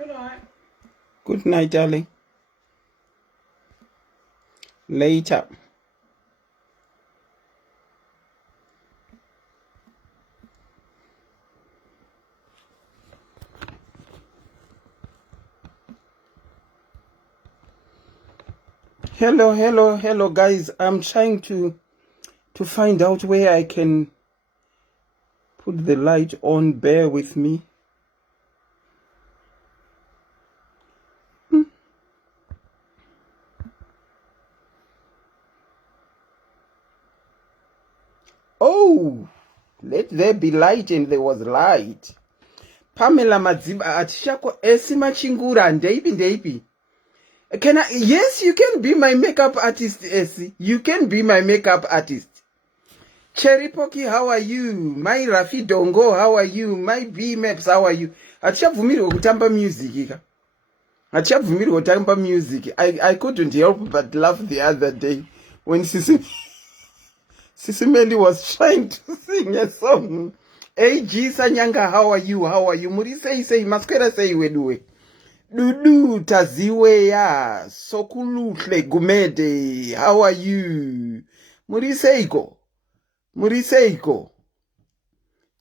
Good night. Good night, darling. Later. Hello, guys. I'm trying to find out where I can put the light on. Bear with me. Oh, let there be light, and there was light. Pamela Madziba atishako esi machingura ndeipi. Can I? Yes, you can be my makeup artist, Esi. You can be my makeup artist. Cherry Pocky, how are you? My Rafi Dongo, how are you? My B Maps, how are you? Achavumiri kutamba music. Achavumiri kutamba music. I couldn't help but laugh the other day when SIS MELLY was trying to sing a song. Hey, G Sanyanga, how are you? How are you? Muri say, masquera say wedue. Dudu taziweya, sokuluhle gumede, how are you? Muri seiko.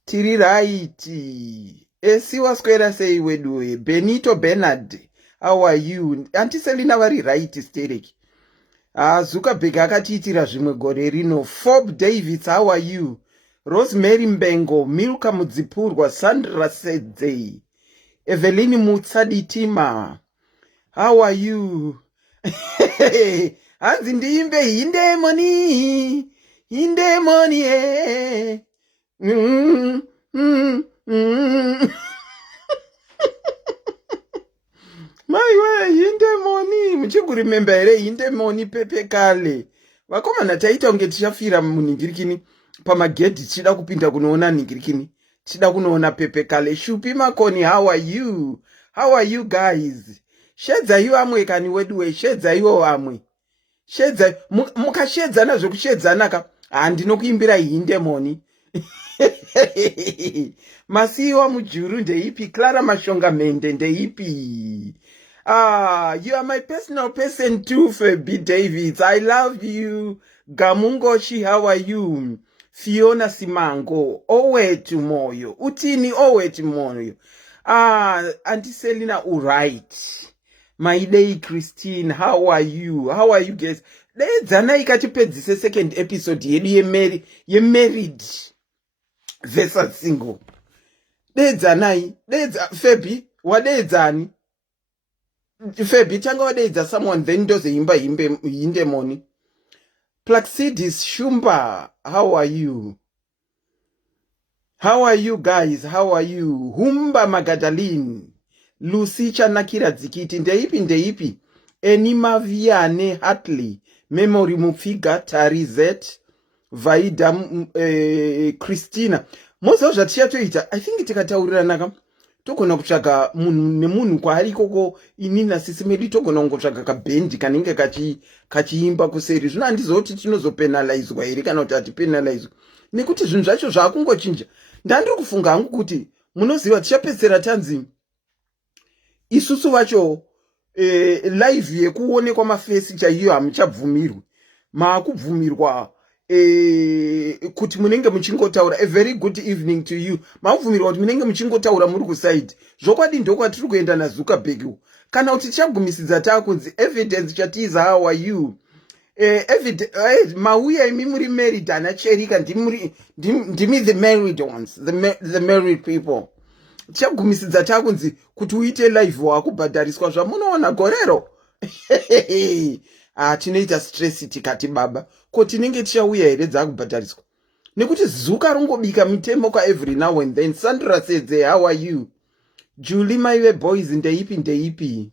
Tiri raiti. Esi wasquera say wedue. Benito Bernard, how are you? Auntie Selina vari right stereki. Zuckerberg akatiitira zvimwe gore rino. Fob Davids, how are you? Rosemary Mbengo, Milka Mudzipurwa, Sandra Sedze, Evelyn Mutsaditima, how are you? Hanzi ndimbe hindemoni eh. Maiwe hindemoni muchikurimemba here hindemoni pepe kale vakomana taita unge tichafira munhingirikini pamagedhi tichida kupinda kunoona nhingirikini tichida kunoona pepe kale. Shupi Makoni, how are you? How are you guys? Shedzaiwo amwe kani weduwe, shedzaiwo amwe, shedza mukashedzana zvokushedzana ka handinokuimbira hindemoni. Masiwa Mujuru ndeipi, Clara Mashonga Mende ndeipi. You are my personal person too, B. Davids. I love you. Gamungoshi, how are you? Fiona Simango, owetu moyo. Utini owetu moyo. Auntie Selina, alright. My day, Christine, how are you? How are you guys? Dedzana ikatipedzise second episode yedu married versus single. Dedzanai, Febi, wadedzani? Febi, tanga wadedza someone then doze himba hindemoni. Plaxidis Shumba, how are you? How are you guys? How are you? Humba Magdalene, Lucy Chanakira Zikiti, ndeipi. Enima Viane Hartley, Memory Mufiga, Tarizet, Vaida, Christina. Most of that I think tikataurira naka togona kutsvaga munhu nemunhu kwaari ikoko. Inini SIS MELLY togona kungotsvaga kabhendi kanenge kachiimba kuseri. Zvino handizoti tinozopenalizwa here kana kuti hatipenalizwa, nekuti zvinhu zvacho zvaakungochinja. Ndandiri kufunga hangu kuti munoziva tichapedzera tanzi isusu vacho live yekuonekwa mafesi chaiyo hamuchabvumirwi. Maakubvumirwa kuti munenge muchingotaura. A very good evening to you. Maakubvumirwa kuti munenge muchingotaura muri kusaidi. Zvokwadi ndokwatiri kuenda naZuckerberg. Kana kuti tichagumisidza takunzi evidence chatiza, how are you? Mauya imi muri married ana cherika ndimi the married ones, the married people. Tichagumisidza takunzi kuti uite live wakubhadhariswa zvamunoona gorero. Tinoita stress tikati baba ko tinenge tichauya here dzakubhadhariswa, nekuti zuka rongobika mitemo ka every now and then. Sandra says, how are you? Julie, my boys, ndeipi.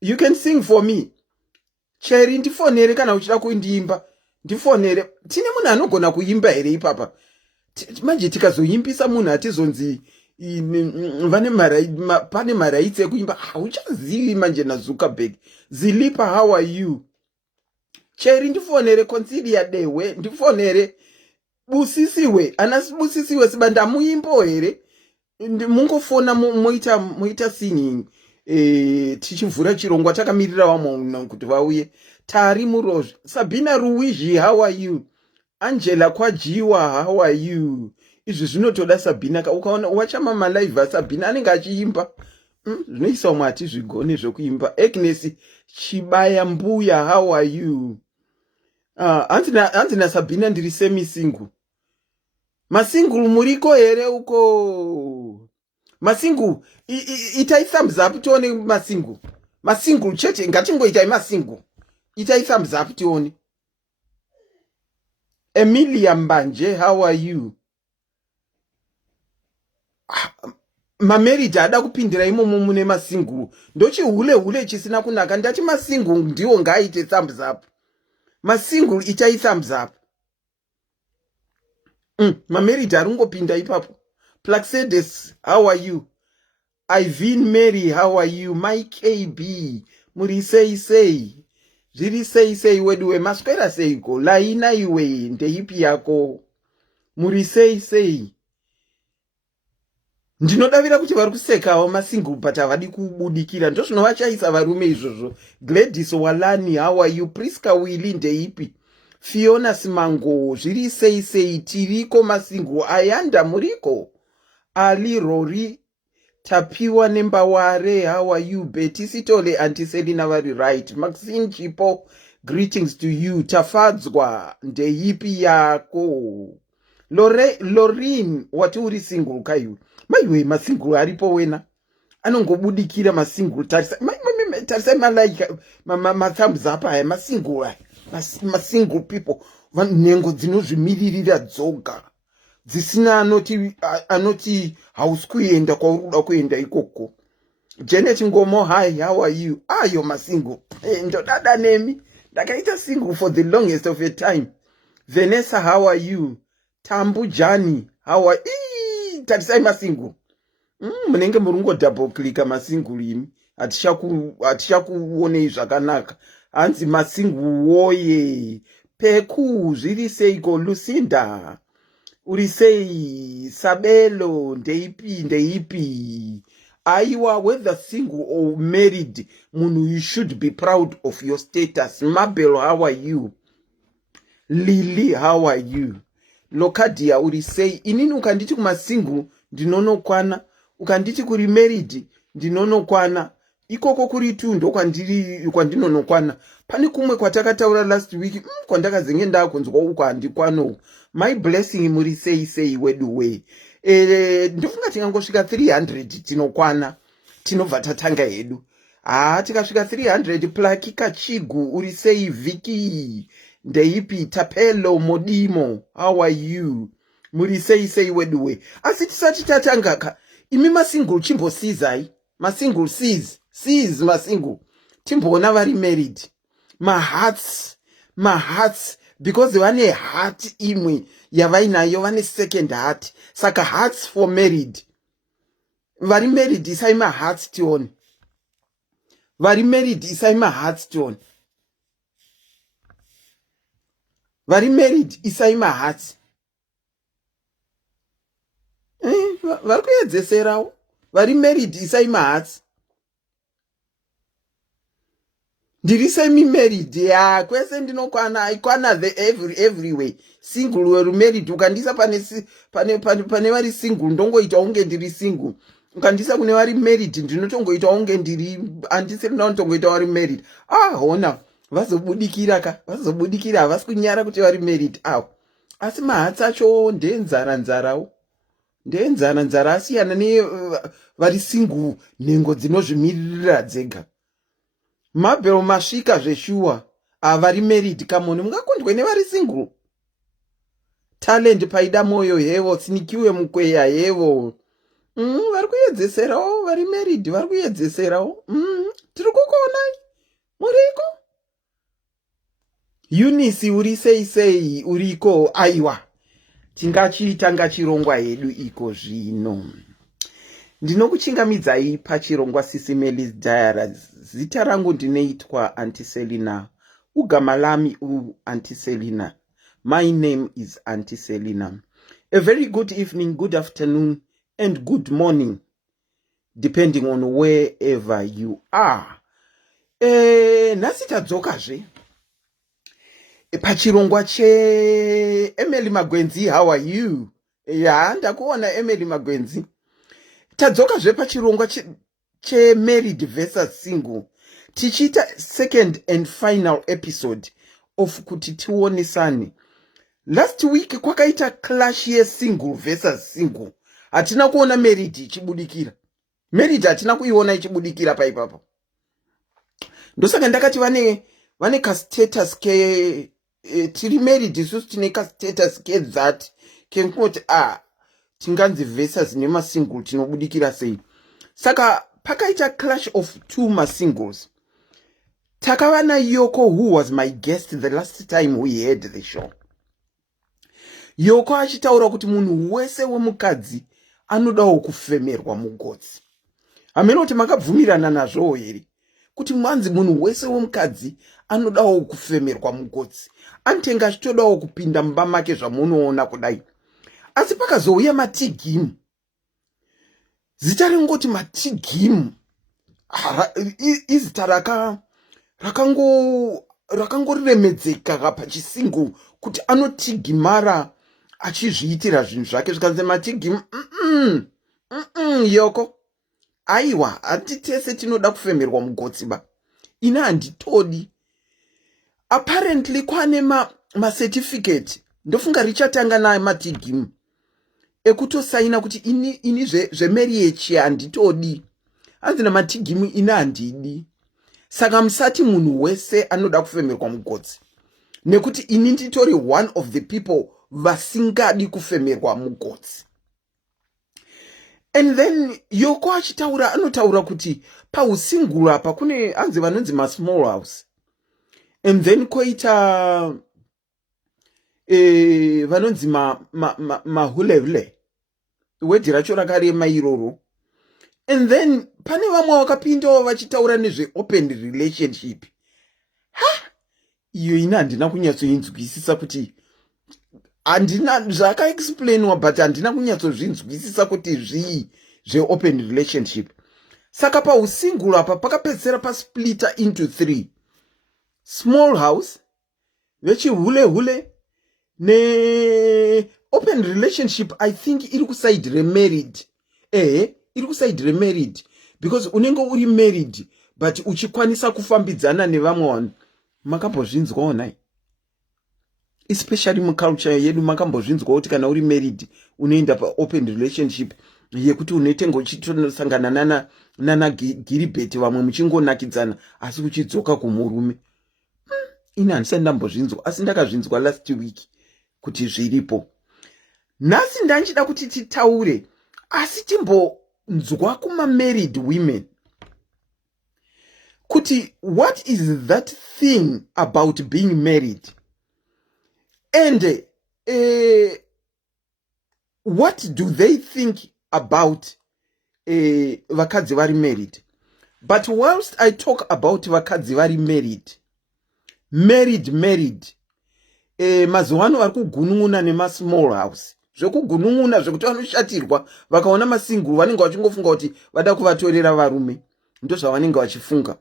You can sing for me. Cherry, ndifonere kana uchida kuimba. Ndifonere. Tine munhu anogona kuimba here ipapa. Manje tikazoimbisa munhu atizonzi pane maraitsi ekuimba. Uchazivi manje naZuckerberg. Zilipa, how are you? Cherry, ndifonere. Consilia dewe ndifonere. Busisiwe, anasi busisiwe sibanda muimbo here. Mungofona moita singing. tichivhura chirongwa takamirira vamwe kuti vauye. Tari Murozvi, Sabina Ruwiji, how are you? Angela Kwajiwa, how are you? Izvi zvinotoda Sabina, ukaona wachama malive Sabina anenge achiimba. Zvinoisa umwe hatizvigone zvokuimba. Agnes Chibaya Mbuya, how are you? Hanzi naSabina ndiri semisingle. Masingle muriko here uko? Masingle, itai thumbs up tione masingle. Masingle chete, ngatingoitai masingle. Itai thumbs up tione. Emilia Mbanje, how are you? Mamarriage ada kupindira imomo mune masingle. Ndochi hule chisina kunaka. Ndati masingle ndiwo ngaaite thumbs up. Masingle itai thumbs up. Mamarriage arungopinda ipapo. Plaxedes, how are you? Ivin Mary, how are you? My KB, muri sei. Zviri sei weduwe maswera seiko. Laina iwe ndeipi yako. Muri sei. Ndinodavira kuti vari kusekawo masingle but havadi kubudikira. Ndozvinovachaisa varume izvozvo. Gladys Walani, how are you? Priska Willy ndeipi? Fiona Simango, zviri sei tiriko masingle. Ayanda muriko. Ali Rory Tapiwa Nembaware, how are you? Betty Sitole Auntie Selina vari right. Maxine Chipo, greetings to you. Tafadzwa ndeipi yako. Lorraine, wati uri single kayu. Maiwe masingle aripo wena. Anongobudikira masingle. Tarisa malike ma thumbs up aya masingle aya. Masingle people. Nengo dzinozvimiririra dzoga. Dzisina anoti house kuenda kwaruda kuenda ikoko. Janet Ngomo, hi, how are you? You're my single. Ndodada nemi. Ndakaita single for the longest of your time. Vanessa, how are you? Tambu Jani, how are you? Tatisai masingle. Munenge murungo double clicka masingle imi. Atishakuone zvakanaka. Hanzi masingle woye. Peku, zviri seiko Lucinda. Urisei Sabelo ndeipi. Aiwa, whether single or married, munu, you should be proud of your status. Mabel, how are you? Lily, how are you? Lokadia urisei inini ukanditi kuma single ndinonokwana, ukanditi kuri married ndinonokwana, ikoko kuri tu ndo kwandinonokwana. Pane kumwe kwatakataura last week kwandakazenge ndakunzwa uko handikwano. My blessing muri sei weduwe. Ndofunga tingangosvika 300 tinokwana, tinobva tatanga hedu. Tikasvika 300 Plaki Kachigu uri sei Vicky ndeipi Tapelo Modimo, how are you? Muri sei weduwe. Asi tisati tatanga imi masingle chimbosizai. Masingle sees masingle. Timbona vari married. My hearts, because vane heart imwe yavainayo vane second heart. Saka hearts for married. Vari married isai my hearts tione. Vari married isai my hearts tione. Vari married isai my hearts. Vari kuyedzeserawo. Vari married isai my hearts. Ndiri semi married kwese ndinokwana ikwana the everywhere. Single were married ukandisa pane vari single ndongoita unge ndiri single. Ukandisa kune vari married ndinotongoita unge ndiri andisiri ndongoita vari married. Hona vazobudikira havasi kunyara kuti vari married asi mahatsi acho ndenzara asiyana ne vari single nhengo dzinozvimiririra dzega. Mabel masvika zveshuwa vari married kamoni mungakondwe nevari single. Talent paida moyo hevo, sinikiwe mukweya hevo. Vari kuyedzeserawo vari married, vari kuyedzeserawo. Tiri kukuonai muriko. Eunice uri sei uriko. Aiwa, tingachitanga chirongwa hedu iko zvino. Ndinokuchingamidzai pachirongwa SIS MELLY's Diaries. Zita rangu ndinoitwa Auntie Selina. Ugama lami Auntie Selina. My name is Auntie Selina. A very good evening, good afternoon, and good morning. depending on wherever you are. Nhasi tadzokazve pachirongwa Emily Magwenzi. How are you? Ndakuona Emily Magwenzi. Tadzokazve pachirongwa married versus single, tichiita second and final episode of kuti tionesane. Last week kwakaita clash single versus single. Hatina kuona married ichibudikira. Married hatina kuiona ichibudikira paipapo. Ndosaka ndakati vane ka status ke tiri married isusu tine ka status ke that kenkuti tinganzi versus nema single tinobudikira sei. Saka pakaita clash of two singles. Takavana Yoko, who was my guest the last time we had the show. Yoko achitaura kuti munhu wese wemukadzi anodawo kufemerwa mugodzi. Hameno kuti makabvumirana nazvo here kuti mwanzi munhu wese wemukadzi anodawo kufemerwa mugodzi. Antenga achitodawo kupinda mumba make zvamunoona kudai. Asi pakazouya matigimu. Zita ringoti matigimu. Izita rakangoremedzeka pachisingle kuti anotigimara achizviitira zvinhu zvake zvikanzi matigimu. Yoko, aiwa, hatitese tinoda kufemerwa mugotsiba. Ina handitodi. Apparently kwane certificate ndofunga richatanga naye matigimu ekutosaina kuti ini zvemarriage handitodi. Hanzi namatigimu ina handidi. Saka musati munhu wese anoda kufemerwa mugodzi. Nekuti ini nditori one of the people vasingadi kufemerwa mugodzi. And then Yoko achitaura anotaura kuti pausingula apa kune hanzi vanonzi small house. And then koita vanonzi mahulevule. Wedi racho rakarema iroro. And then pane vamwe vakapindawo vachitaura nezve open relationship. Iyo ina handina kunyatsoinzwisisa kuti handina zvakaexplainwa but handina kunyatsozvinzwisisa kuti zvii zveopen relationship. Saka pausingulu apa pakapedzera pasplita into 3. Small house, vechihule ne open relationship. I think iri kuside remarried. Iri kuside remarried because unenge uri married but uchikwanisa kufambidzana nevamwe vanhu. Makambozvinzwawo nai? Especially muculture yedu makambozvinzwawo kuti kana uri married unoenda pa open relationship yekuti unotenga uchitosangana nana giribeti vamwe muchingonakidzana asi uchidzoka kumurume. Ina handisati ndambozvinzwa asi ndakazvinzwa last week kuti zviripo. Nhasi ndanchida kuti titaure asi timbonzwa kuma married women kuti what is that thing about being married and what do they think about vakadzi vari married. But whilst I talk about vakadzi vari married mazuwano vari kugunun'una nemasmall house. Zvekugunun'una zvekuti vanoshatirwa vakaona masingle vanenge vachingofunga kuti vada kuvatorera varume. Ndozvavanenge vachifunga.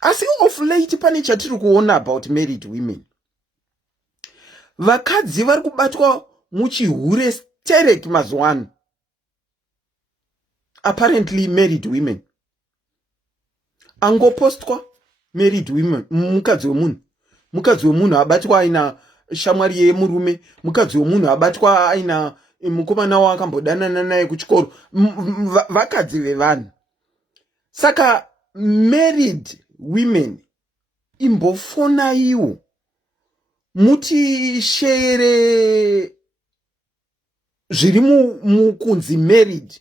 Asi of late pane chatiri kuona about married women. Vakadzi vari kubatwa muchihure stereki mazuwano. Apparently married women. Angopostwa married women. Mukadzi wemunhu abatwa aina shamwari yemurume. Mukadzi wemunhu abatwa aina mukomana wakambodanana naye kuchikoro. Vakadzi vevanhu. Saka married women imbofona iwo mutishere zviri mukunzi married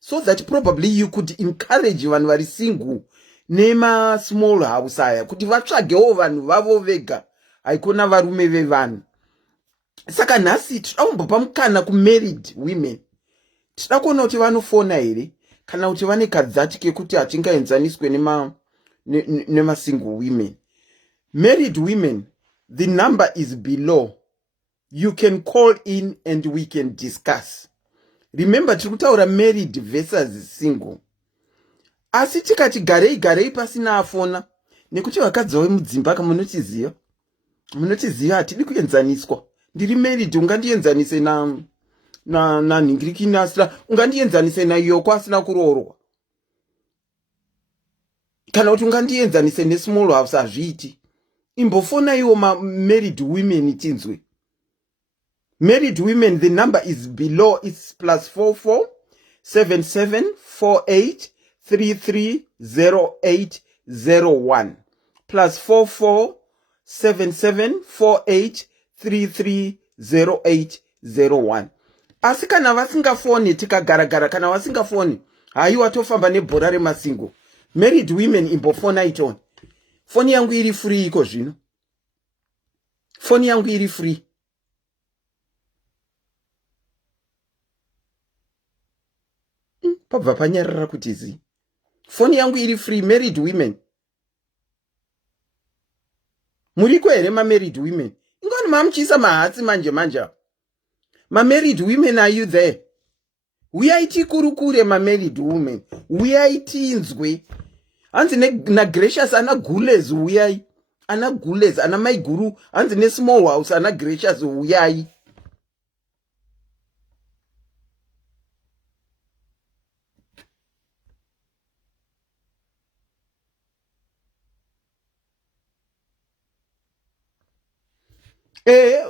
so that probably you could encourage vanhu vari single nema small house aya kuti vatsvagewo vanhu vavo vega haikona varume vevanhu. Saka nhasi tinoda kumbopa mukana kumarried women. Tinoda kuona kuti vanofona here kana kuti vane kadzati kekuti hatingaenzaniswe nema single women. Married women, the number is below. You can call in and we can discuss. Remember tiri kutaura married versus single. Asi tikati garei pasina afona nekuti vakadzi vemudzimba kamunotiziva. Munotiziva hatidi kuenzaniswa. Ndiri married ungandienzanise na nhingirikini asina, ungandienzanise naiyoko asina kuroorwa. Kana kuti ungandienzanise nesmall house hazviiti. Imbofona iwo married women tinzwe. Married women, the number is below. It's +44 77 48 330801. +44 77 48 330801. Asi kana vasingafoni tikagaragara, kana vasingafoni haiwa tofamba nebhora remasingo. Married women imbofona itoni. Foni yangu iri free iko zvino. Foni yangu iri free. Pabva panyarara kuti zi. Foni yangu iri free. Married women. Muriko here married women. Ingoni mamuchisa mahatsi manje. Married women, are you there? Uyaiti kurukure married women. Uyaiti inzwe. Hanzi na gracious ana gules uyai. Ana gules, ana maiguru. Hanzi ne small house ana gracious uyai.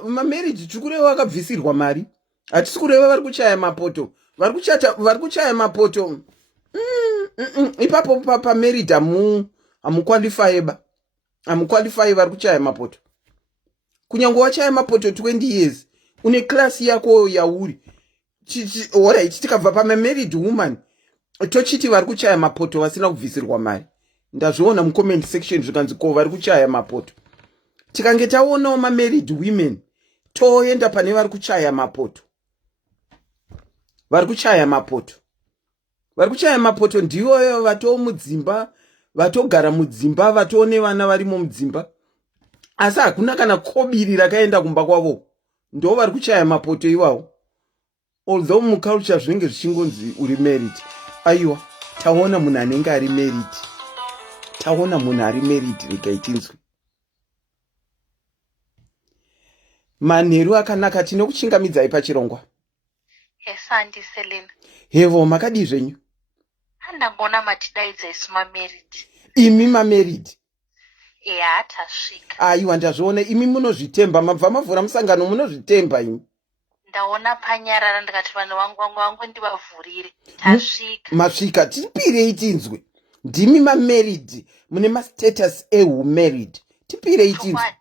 Marriage tikureva vakabvisirwa mari. Hatisi kureva vari kuchaya mapoto. Vari kuchaya mapoto. Ipapo pamarried hamuqualifyeba. Hamuqualify vari kuchaya mapoto. Kunyange wachaya mapoto 20 years. Une class yako yauri. Alright, tikabva pamamarried woman. Tochiti vari kuchaya mapoto vasina kubvisirwa mari. Ndazviona mucomment section zvikanzi ko vari kuchaya mapoto. Tikange taonawo married women, toenda pane vari kuchaya mapoto. Vari kuchaya mapoto. Vari kuchaya mapoto ndivo vatoo mudzimba, vatogara mudzimba, vatone vana varimo mudzimba. Asi hakuna kana kobiri rakaenda kumba kwavo. Ndo vari kuchaya mapoto iwawo. Although muculture zvinenge zvichingonzi uri married. Aiwa, taona munhu anenge ari married. Taona munhu ari married rekaitinzwe. Manheru akanaka, tinokuchingamidzai pachirongwa. Handi Selena. Hevo makadi zvenyu? Handambona matidaidza isu married. Imi married? Tasvika. Aiwa, ndazviona imi munozvitemba, mabva mavhura musangano munozvitemba imi. Ndaona panyarara ndikati vanhu vangu ndivavhurire. Tasvika. Masvika, tipirei tinzwe. Ndimi married, mune mastatus married. Tipirei tinzwe.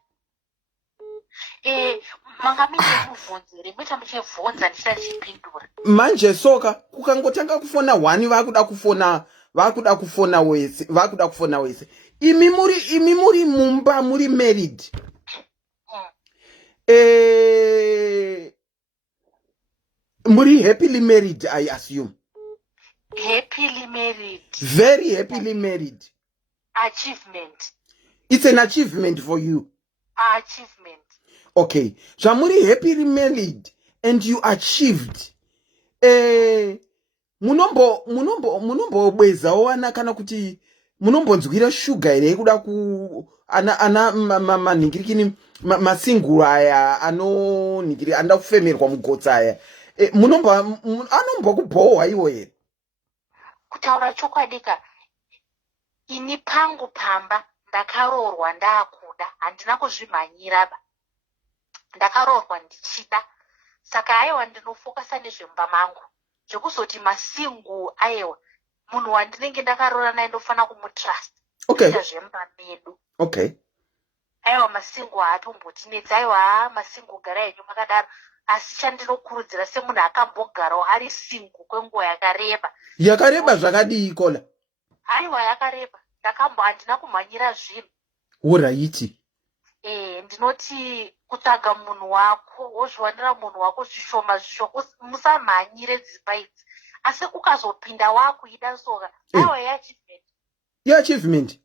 Manga mine mubvunzire, muita muchibvunza ndichida ndichipindura. Manje soka kukangotanga kufona 1 vakuda kufona wese. Imi muri mumba muri married. Muri happily married, I assume. Happily married. Very happily married. Achievement. It's an achievement for you. Achievement. Okay. Jamuri happily married and you achieved. Munombo bweza wana kana kuti munombonzwira sugar ere kuda ku ana manhingirikini masingu aya anonhingiri anda kufemerwa mugotsi aya. Anombo kubhohwa iwo ere. Kutaura chokwadika, ini pangu pamba ndakaroorwa ndaakuda, handina kuzvimhanyiraba. Ndakaroorwa ndichida. Saka aiwa ndinofokasa nezvemba mangu. Zvekuzoti masingu aiwa, munhu wandinenge ndakaroora naye ndofana kumutrust. Okay. Zvemba medu. Okay. Aiwa masingu haatombotinetsi, aiwa masingu gara henyu makadaro. Asi chandinokurudzira semunhu akambogarawo ari singu kwenguva yakareba. Yakareba zvakadii kola? Aiwa yakareba. Handina kumhanyira zvinhu. Uraiti. Ndinoti kutsvaga munhu wako, wozviwanira munhu wako zvishoma zvishoko, musamhanyire dzimba idzi. Asi kukazopinda wakuida soka, aiwa yachievement. Yachievement.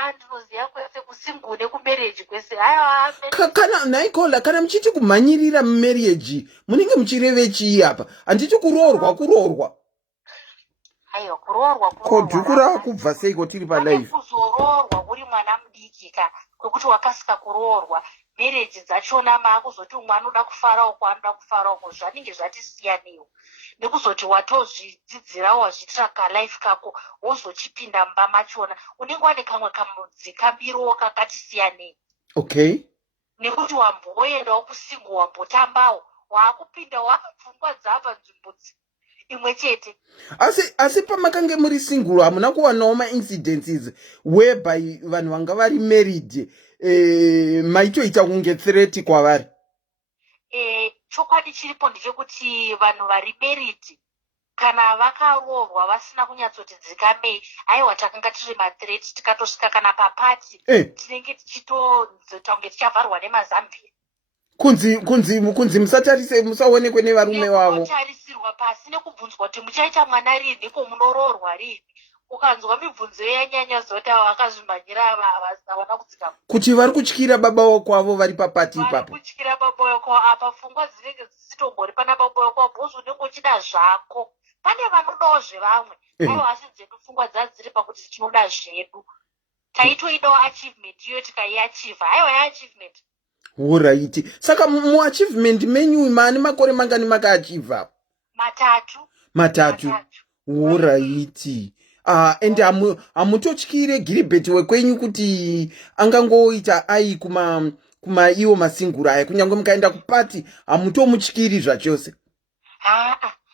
Andinoziva kwese kusingle nekumarriage kwese. Haiwa kana naikola kana muchiti kumhanyirira mumarriage munenge muchireve chii apa? Handiti kuroorwa. Aiwa kuroorwa Kodhukura kubva seiko tiri palive? kuzoroorwa uri mwana mudiki ka kwekuti wakasika kuroorwa. Marriage dzachona maakuzoti umwe anoda kufara uko anoda kufara uko zvanenge zvatisiyanewo nekuzoti watozvidzidzirawo wazviitira kalife kako wozochipinda mumba machona unenge wane kamwe kamudzi kabirowo kakati siyanei. Okay. Nekuti wamboendawo kusingle wambotambawo waakupinda wapfungwa dzabva nzvimbo imwe chete. Asi pamakange muri single hamuna kuwanawo maincidences whereby vanhu vanga vari married maitoita kunge threat kwavari? Chokwadi chiripo ndechekuti vanhu vari married kana vakaroorwa vasina kunyatsoti dzikamei, aiwa takanga tiri mathreat tikatosvika kana papati tinenge tichitoita kunge tichavharwa nemazambia. kunzi musatarise musaonekwe nevarume vavo. Tarisirwa pasi nekubvunzwa kuti muchaita mwana rini ko munoroorwa rini. Ukanzwa mibvunzo yanyanya zota vakazvimhanyira vasina kudzika kuti vari kutyira baba vokwavo vari papati ipapo. Kutyira baba vokwavo apa pfungwa dzinenge dzisitombori pana baba vokwavo bhozi unenge uchida zvako. Pane vanodawo zvevamwe aiwa asi dzedu pfungwa dzadziri pakuti tinoda zvedu. Taitoidawo achievement iyo tikaiachievha. Aiwa yaachievement. Alright. Saka muachievement menyu mane makore mangani makaachievha? Matatu. Alright. And hamutotyire Gilbert wekwenyu kuti angangoita ai kuma iwo masingura aya kunyange mukaenda kupati hamutomutyiri zvachose?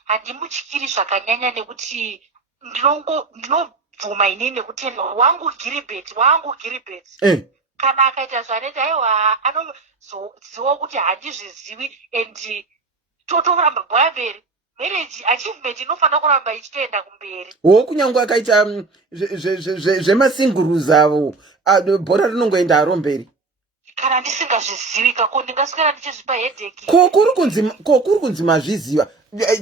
Handimutyiri zvakanyanya nekuti ndinobvuma inini nekuti wangu Gilbert. Kana akaita zvaneti aiwa anozoziva kuti handizvizivi and totoramba bhoya mberi. Marriage achievement inofanira kuramba ichitoenda kumberi. Kunyange akaita zvemasinguru zavo bhora rinongoenda haro mberi. Kana ndisingazvizivi kako ndingaswera ndichizvipa headache. Ko kuri kunzi mazviziva.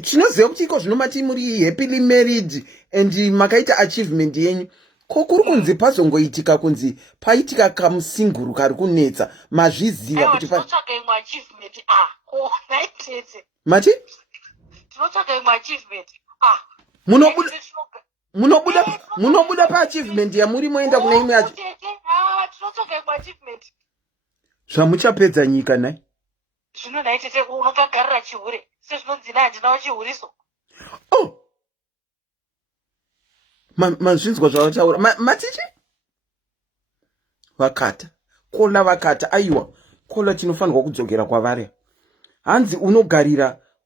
Tinoziva kuti iko zvinomati muri happily married and makaita achievement yenyu. Ko kuri kunzi pazongoitika kunzi paitika kamusinguru kari kunetsa mazviziva kuti tinotsvaga imwe achievement. Naitete mati tinotsvaga imwe achievement. munobuda paachievement yamuri moenda kune imwe tinotsvaga imwe achievement. Zvamuchapedza nyika nai zvino naitete unokagarira chihure sezvinonzi handinawo chihuriso. Mazvinzwa zvavataura matichi vakata kola vakata aiwa kola tinofanirwa kudzokera kwavari. Hanzi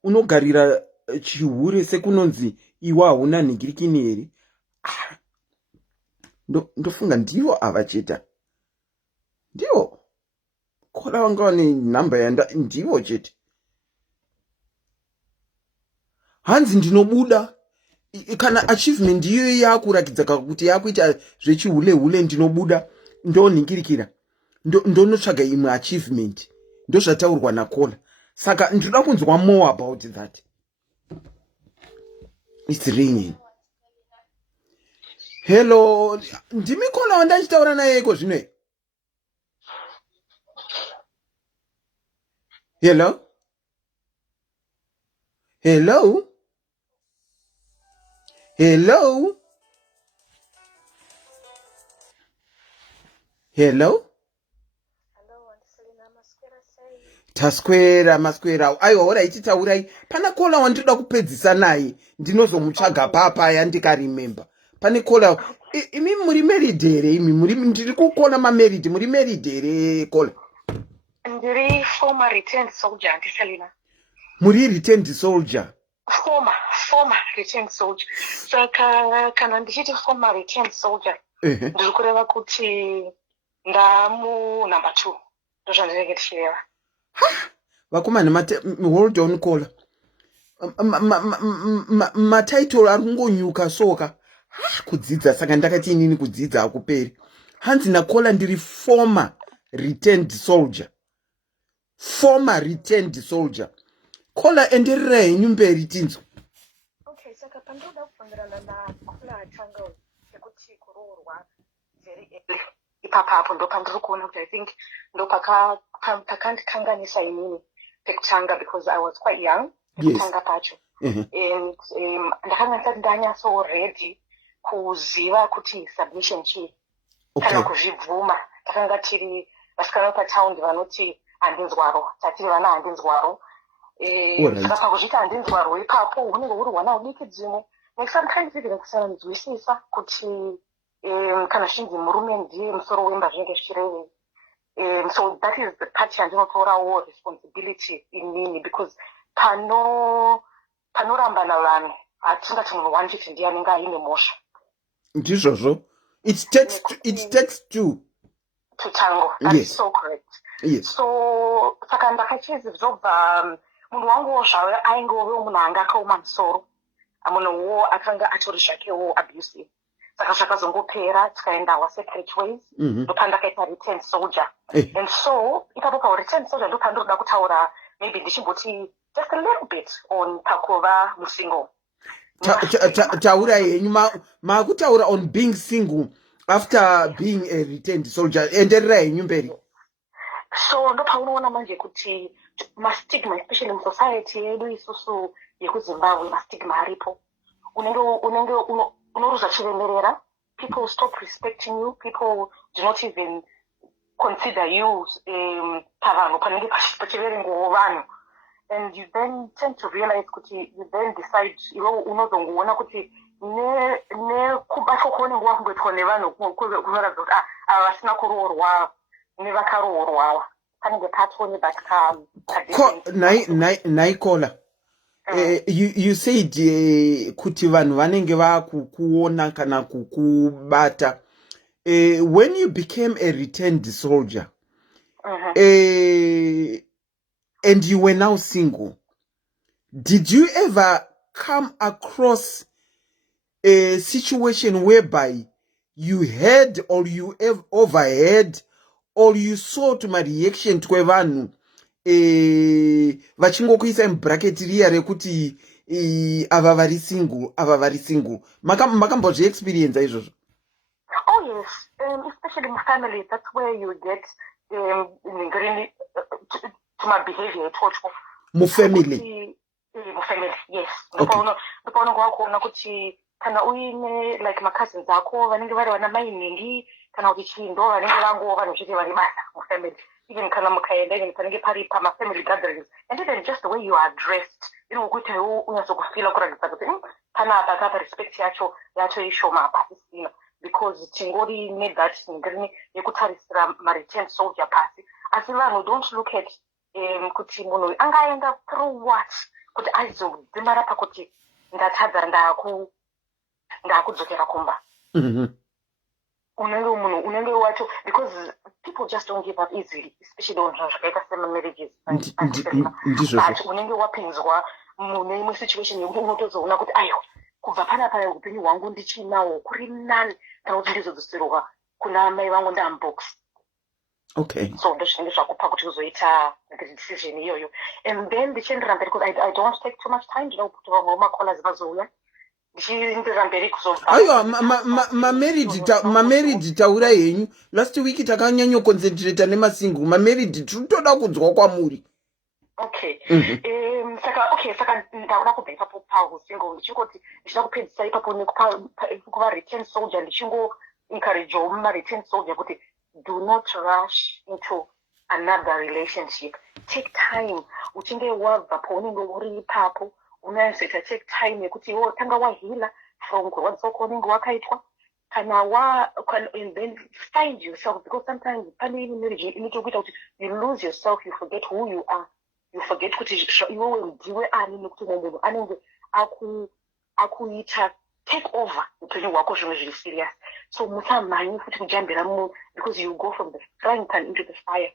unogarira chihure sekunonzi iwa hauna nigirikini here. Ndofunga ndivo ava cheta ndivo kola vanga vane nhamba yanda ndivo chete. Hanzi ndinobuda kana achievement iyo yakurakidza kuti yakuita zvechihule ndinobuda ndoningirikira ndonotsvaga imwe achievement ndozvataurwa nakola. Saka ndoda kunzwa more about that. It's ringing. Hello, ndimi kola wandachitaura naye iko zvino. Hello? Hello? Hello? Hello? Taswera aiwa ora titaurai pana kola wandoda kupedzisa naye ndinozomutsvaga papaya ndikarimemba. Pane kola imi muri married here? Imi ndiri kukola mamarried muri married here kola? Ndiri former returned soldier antiselina. Muri returned soldier? Former returned soldier. Saka kana ndichiti former returned soldier ndiri kureva kuti ndamu number 2 ndozvandinenge ndichireva. Vakomana hold on kola matitle ari kungonyuka soka kudzidza. Saka ndakati inini kudzidza akuperi. Hanzi nakola ndiri former returned soldier. Kola enderera henyu mberi tinzwa. Okay, saka pandoda kupangirana nakola atanga yekuti kuroorwa very early. ipapapo ndo pandiri kuona kuti I think ndo pakandikanganisa inini pekutanga, because I was quite young pekutanga pacho. And ndakanga ndisati ndanyatso ready kuziva kuti submission chii kana kuzvibvuma. Takanga tiri vasikana pataundi vanoti handinzwaro, tatiri vana handinzwaro. Saka pakuzviti handinzwaro ipapo unenge uri hwana hudiki dzimwe. Like sometimes even kusanzwisisa kuti kana zvinzi murume ndiye musoro wemba zvinenge zvichireve. So that is the part yandinotorawo responsibility inini, because panorambana vanhu hatisingati munhu wani chete ndiye anenge aine mhosva. Ndizvozvo. It takes two. To tango. That's so correct. Yes. So saka ndakachizi zvobva munhu wanguwo zvawe aingovewo munhu anga akaoma musoro. Munhuwo akanga atori zvakewo abusive. Saka zvakazongopera tikaenda our separate ways. Ndopandakaita return soldier. And so ipapo pa return soldier ndopandinoda kutaura maybe ndichimboti just a little bit on pakuva musingle. Taura yenyu makutaura on being single after being a returned soldier. Enderera yenyu mberi. So ndopaunoona manje kuti mastigma especially in society yedu isusu yekuZimbabwe, mastigma aripo. Unenge unoruza chiremerera. People stop respecting you. People do not even consider you pavanhu panenge pachiverengo vanhu. And you then tend to realize kuti you then decide iwe unozongoona kuti nekubatwa kwaunenge wakungoitwa nevanhu kunoratidza kuti ava vasina kuroorwa nevakaroorwawa panenge patone but naikola. You said kuti vanhu vanenge vakukuona kana kukubata. When you became a returned soldier, and you were now single, did you ever come across a situation whereby you heard or you overheard or you saw to my reaction to vanhu vachingokuisa mubracket riya rekuti ava vari single makambozvi experience izvozvo? Oh yes, especially in family, that's where you get really to my behavior itocho mufamily. Mufamily, yes. Ndopaunenge wakuona kuti kana uine like macousins ako vanenge vari vana mai nhingi kana kuti chindo vanenge vangowo vanhu zvete vari basa mufamily. Even kana mukaenda even panenge pari pamafamily gatherings, and even just the way you are dressed inokuita unyazokufila kuratidza kuti panapa kapa respect yacho ishoma pasi sina, because tingori nethat ningrini yekutarisira ma-returned soldier pasi. Asi vanhu don't look at kuti munhu angaenda through what kuti aizodzimara pakuti ndatadza ndakudzokera kumba. Unenge wacho, because people just don't give up easily, especially on zvakaita sema-marriages. But unenge wapinzwa mune imwe situation yekuti unotozoona kuti aiwa kubva panapa upenyu hwangu ndichinawo kuri nani kana kuti ndizodzoserwa kuna mai vangu ndaambox. Okay. So ndozvinenge zvakupa kuti uzoita decision iyoyo. And then ndichiendera mberi, because I don't take too much time, ndinoda kuti vamwe vamacallers vazouya. Ndichiendera mberi kuzobva. Aiwa, ma-married taura yenyu. Last week takanyanyo concentrate nemasingle. Ma-married tinotoda kunzwa kwamuri. Okay. Saka ndaona kubva ipapo pausingle ndichingoti ndichida kupedzisa ipapo nekuva return soldier, ndichingo encouragewo muma-return soldier kuti do not rush into another relationship. Take time. Uchinge wabva paunenge uri ipapo unazoita take time yekuti tanga wahila from kurwadziswa kwaunenge wakaitwa and then find yourself, because sometimes pane marriage inotokuita kuti you lose yourself, you forget who you are, you forget kuti iwewe ndiwe ani, nekuti munhu anenge akuita take over upenyu hwako zvimwe zviri serious. So musamhanyi futi kujambira because you go from the frying pan into the fire.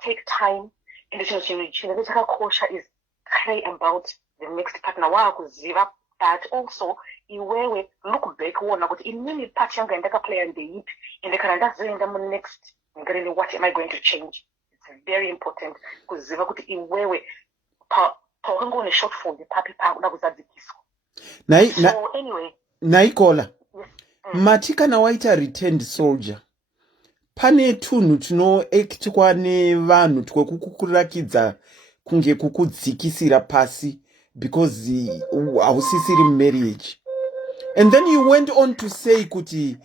Take time. And chinhu chakakosha is care about the next partner waakuziva, but also iwewe look back uona kuti inini part yangu yandakaplaya ndeipi, ende kana ndazoenda next ngareni what am I going to change. It's very important kuziva kuti iwewe paukanga une shortfall papi pakuda kuzadzikiswa. So anyway, naikola. Mati kana waita returned soldier, pane tunhu tunoaktwa nevanhu twekukurakidza kunge kukudzikisira pasi because hausisiri marriage. And then you went on to say kuti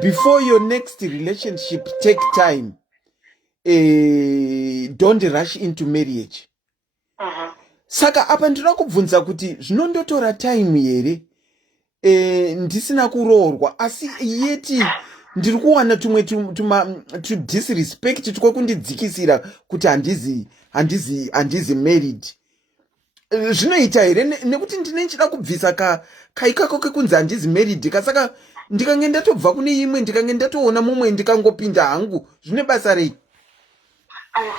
before your next relationship take time, don't rush into marriage. Saka apa ndinoda kubvunza kuti zvinondotora time here ndisina kuroorwa asi yeti ndiri kuwana tumwe to disrespect twekundidzikisira kuti handizi married. Zvinoita here nekuti ndine nchida kubvisa kaikako kekunzi handizi married kasaka ndikange ndatobva kune imwe ndikange ndatoona mumwe ndikangopinda hangu zvine basa rei?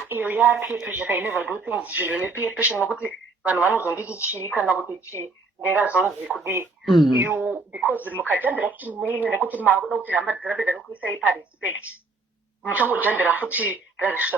Iyo peer pressure. I never do things zviro peer pressure nokuti vanhu vanozonditi chii kana kuti chii ndingazonzi kudi you because mukajambira kuti mweine nekuti makuda kuti hamba dzirapedza nokuisai parespect muchangojambira futi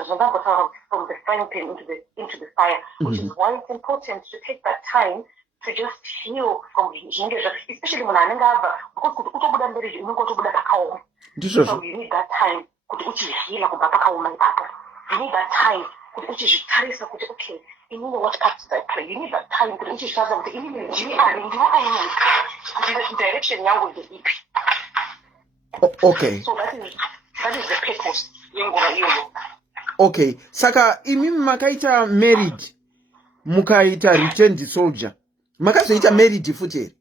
zvandambotaura from the frying pan into the fire, which is why it's important to take that time to just heal from zvinenge especially munhu anenge abva because kuti utobuda marriage unenge utobuda pakaoma, so you need that time kuti uchihila kubva pakaoma ipapo. You need that time kuti uchizvitarisa kuti okay, inini what part did I play? You need that time kuti uchizvitarisa kuti inini ndini ani ndinoaini kuti direction yangu ndeipi. Okay, so that is the purpose yenguva iyoyo. Okay, saka imi makaita married mukaita returned soldier makazoita married futi.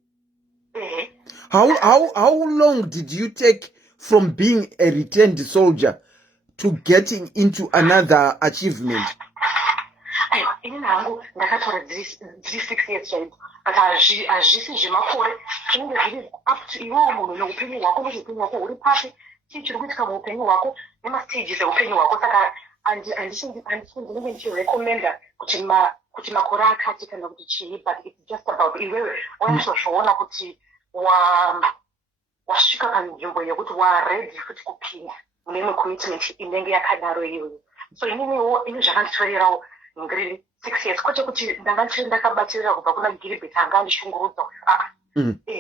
How long did you take from being a returned soldier to getting into another achievement? Inini hangu ndakatora 6 years chaipo, but hazvisi zvemakore, zvinenge zviri up to iwewo munhu neupenyu hwako nezveupenyu hwako uri pasi, chii chiri kuitika muupenyu hwako nemastages eupenyu hwako. Saka ndinenge ndichirekomenda kuti makore akati kana kuti chii, but it's just about iwewe wanyatsozviona kuti wasvika panzvimbo yekuti waready futi kupinda mune imwe commitment inenge yakadaro iyoyo. So ininiwo ini zvakanditorerawo ngiri 6 years, kwete kuti ndanga ndichiri ndakabatirira kubva kuna Gilbert anga andishungurudza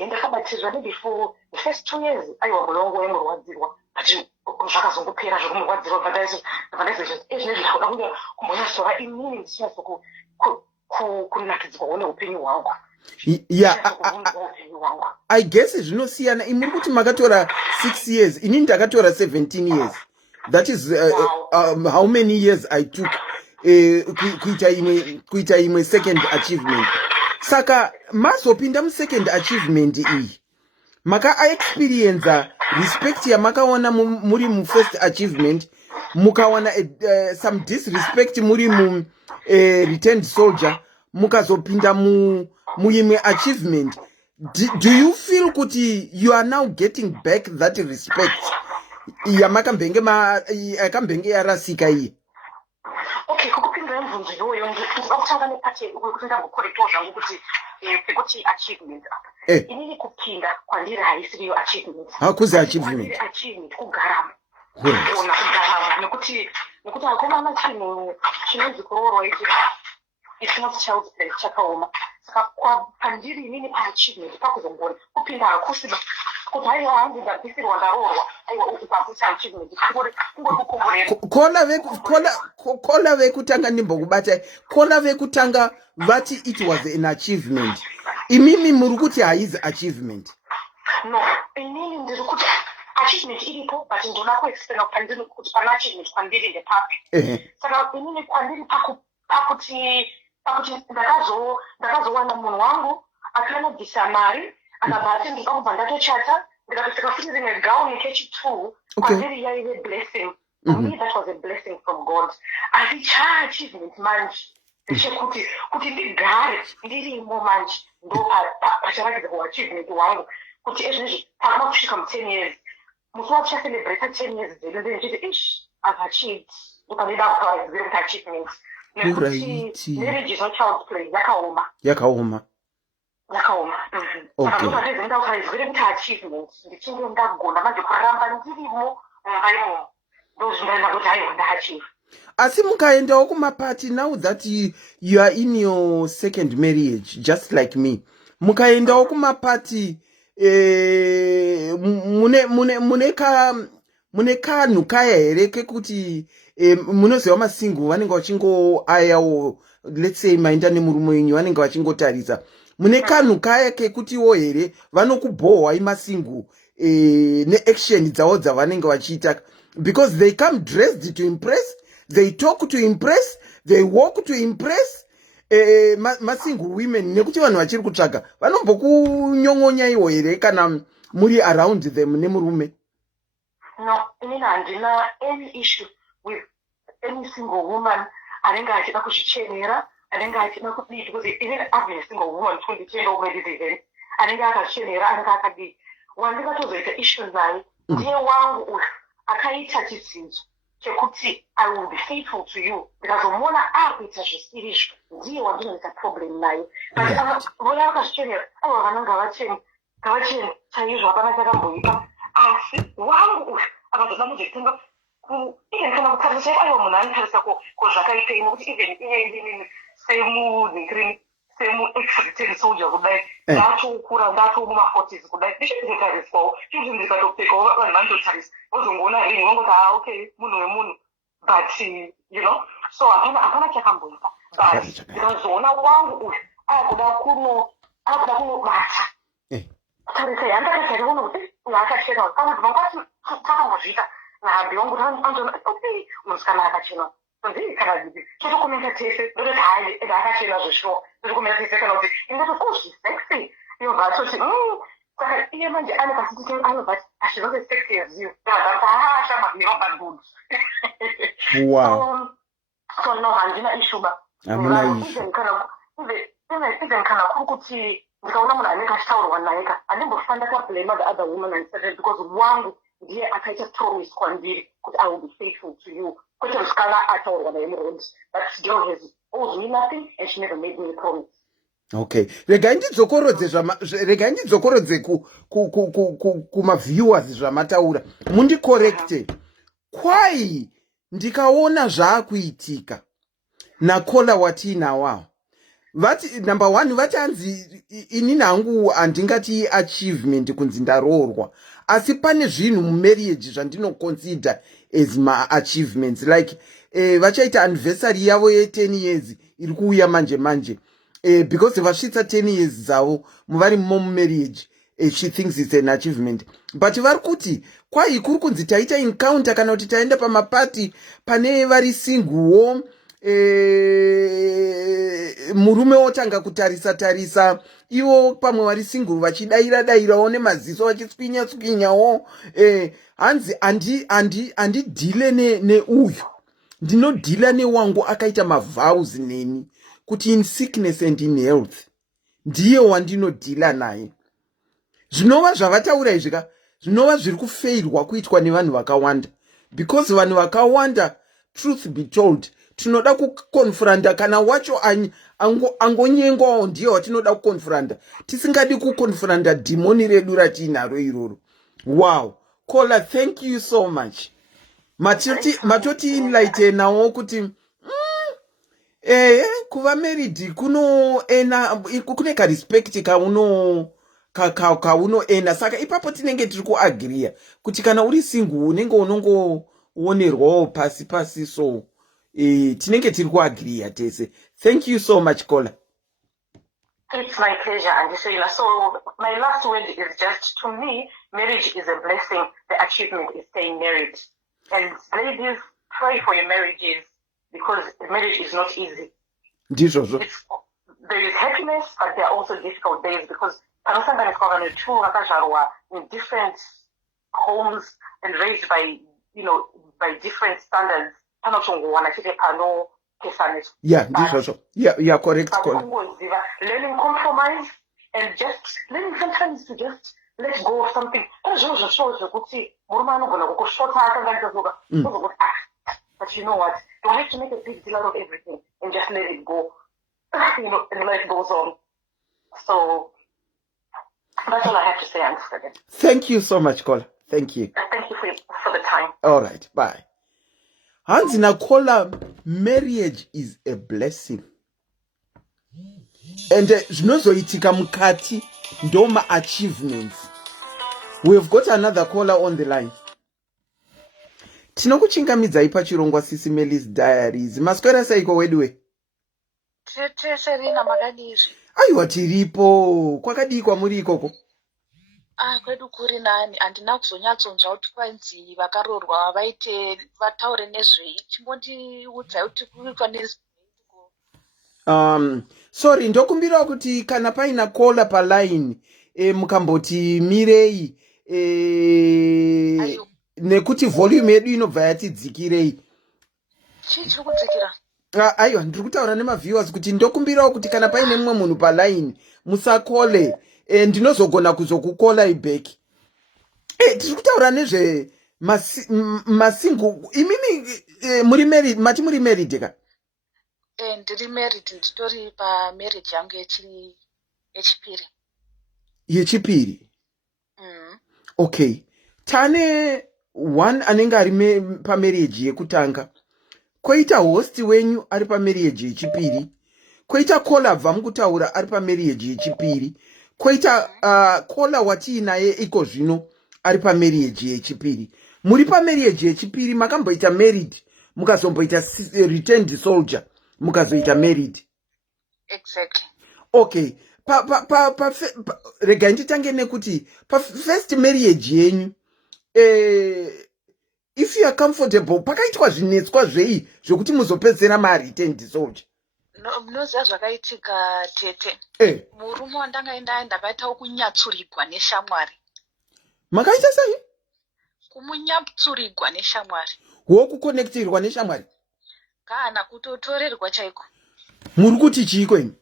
ndakabatirira maybe for the first 2 years aiwa mwoyo wangu waimurwadzirwa, but zvakazongopera zvokumurwadzirwa ezvinezvi ndakuda kunge kumbonyasora inini ndichinatso kunakidzwawo neupenyu hwangu. I guess zvinosiyana. Imuri kuti makatora 6 years, inini ndakatora 17 years. That is how many years I took kuita imwe second achievement. Saka mazopinda second achievement iyi maka experience respect yamakaona muri mu first achievement, mukawana some disrespect muri mu returned soldier, mukazopinda muimwe achievement. Do you feel kuti you are now getting back that respect yakambenge yarasika iyi? Okay, kukupindura mvunzo iyoyo ndakutanga nepati kuti ndambokorektawo zvangu kuti achievement apa inini kupinda kwandiri haisiriyo achievement. Hakuzi achievement kugarama kuona kugarama nekuti hakomana chinhu chinonzi kuroorwa it's not child's play chakaoma. Saka pandiri inini paachievement pakuzongona kupinda hakusiba kuti haiwa hangu ndabvisirwa ndaroorwa aiwa upakucha achievement kola vekutanga ndimbokubata kola vekutanga vati it was an achievement, imimi muri kuti haizi achievement. No, inini ndiri kuti achievement iripo, but ndinoda kuexplaina pandiri kuti pana achievement kwandiri ndepapi. Saka inini kwandiri pakuti ndakazowana munhu wangu akanobvisa mari akabva atenduka kubva ndatochata ndikatosvika futi rimwe gauni kechi2 kwandiri yaive blessing. For me that was a blessing from God. Asi chaachievement manje ndechekuti ndigare ndirimo manje ndo pacharakidza kuachievement wangu kuti ezvinezvi pakama kusvika mu10 years musi watichacelebrata 10 years dzedu ndechiti I've achieved ndopandida kutaura zivire kuti achievement nekuti marriage is not child's play yakaoma. Okay. Ndakazivire kuti achievement ndichinge ndagona manje kuramba ndirimo mumba imomo ndozvindaenda kuti aiwa ndaachieve. Asi mukaendawo kumapati, now that you are in your second marriage just like me, mukaendawo kumapati mune kanhu kaya here kekuti munoziva masingu vanenge vachingoayawo, let's say maenda nemurume wenyu vanenge vachingotarisa, mune kanhu kaya kekutiwo here vanokubhohwa imasingu neaction dzavo dzavanenge vachiita, because they come dressed to impress, they talk to impress, they walk to impress. Masingle women nekuti vanhu vachiri kutsvaga vanombokunyon'onyaiwo here kana muri around them nemurume? No, inini handina any issue with any single woman anenge achida kuzvichenera, anenge achida kudii, because inini I've been a single woman before ndichienda kumedit event, anenge akazvichenera, anenge akadii. Wandingatozoita issue naye ndiye wangu uyu akaita chizinzo chekuti I will be faithful to you, ndikazomuona akuita zvisirizvo ndiye wandinoita problem naye. But vona vakazvichenera ava vana ngavacheni chaizvo, hapana chakamboipa, asi wangu uyu akazoda muzotenga even kana kutarisa chaivo aiwa munhu anotarisa kozvakaitei, nokuti even inini semu-ex-return soldier kudai ndatokura ndatomuma40s kudai ndichindikariswawo chizvi ndikatopfekawo vanhu vanototarisa vozongoona rini vangoti okay munhu wemunhu, but you know, so hapana chakamboipa. But ndikazoona wangu uyu akuda kunobata tarisa yandakachaiona kuti uyu akachena kana kuti vangati takambozviita nahambi wangu kuti anzona okay musikana akachena ndii kana divi totokomenta tese ndototi hai ende akachena zveshuwa totokomenta tese kana kuti indoti zvisexy yobva toti saka iye manje ane kasitike anobva she's not as sexy as you ndakati shama never good. Wow. So no, handina ishuba even kana kuri kuti ndikaona munhu anenge achitaurwa naye ka handimbofanda kablame the other woman and said because wangu ndiye akaita promise kwandiri kuti I will be faithful to you, kwete musikana ataurwa naye muroad. That girl has owes me nothing and she never made me a promise. Okay, regai ndidzokorodze kumaviewers zvamataura mundikorekte. Kwai ndikaona zvaakuitika nakola watiinawawo vati number one vati hanzi inini hangu handingati achievement kunzi ndaroorwa, asi pane zvinhu mumarriage zvandinoconsider as ma-achievements, like vachaita anniversary yavo ye10 years iri kuuya manje because vasvitsa 10 years dzavo muvari mumarriage, she thinks it's an achievement. But vari kuti kwai kuri kunzi taita encounter kana kuti taenda pamapati pane vari singuwo, murume otanga kutarisa ivo pamwe vari single vachidairawo nemaziso vachitswinya-tswinyawo, hanzi handidhile neuyu, ndinodhila newangu akaita mavows neni kuti in sickness and in health ndiye wandinodhila naye. Zvinova zvavataura izvika zvinova zviri kufeirwa kuitwa nevanhu vakawanda, because vanhu vakawanda, truth be told, tinoda kukonfranta kana wacho angonyengwawo ndiye watinoda kukonfranta, tisingadi kukonfranta dhimoni redu ratiinaro iroro. Wow, Kola, thank you so much. Matoti enlightenawo kuti kuva married kune karespect kaunoenda, saka ipapo tinenge tiri kuagriya kuti kana uri single unenge unongoonerwawo pasi, so tinenge tiri kuagriya tese. Thank you so much, Kola. It's my pleasure, and so my last word is just, to me, marriage is a blessing. The achievement is staying married. And ladies, pray for your marriages, because marriage is not easy. There is happiness, but there are also difficult days, because in different homes and raised by different standards. Yeah, yeah, correct. Learning compromise and just learning sometimes to just let go of something. But you know what? You have to make a big deal out of everything and just let it go. And life goes on. So that's all I have to say, Amsterdam. Thank you so much, Kola. Thank you. And thank you for the time. All right, bye. Hanzi Kola, marriage is a blessing. And zvinozoitika mukati ndoma achievements. We've got another caller on the line. Tinokuchingamidzai pachirongwa SIS MELLY's Diaries. Maswera seiko wedwe? Serena makadizvi. Aiwa tiripo. Kwakadii kwamuri ikoko? Kwedu kuri nani handina kuzonyatsonzwa kuti kwanzi vakaroorwa vaite vataure nezvei. Chimbondiudzai kuti kurikwa nezvei. Sorry, ndokumbirawo kuti kana paina caller paline mukamboti mirei nekuti volume yedu inobva yatidzikirei. Chii chiri kudzikira? Aiwa ndiri kutaura nemaviewers kuti ndokumbirawo kuti kana paine mumwe munhu paline musakole, ndinozogona kuzokukolai back. Tiri kutaura nezve masingle. Imimi muri married, mati muri married ka? Ndiri married, nditori pamarriage yangu yechipiri. Yechipiri? Okay. Tane one anenge ari pamarriage yekutanga. Koita host wenyu ari pamarriage yechipiri. Koita caller bva mukutaura ari pamarriage yechipiri. Koita caller watiinaye iko zvino ari pamarriage yechipiri. Muri pamarriage yechipiri makamboita married, mukazomboita returned soldier, mukazoita married. Exactly. Okay. Rega nditange nekuti pa first marriage yenyu if you are comfortable pakaitwa zvinetswa zvei zvokuti muzopedzera returned soldier? Munoziva zvakaitika tete. Murume wandangaenda ndakaita kunyatsurigwa neshamwari. Makaita sei? Kumunyatsurigwa neshamwari. Wokuconnectirwa neshamwari? Kana kutotorerwa chaiko. Muri kuti chiiko imi?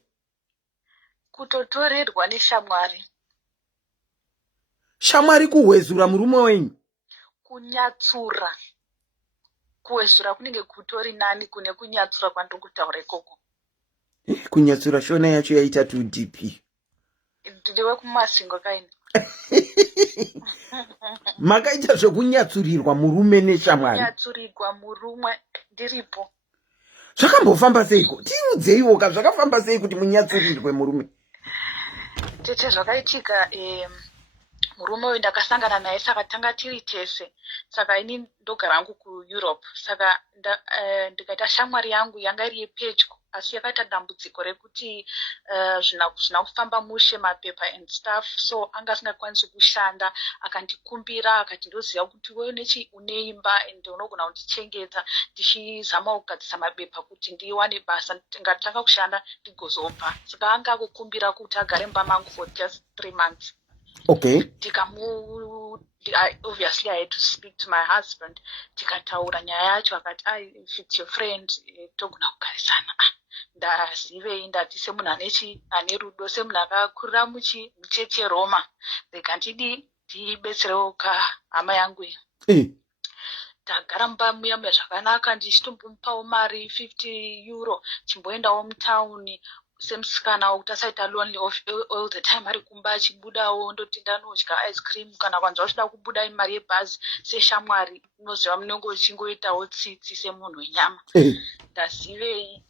Kutotorerwa neshamwari. Shamwari kuhwezura murume wenyu? Kunyatsura. Kuhwezura kunenge kutori nani kune kunyatsura kwandokutaura ikoko. Kunyatsura shona yacho yaita 2DP. Ndiwe kumasingo kaini. Makaita zvokunyatsurirwa murume neshamwari? Kunyatsurirwa murume ndiripo. Zvakambofamba seiko? Tiudzeiwo ka zvakafamba sei kuti munyatsurirwe murume? Tete zvakaitika murume uyu ndakasangana naye saka tanga tiri tese. Saka ini ndogara hangu kuEurope. Saka ndikaita shamwari yangu yanga iri yepedyo asi yakaita dambudziko rekuti zvina kufamba mushe mapepa and stuff, so anga asingakwanisi kushanda. Akandikumbira akati ndoziva kuti wewe nechi uneimba and unogona kundichengeta ndichizama kugadzisa mapepa kuti ndiwane basa ngatanga kushanda ndigozobva. Saka anga akukumbira kuti agare mumba mangu for just 3 months. Okay. Obviously I had to speak to my husband. Tikataura nyaya yacho akati if it's your friend togona kugarisana. Ndazivei ndati semunhu ane rudo, semunhu akakurira mucheche Roma, rega ndibetserewo hama yangu iyi. Tagara mumba muya zvakanaka ndichitombomupawo mari 50 euro chimboendawo mutauni semusikana wokuti asaita lonely all the time ari kumba achibudawo ndoti ndanodya ice cream kana kwanza uchida kubuda imari yebhazi seshamwari unoziva munenge uchingoitawo tsitsi semunhu wenyama. Ndazivei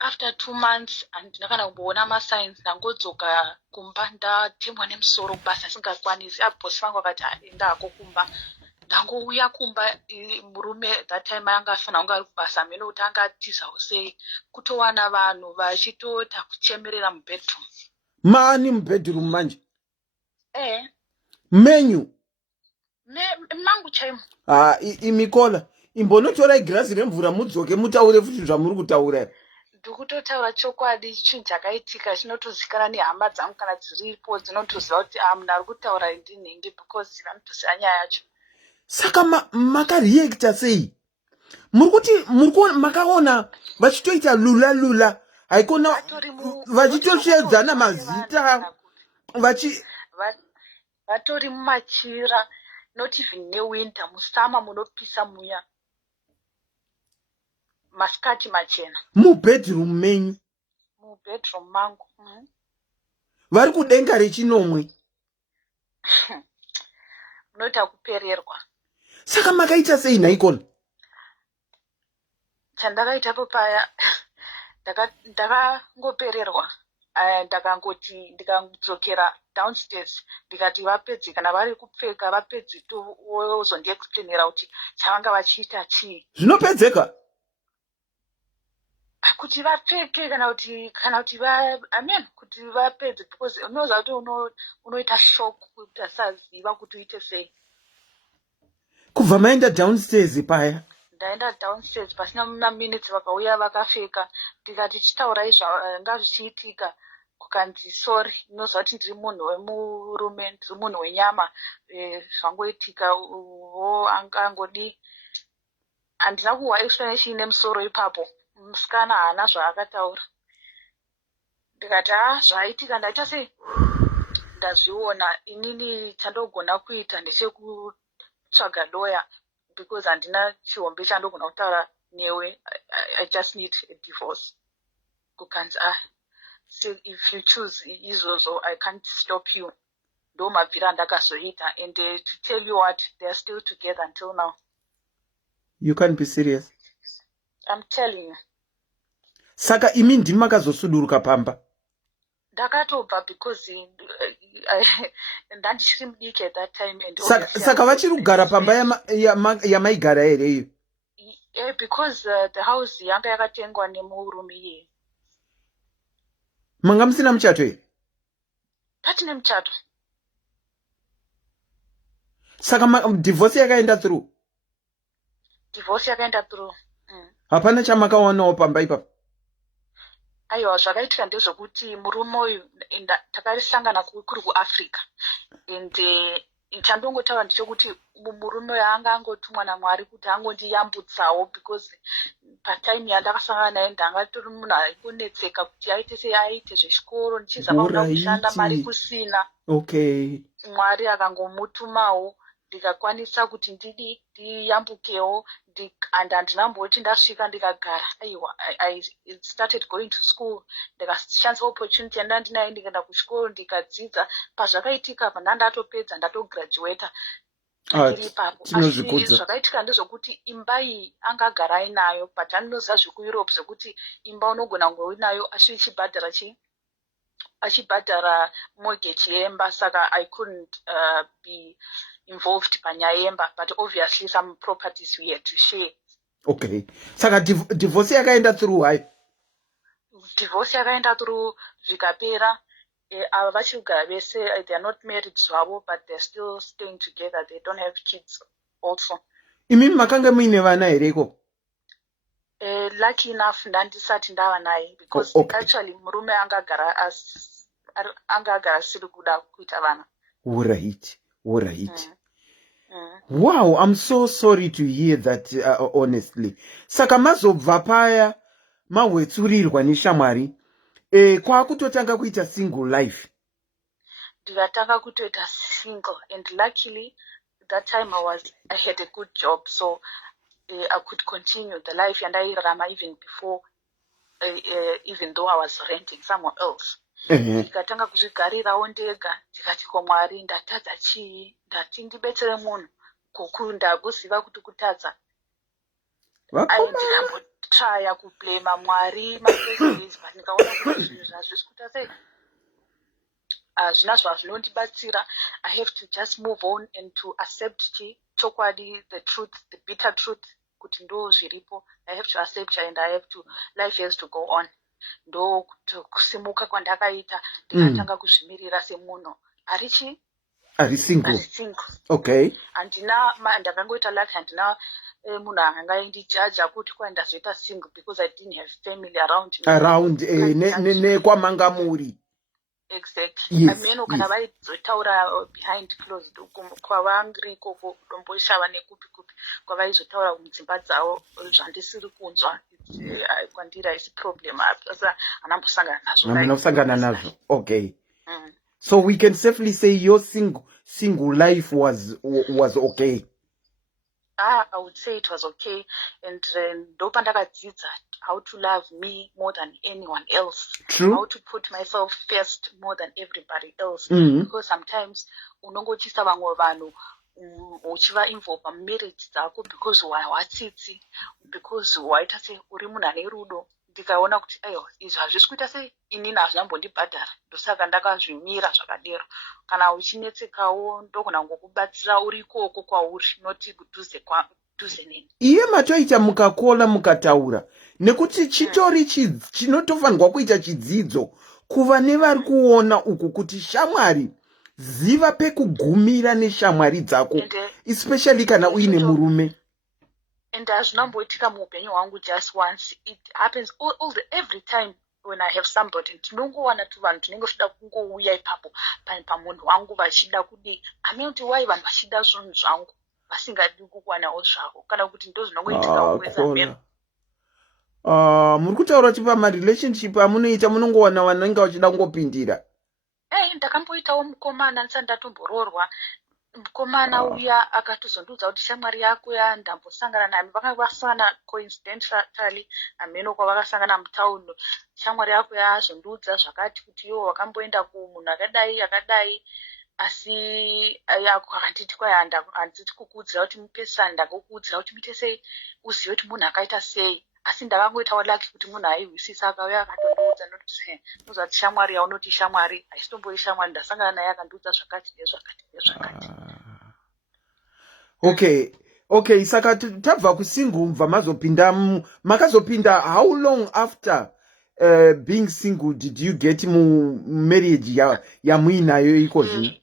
after 2 months ndakana kumboona masigns ndangodzoka kumba ndatemwa nemusoro kubasa asingakwanisi. Abhosi vangu vakati enda hako kumba. Ndangouya kumba murume that time anga afana kunge ari kubasa mheno kuti anga atizawo sei kutowana vanhu vachitota kuchemerera mubedroom. Mani mubedroom manje? Menyu mangu chaimo. Imikola imbonotora igirazi remvura mudzoke mutaure futi zvamuri kutaura. Ndikutotaura chokwadi chinhu chakaitika chinotozikanwa nehama dzangu kana dziripo dzinotoziva kuti munhu ari kutaura ndinhingi because vanotoziva nyaya yacho. Saka makareacta sei? Muri makaona vachitoita lula haikona vachitoshedzana mazita vatori mumachira not even newinter musama munopisa muya masikati machena mubedroom menyu? Mubedroom mangu. Vari kudenga rechinomwe? Munoita kupererwa. Saka makaita sei naikona? Chandakaitapo paya ndakangopererwa. ndakangoti ndikadzokera downstairs ndikati vapedzi kana vari kupfeka vapedzi wozondiexplainira kuti chavanga vachiita chii. Zvinopedzeka kuti vapfeke kana kuti kuti vapedze, because unoziva kuti unoita shock kuti asaziva kuti uite sei. Kubva maenda downstairs paya? Ndaenda downstairs pasina minutes vakauya vakapfeka, tikati titaurai zvanga zvichiitika, kukanzi sorry, unoziva kuti ndiri munhu wemurume, ndiri munhu wenyama, zvangoitika angangodi. Handina kuwa explanation nemusoro ipapo, musikana haana zvaakataura. Ndikati zvaitika ndaita sei? Ndazviona inini chandogona kuita ndechekutsvaga lawyer, because handina chihombe chandogona kutaura newe. I just need a divorce. Kukanzi so if you choose izvozvo, I can't stop you. Ndo mabvira ndakazoita, and to tell you what, they are still together until now. You can't be serious. I'm telling you. Saka imi ndimi makazosuduruka pamba? Ndakatobva because ndandichiri mudiki at that time, and saka vachiri kugara pamba yamaigara here iyo? Because the house yanga yakatengwa nemurume iye. Manga musina muchato here? Tatine muchato. Saka divorce yakaenda through? Divorce yakaenda through. Hapana chamakaonawo pamba ipapo? Aiwa, zvakaitika ndezvokuti murume uyu takarisangana kuri kuAfrica, and chandongotaura ndechekuti murume uyu anga angotumwa naMwari kuti angondiyambutsawo, because patime yandakasangana naye ndanga tori munhu aimbonetseka kuti aite sei aite zvechikoro, ndichizama kuda kushanda mari kusina. Okay. Mwari akangomutumawo ndikakwanisa kuti ndiyambukewo, and handinamboti ndasvika ndikagara. Aiwa, I started going to school, ndikashandisa opportunity yanda ndinayo ndikaenda kuchikoro ndikadzidza. Pazvakaitika pa ndatopedza ndatograduata iri ipapo. Asi zvakaitika ndezvokuti imba iyi angagara ainayo, but andinoziva zvekueurope zvokuti imba unogona kunge uinayo asi achibhadhara mortgage yemba, saka I couldn't be involved panyaya yemba, but obviously some properties we had to share. Okay. Saka divorce yakaenda through hai? Divorce yakaenda through zvikapera. Ava vachigara vese, they are not married zvavo, but they're still staying together. They don't have kids also. Imi makanga muine vana hereko? Lucky enough ndandisati ndava naye, because actually murume angagara asiri kuda kuita vana. Alright. Wow, I'm so sorry to hear that, honestly. Saka mazobva paya mahwetsurirwa neshamwari, kwakutotanga kuita single life? Ndikatanga kutoita single, and luckily that time I had a good job, so I could continue the life yandairarama even before, even though I was renting somewhere else. Ndikatanga kuzvigarirawo ndega, ndikati kwaMwari, ndatadza chii? Ndati ndibetsere munhu kukunda kuziva kuti kutadza. Ndikambotraya kublema Mwari mapraises, but ndikaona kuti zvinhu zvazvisi kuita sei. Zvina zvazvinondibatsira. I have to just move on and to accept chokwadi, the truth, the bitter truth, kuti ndo zviripo. I have to accept and I have to, life has to go on. Ndo kusimuka kwandakaita, ndikatanga kuzvimirira semunhu ari single. Okay. Ndakangoita luck, handina munhu angaindijaja kuti ndazoita single, because I didn't have family around nekwamanga muri. Exactly. Yes, ameno kana vaizotaura behind closed kwavangiri ikoko domboshava nekupi kwavaizotaura mudzimba dzavo zvandisiri kunzwa kwandira isi problem api, saka anambosangana nazvo. Okay. So we can safely say your single life was okay? I would say it was okay, and ndopandakadzidza how to love me more than anyone else. True. How to put myself first more than everybody else. Because sometimes unongochisa vamwe vanhu uchiva involve pamarriage dzako because watsitsi, because waita se uri munhu ane rudo. ndikaona kuti ayo izvi hazvisi kuita sei inini hazvambondibhadhara ndosaka ndakazvimira zvakadero. Kana uchinetsekawo ndogona ngokubatsira uri ikoko kwauri noti kudhuze neni. Iye matoita mukakola mukataura nekuti chitori chinotofanirwa kuita chidzidzo kuva nevari kuona uku kuti shamwari ziva pekugumira neshamwari dzako, especially kana uine murume. And hazvinamboitika muupenyu hwangu just once. It happens every time when I have somebody. Ndinongowana tu vanhu tinenge zvida kungouya ipapo pamunhu wangu vachida kudii. Hamene kuti wai vanhu vachida zvinhu zvangu vasingadi kukwanawo zvavo kana kuti ndo zvinongoitika kweza meno. Muri kutaura kuti pamarelationship amunoita munongowana vanenge vachida kungopindira. Ndakamboitawo mukomana ndisati ndatombororwa. Mukomana uya akatozondiudza kuti shamwari yako ndambosangana naye. Vakanga vasangana coincidentally ameno kwavakasangana mutaundi. Shamwari yako yazondiudza zvakati kuti iwo wakamboenda kumunhu akadai asi akanditi kwai handiti kukuudzira kuti mupesana, ndakukuudzira kuti muite sei uzive kuti munhu akaita sei. Asi ndakangoitawo laki kuti munhu aihwisisa akauya akatondiudza noti nozati shamwari yaunoti shamwari haisitombori shamwari, ndasangana naye akandiudza zvakati nezvakati. Okay, saka tabva kusingle mva makazopinda. How long after being single did you get marriage yamuinayo ikozvi?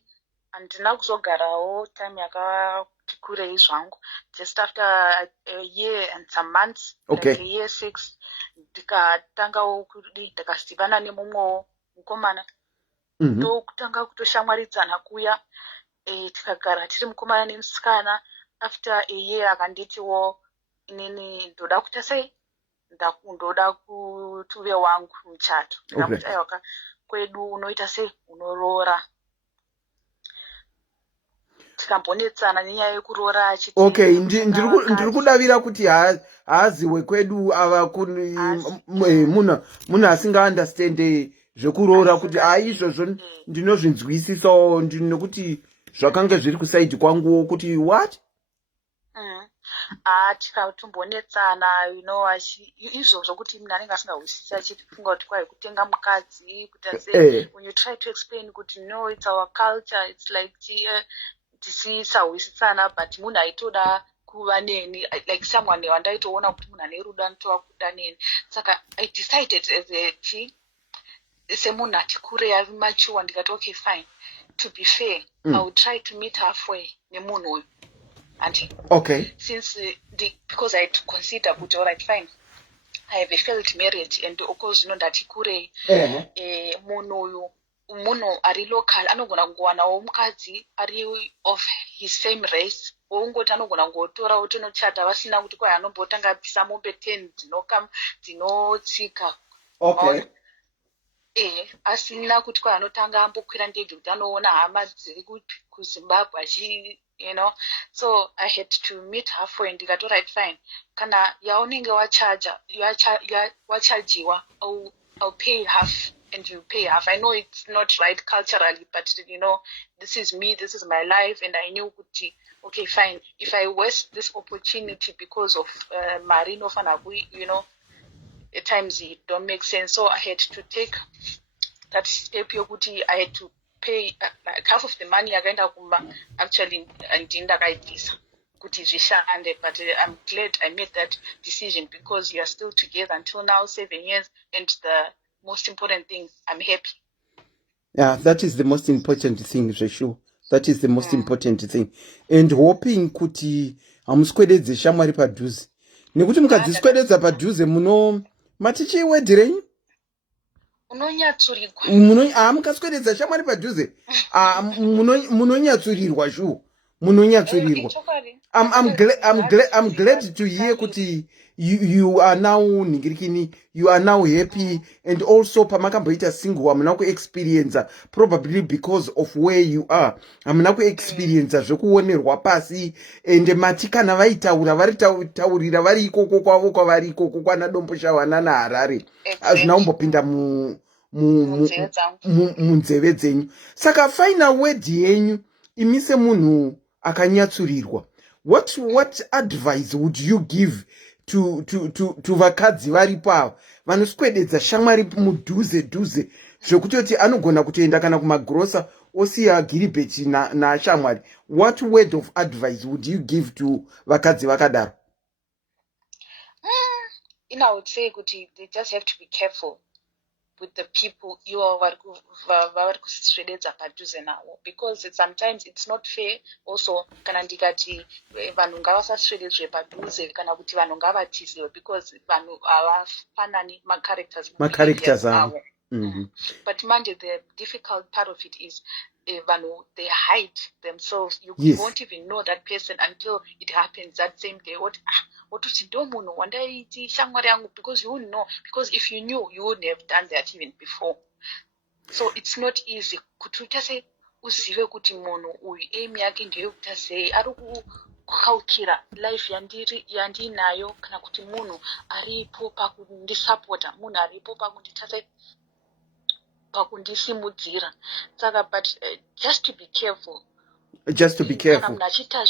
Handina kuzogarawo time yakati kurei zvangu. Just after a year and some months, like a year 6, ndikatangawo ndikasivana nemumwewo mukomana. Ndokutanga kutoshamwaridzana kuya. Tikagara tiri mukomana nemusikana. After a year akanditiwo inini ndoda kuita sei ndoda kutuve wangu muchato. Ndikamuti aiwaka kwedu unoita sei unoroora. Tikambonetsana nenyaya yekuroora achiti ndiri kudavira kuti haaziwe kwedu ava munhu asinga understand zvekuroora kuti izvozvo ndinozvinzwisisawo nekuti zvakanga zviri kusaidi kwanguwo kuti what? Tikatombonetsana izvozvo kuti munhu anenge asingahwisisi achifunga kuti kwai kutenga mukadzi kuita sei. When you try to explain kuti no, it's our culture, it's like tisisahwisisana, but munhu aitoda kuva neni, like someone wandaitoona kuti munhu ane rudo anotova kuda neni. Saka I decided semunhu ati kure ari mature, ndikati okay fine, to be fair I would try to meet halfway nemunhu uyu. And since because I consider kuti all right fine, I have a failed marriage and okozvino ndati kurei munhu uyu munhu ari local anogona kungowanawo mukadzi ari of his same race, ongoti anogona ngotora otonochata vasina kuti kwai anombotanga pisa mombe 10 dzinotsika. Asina kuti kwai anotanga ambokwira ndege kuti anoona hama dziri kuZimbabwe so I had to meet halfway. Ndikati right fine, kana yaunenge wachajiwa I'll pay half and you pay half. I know it's not right culturally, but this is me, this is my life, and I knew kuti okay fine, if I waste this opportunity because of Marino Fanagui, at times it don't make sense. So I had to take that step yokuti I had to pay like half of the money agaenda kumba. Actually ndindakaibvisa kuti zvishande, but I'm glad I made that decision because we are still together until now 7 years, and the most important thing, I'm happy. Yeah, that is the most important thing, Reshu. That is the most important thing. And hoping kuti hamuswededze shamwari padhuze. Nekuti mukadziswededza padhuze matichi wedding renyu? Unonyatsurirwa. Mukaswededza shamwari padhuze. Munonyatsurirwa shu. Munonyatsurirwa. I'm glad to hear kuti you are now ningirikini, you are now happy, and also pamakamboita single amuna ku experience probably because of where you are. Amuna ku experience zvekuonerwa pasi, and mati kana vaitaura varitaurira vari ikoko kwavo kwavari ikoko kwana Dombo Shawana na Harare. Azvina kumbopinda munzeve dzenyu. Saka final word yenyu imise munhu akanyatsurirwa. What advice would you give vakadzi varipo ava vanoswededza shamwari mudhuze dhuze zvekutoti anogona kutoenda kana kumagrosa osiya giribheti nashamwari. What word of advice would you give to vakadzi vakadaro? I would say they just have to be careful with the people ivo vari kuswededza padhuze navo, because sometimes it's not fair also. Kana ndikati vanhu ngavasaswededzwe padhuze kana kuti vanhu ngavatiziwe, because vanhu havafanani macharacters avo. But manje the difficult part of it is vanhu they hide themselves. You won't even know that person until it happens that same day. Wototi ndo munhu wandaiti shamwari yangu, because you wouldn't know, because if you knew you wouldn't have done that even before. So it's not easy kuti utase uzive kuti munhu uyu aim yake ndeyekuita sei, ari kukaukira life yandinayo, kana kuti munhu aripo pakundisapota, munhu aripo pakundisimudzira. Saka but just to be careful. Kana munhu achiita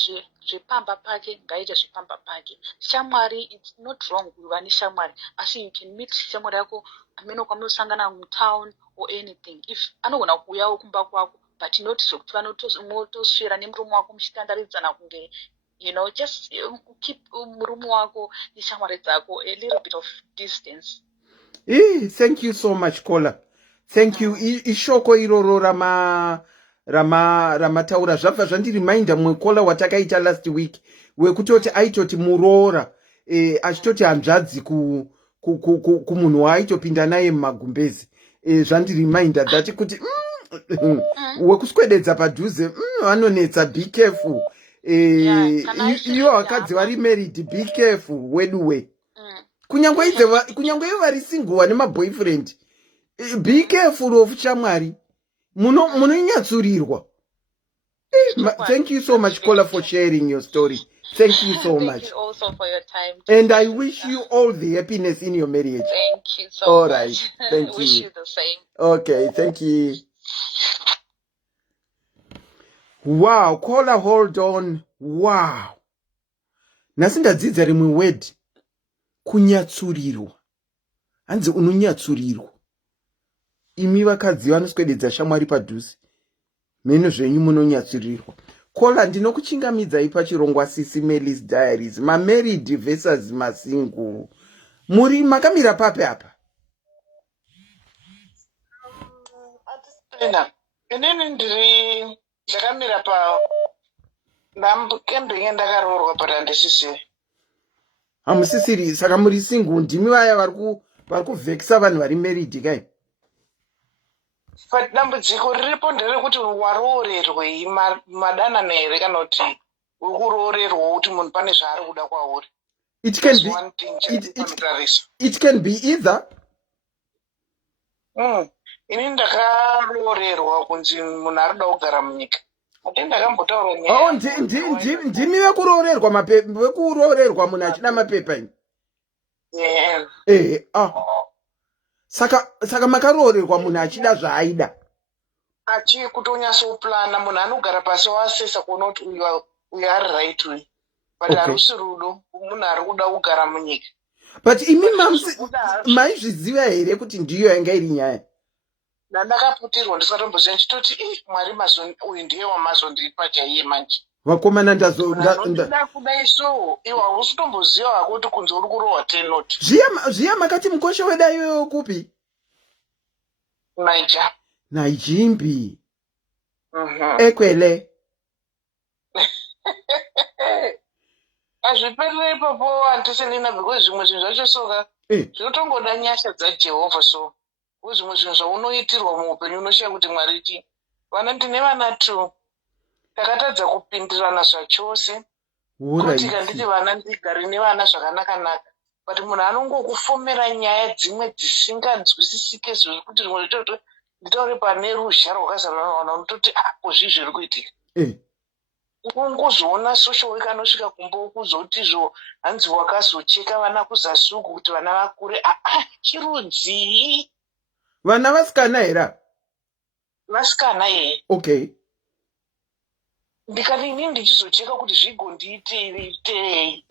zvepamba pake ngaite zvepamba pake. Shamwari, it's not wrong kuva neshamwari, asi you can meet shamwari yako amene kwamunosangana mutown or anything. If anogona kuuyawo kumba kwako, but not zvokuti vanotoswera nemurume wako muchitandaridzana kunge, just keep murume wako neshamwari dzako a little bit of distance. Thank you so much, Kola. Thank you. Ishoko iroro ramataura zvabva zvandirimainda mwekola watakaita last week wekutoti aitoti muroora achitoti hanzvadzi kumunhu waaitopinda naye mumagumbezi. Zvandirimainda dhati kuti wekuswededza padhuze vanonetsa. Be careful. Ivo vakadzi vari married, be careful weduwe. Kunyangwe ivo vari single vane maboyfriend, be careful of shamwari. Munonyatsurirwa. Thank you so much, Kola, for sharing your story. Thank you so much. Thank you also for your time. And I wish you all the happiness in your marriage. Thank you so much. All right. Thank you. Wish you the same. Okay, thank you. Wow, Kola, hold on. Wow. Nasindadzidza rimwe word. Kunyatsurirwa. Hanzi unonyatsurirwa. Imi vakadzi vanoswededza shamwari padhuze, meno zvenyu munonyatsurirwa. Kola, ndinokuchingamidzai pachirongwa SIS MELLY's Diaries, married versus masingle. Muri makamira papi apa? Inini ndakamira pa ndamukembe ndakaroorwa padandisisi. Hamusisiri, saka muri single. Ndimi vaya vari kuvhekisa vanhu vari married kai? But dambudziko riripo nderekuti waroorerwei madanana here kana kuti urikuroorerwa kuti munhu pane zvaari kuda kwauri. It can be either. Ini ndakaroorerwa kunzi munhu ari kuda kugara munyika. Ati ndakambotaura nyaya. Ndimi vekuroorerwa munhu achida mapepa ini. Saka makaroorerwa munhu achida zvaaida. Kutonyatsoplana munhu anogara pasi wasesa kuona kuti uyu ari right way. But harusi rudo, munhu ari kuda kugara munyika. But imi maizviziva here kuti ndiyo yanga iri nyaya? Ndakaputirwa ndisatombozviya nchitoti Mwari uyu ndiye wamazondipa chaiye manje. Vakomana ndida kudai so iwe hausitomboziva hako kuti kunze uri kurohwa tenoti. Zviya makati mukosha weda iyoyo kupi? Naijimbi. Ekwele. Hazviperere ipapo antiselina, because zvimwe zvinhu zvacho soka zvinotongoda nyasha dzaJehovha. So zvimwe zvinhu zvaunoitirwa muupenyu unoshaya kuti Mwari ti vana ndine vana 2 takatadza kupindirana zvachose kuti kanditi vana ndigare nevana zvakanaka-naka, but munhu anongokufomera nyaya dzimwe dzisinganzwisisike zvekuti rimwe ritoto nditaure pane ruzha rwakazarwa navana unototi kozvi zviri kuitika. Ukongozviona social worker anosvika kumba ukuzotizvo hanzi wakazocheka vana kuzasuku kuti vana vakure. Chirudzi. Vana vasikana hera? Vasikana here. Okay. Ndikati inini ndichizocheka kuti zvigondiitei.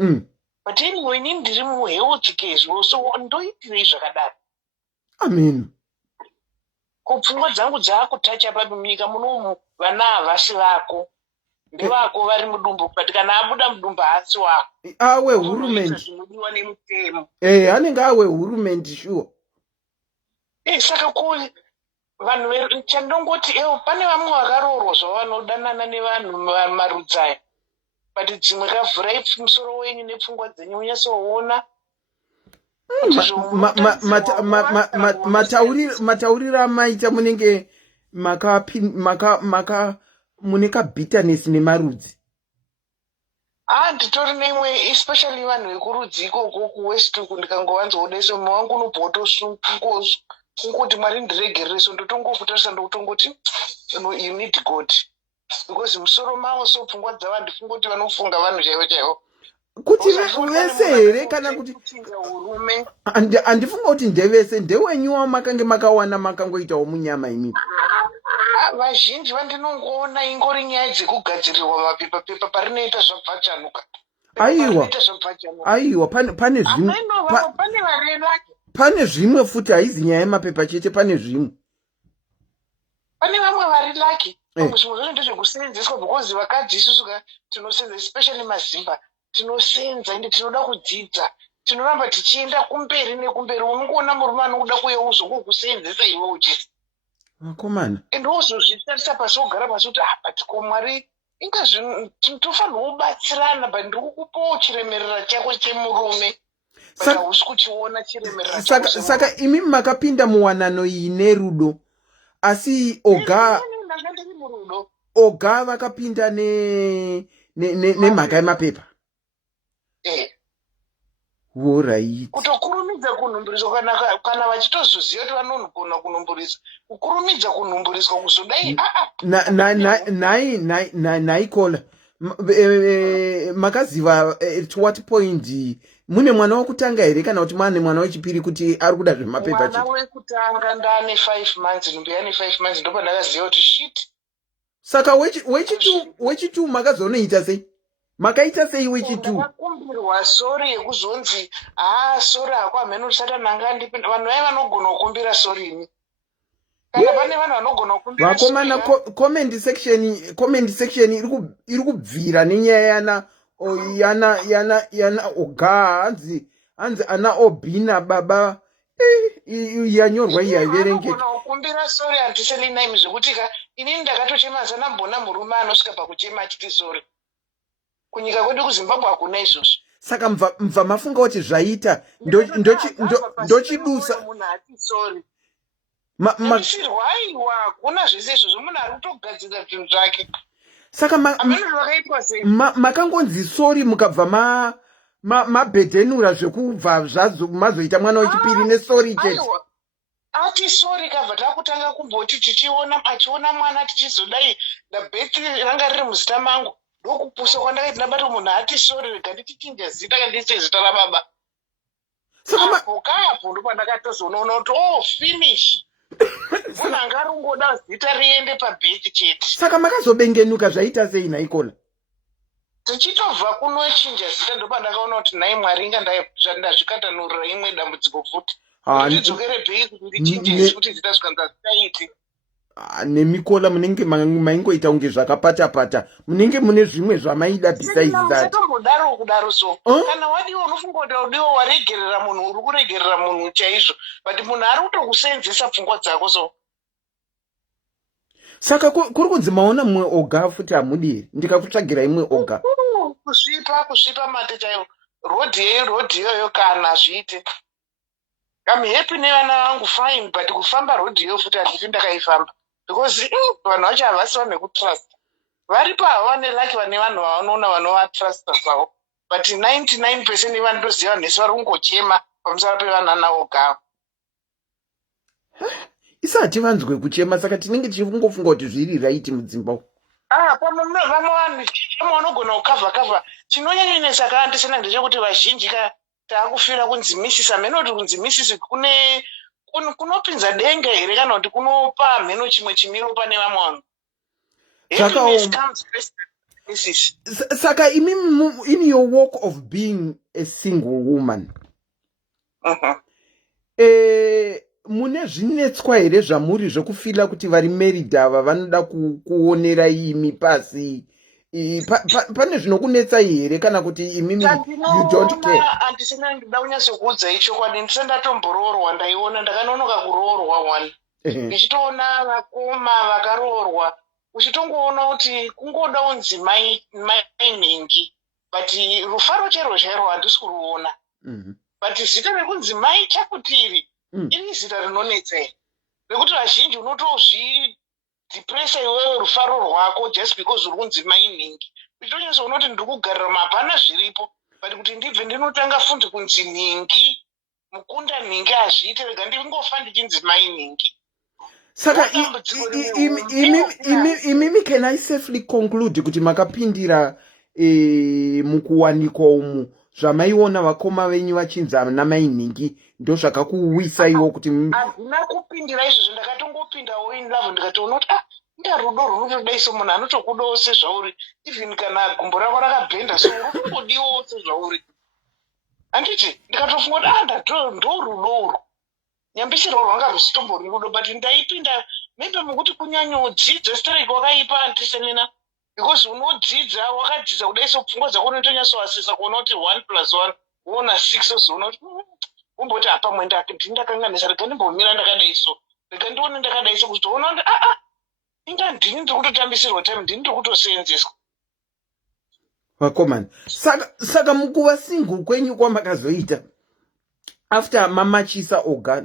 but anyway inini ndiri muhealth case so ndoitirei zvakadaro. Amen. Kupfungwa dzangu dzaakutacha papi munyika munomu vana havasi vako ndevako vari mudumbu but kana abuda mudumbu haasi wako Awe hurumende zvinodiwa nemutemo. anenge awe hurumende sure. Saka vanhu chandongoti pane vamwe vakaroorwa zvavanodanana nevanhu marudzi aya but dzimwe kavhurai musoro wenyu nepfungwa dzenyu unyatsoona matauriro amaita munenge mune kabitterness nemarudzi. Nditori neimwe especially vanhu vekurudzi ikoko kuwest uku ndikangovanzwa mama wangu unobva kungoti Mwari ndiregerereso ndotongofutarisa ndokutongoti you need God because musoro mavo so pfungwa dzavo handifunga kuti vanofunga vanhu chaivo chaivo kuti vese here kana kuti urume. Handifunga kuti ndevese ndewenyuwa makange makawana makangoitawo munyama imini. Vazhinji vandinongoona ingori nyaya dzekugadzirirwa mapepa parinoita zvabvachanuka. Aiwa pane zvimwe futi haizi nyaya yemapepa chete, pane zvimwe. Pane vamwe vari laki zvimwe zvacho ndezvekuseenzeswa because vakadzi isusu tinosenza especially mazimba tinosenza ende tinoda kudzidza tinoramba tichienda kumberi nekumberi. Unongoona murume anokuda kuuya uzokukuseenzesa iwe uchiti makomana ende wozozvitarisa pasi wogara pasi kuti but ko Mwari inga zvinhu tofanirwa kubatsirana but ndiri kukupawo chiremerera chako chemurume hausi kuchiona chiremerera chako. Saka imi makapinda muwanano iyi nerudo asi oga vakapinda nemhaka yemapepa. Alright. Kutokurumidza kunhumburiswa kana vachitozoziva kuti vanogona kunhumburiswa kukurumidza kunhumburiswa kuzodai naikola makaziva at what point mune mwana wekutanga here kana kuti mane mwana wechipiri kuti ari kuda zvemapepa chete? Mwana wekutanga ndane 5 months ndiyane 5 months ndipo ndakaziva kuti shit. Saka wechitu makazonoita sei? Makaita sei wechitu? Ndakakumbirwa sori yekuzonzi sori hako hamene usata nanga ndipinda. Vanhu vaya vanogona kukumbira sori ini. Kana pane vanhu vanogona kukumbira vakomana comment section iri kubvira nenyaya yana oga hanzi ana obina baba yanyorwa iyi haiverengeki. Vanogona kukumbira sori handiseli naimi zvekuti inini ndakatochema ndambona murume anosvika pakuchema achiti sori. Kunyika kwedu kuZimbabwe hakuna izvozvo. Saka mva mafunga kuti zvaita ndochidusa munhu ati sori. Mashirwa aiwa hakuna zvese izvozvo munhu ari kutogadzira zvinhu zvake. Saka makangonzi sori mukabva mabhedhenura zvekubva mazoita mwana wechipiri nesori chete. Ati sori kabva takutanga kumboti achiona mwana tichizodai dabhethi ranga riri muzita mangu ndokupusa kwandakaiti ndabata munhu ati sori rega ndichichinja zita kandiise zita rababa. Apo ndo pandakatozonoona kuti finish. Munhu anga aringoda zita riende pabhethi chete. Saka makazobengenuka zvaita sei naikola? Tichitobva kunochinja zita ndo pandakaona kuti nai Mwari ndazvikatanurira imwe dambudziko futi. Ndidzokere bhei kuti ndichinje futi zita zvikanza zvitaiti. Nemikola munenge maingoita unge zvakapata-pata, munenge mune zvimwe zvamaida besides that. Kudaro so kana wadiwa unofunga kuti wadiwa waregerera munhu uri kuregerera munhu chaizvo but munhu ari kutokuseenzesa pfungwa dzako so. Saka kuri kunzi maona mumwe oga futi hamudiri ndikakutsvagira imwe oga kusvipa mate chaivo rodhi iyoyo kana zviite. I'm happy nevana vangu fine but kufamba rodhi iyoyo futi handifi ndakaifamba because vanhu vacho havasi vanhu vekutrust. Varipo hava vane laki vane vanhu vanoona vanovatrusta zvavo but 99% vanotoziva nhesi vari kungochema pamusoro pevanana oga. Isati vanzwe kuchema saka tinenge tichifungofunga kuti zviri right mudzimbabwe. Vamwe vanhu chema vanogona kukavha chinonyanyonesa kaandisena ndechekuti vazhinji taakufira kunzi misisi hamene kuti kunzi misisi kunopinza denga here kana kuti kunopa mheno chimwe chimiro pane vamwe vanhu. Saka in your walk of being a single woman, mune zvinetswa here zvamuri zvekufila kuti vari married ava vanoda kuonera imi pasi? Pane zvinokunetsai here kana kuti imimi you don't care? Handisina ndida kunyatsokuudza ichokwadi, ndisati ndatombororwa ndaiona, ndakanonoka kuroorwa one. Ndichitoona vakoma vakaroorwa, uchitongoona kuti kungoda unzi mainhingi, but rufaro chero chairo handisi kuruona. But zita rekunzi mai chakutiri iri zita rinonetsa, rekuti vazhinji unotozvidepresa iwewe rufaro rwako just because uri kunzi mainhingi. Uchitonyatsoona kuti ndiri kugarira mapana zviripo, but kuti ndibve ndinotanga fundi kunzi nhingi, mukunda nhingi hazviite, rega ndingofa ndichinzi mainhingi. Saka imimi can I safely conclude kuti makapindira mukuwanikwa umu zvamaiona vakoma venyu vachinzi namainhingi ndo zvakakuwisa iwo kuti handina kupindira izvozvo, ndakatongopindawo in love ndikatoona kuti ndarudo runotoda iso munhu anotokudawo sezvauri, even kana gumbo rako rakabhenda so urikungodiwawo sezvauri. Handiti ndikatofunga kuti ndo rudo urwu, nyambisiro rwanga rusitombo rudo, but ndaipinda maybe mukuti kunyanyodzidza stereki wakaipa antisenina, because unodzidza wakadzidza kudai so pfungwa dzako unotonyatsoasisa kuona kuti 1+1 uona 6, uzoona kuti umboti apa mwenda ndindakanganisa, rega ndimbomira ndakadai so, rega ndione ndakadai so, kuzoona kuti inga ndini ndiri kutotambisirwa time, ndini ndiri kutoseenzeswa. Vakomana, saka mukuva single kwenyu kwamakazoita after mamachisa oga,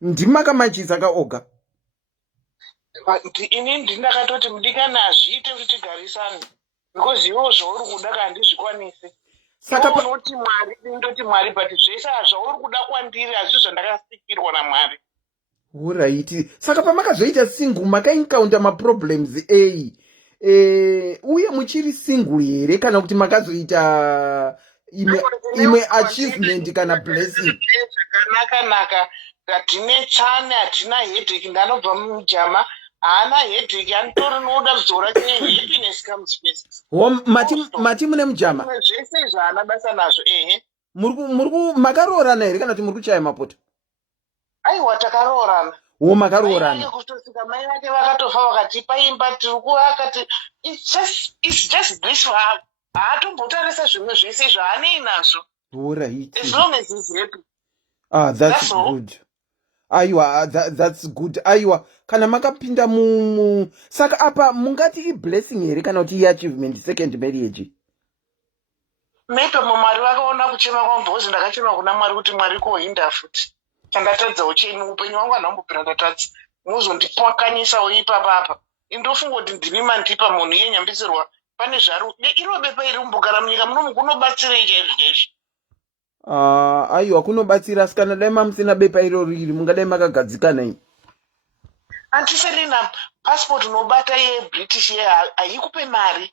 ndimakamachisa kaoga? Ini ndakatoti mudikana hazviite kuti tigarisane, because iwo zvauri kuda kandizvikwanise. Saka unoti Mwari, ndoti Mwari, but zvese zvauri kuda kwandiri hazvo zvandakasikirwa naMwari. Alright. Saka pamakazoita single makaencounter maproblems uye muchiri single here kana kuti makazoita imwe achievement kana blessing? Zvakanaka, hatinetsane, hatina headache. Ndanobva mujama haana headache, anotori noda kuzora happiness comes first. Mati mune mujama zvese zvaana basa nazvo. Makaroorana here kana kuti muri kuchaya mapoto? Aiwa, takaroorana. Makaroorana kutosvika mai vake vakatofa, vakatipa imba tiri kuvakati it's just this. Haatombotarisa zvimwe zvese zvaanei nazvo. Alright. As long as he's happy. That's good. Aiwa, that's good. Aiwa, kana makapinda saka apa mungati blessing here kana kuti achievement second marriage? Maybe Mwari vakaona kuchema kwangu, because ndakachema kuna Mwari kuti Mwari kohinda futi. Chandatadza ucheni upenyu wangu handambopera ndatadza. Muzondipwakanyisawo ipapapa. Indofunga kuti ndini mandipa munhu yenyambisirwa. Pane zvaro iro bepa iri kumbogara munyika munomu kunobatsirei chaizvo? Aiwa, kunobatsira, asi kana dai mamusina bepa iro riri mungadai makagadzikana imi? Antiselina, passport unobata yeBritish haikupe mari.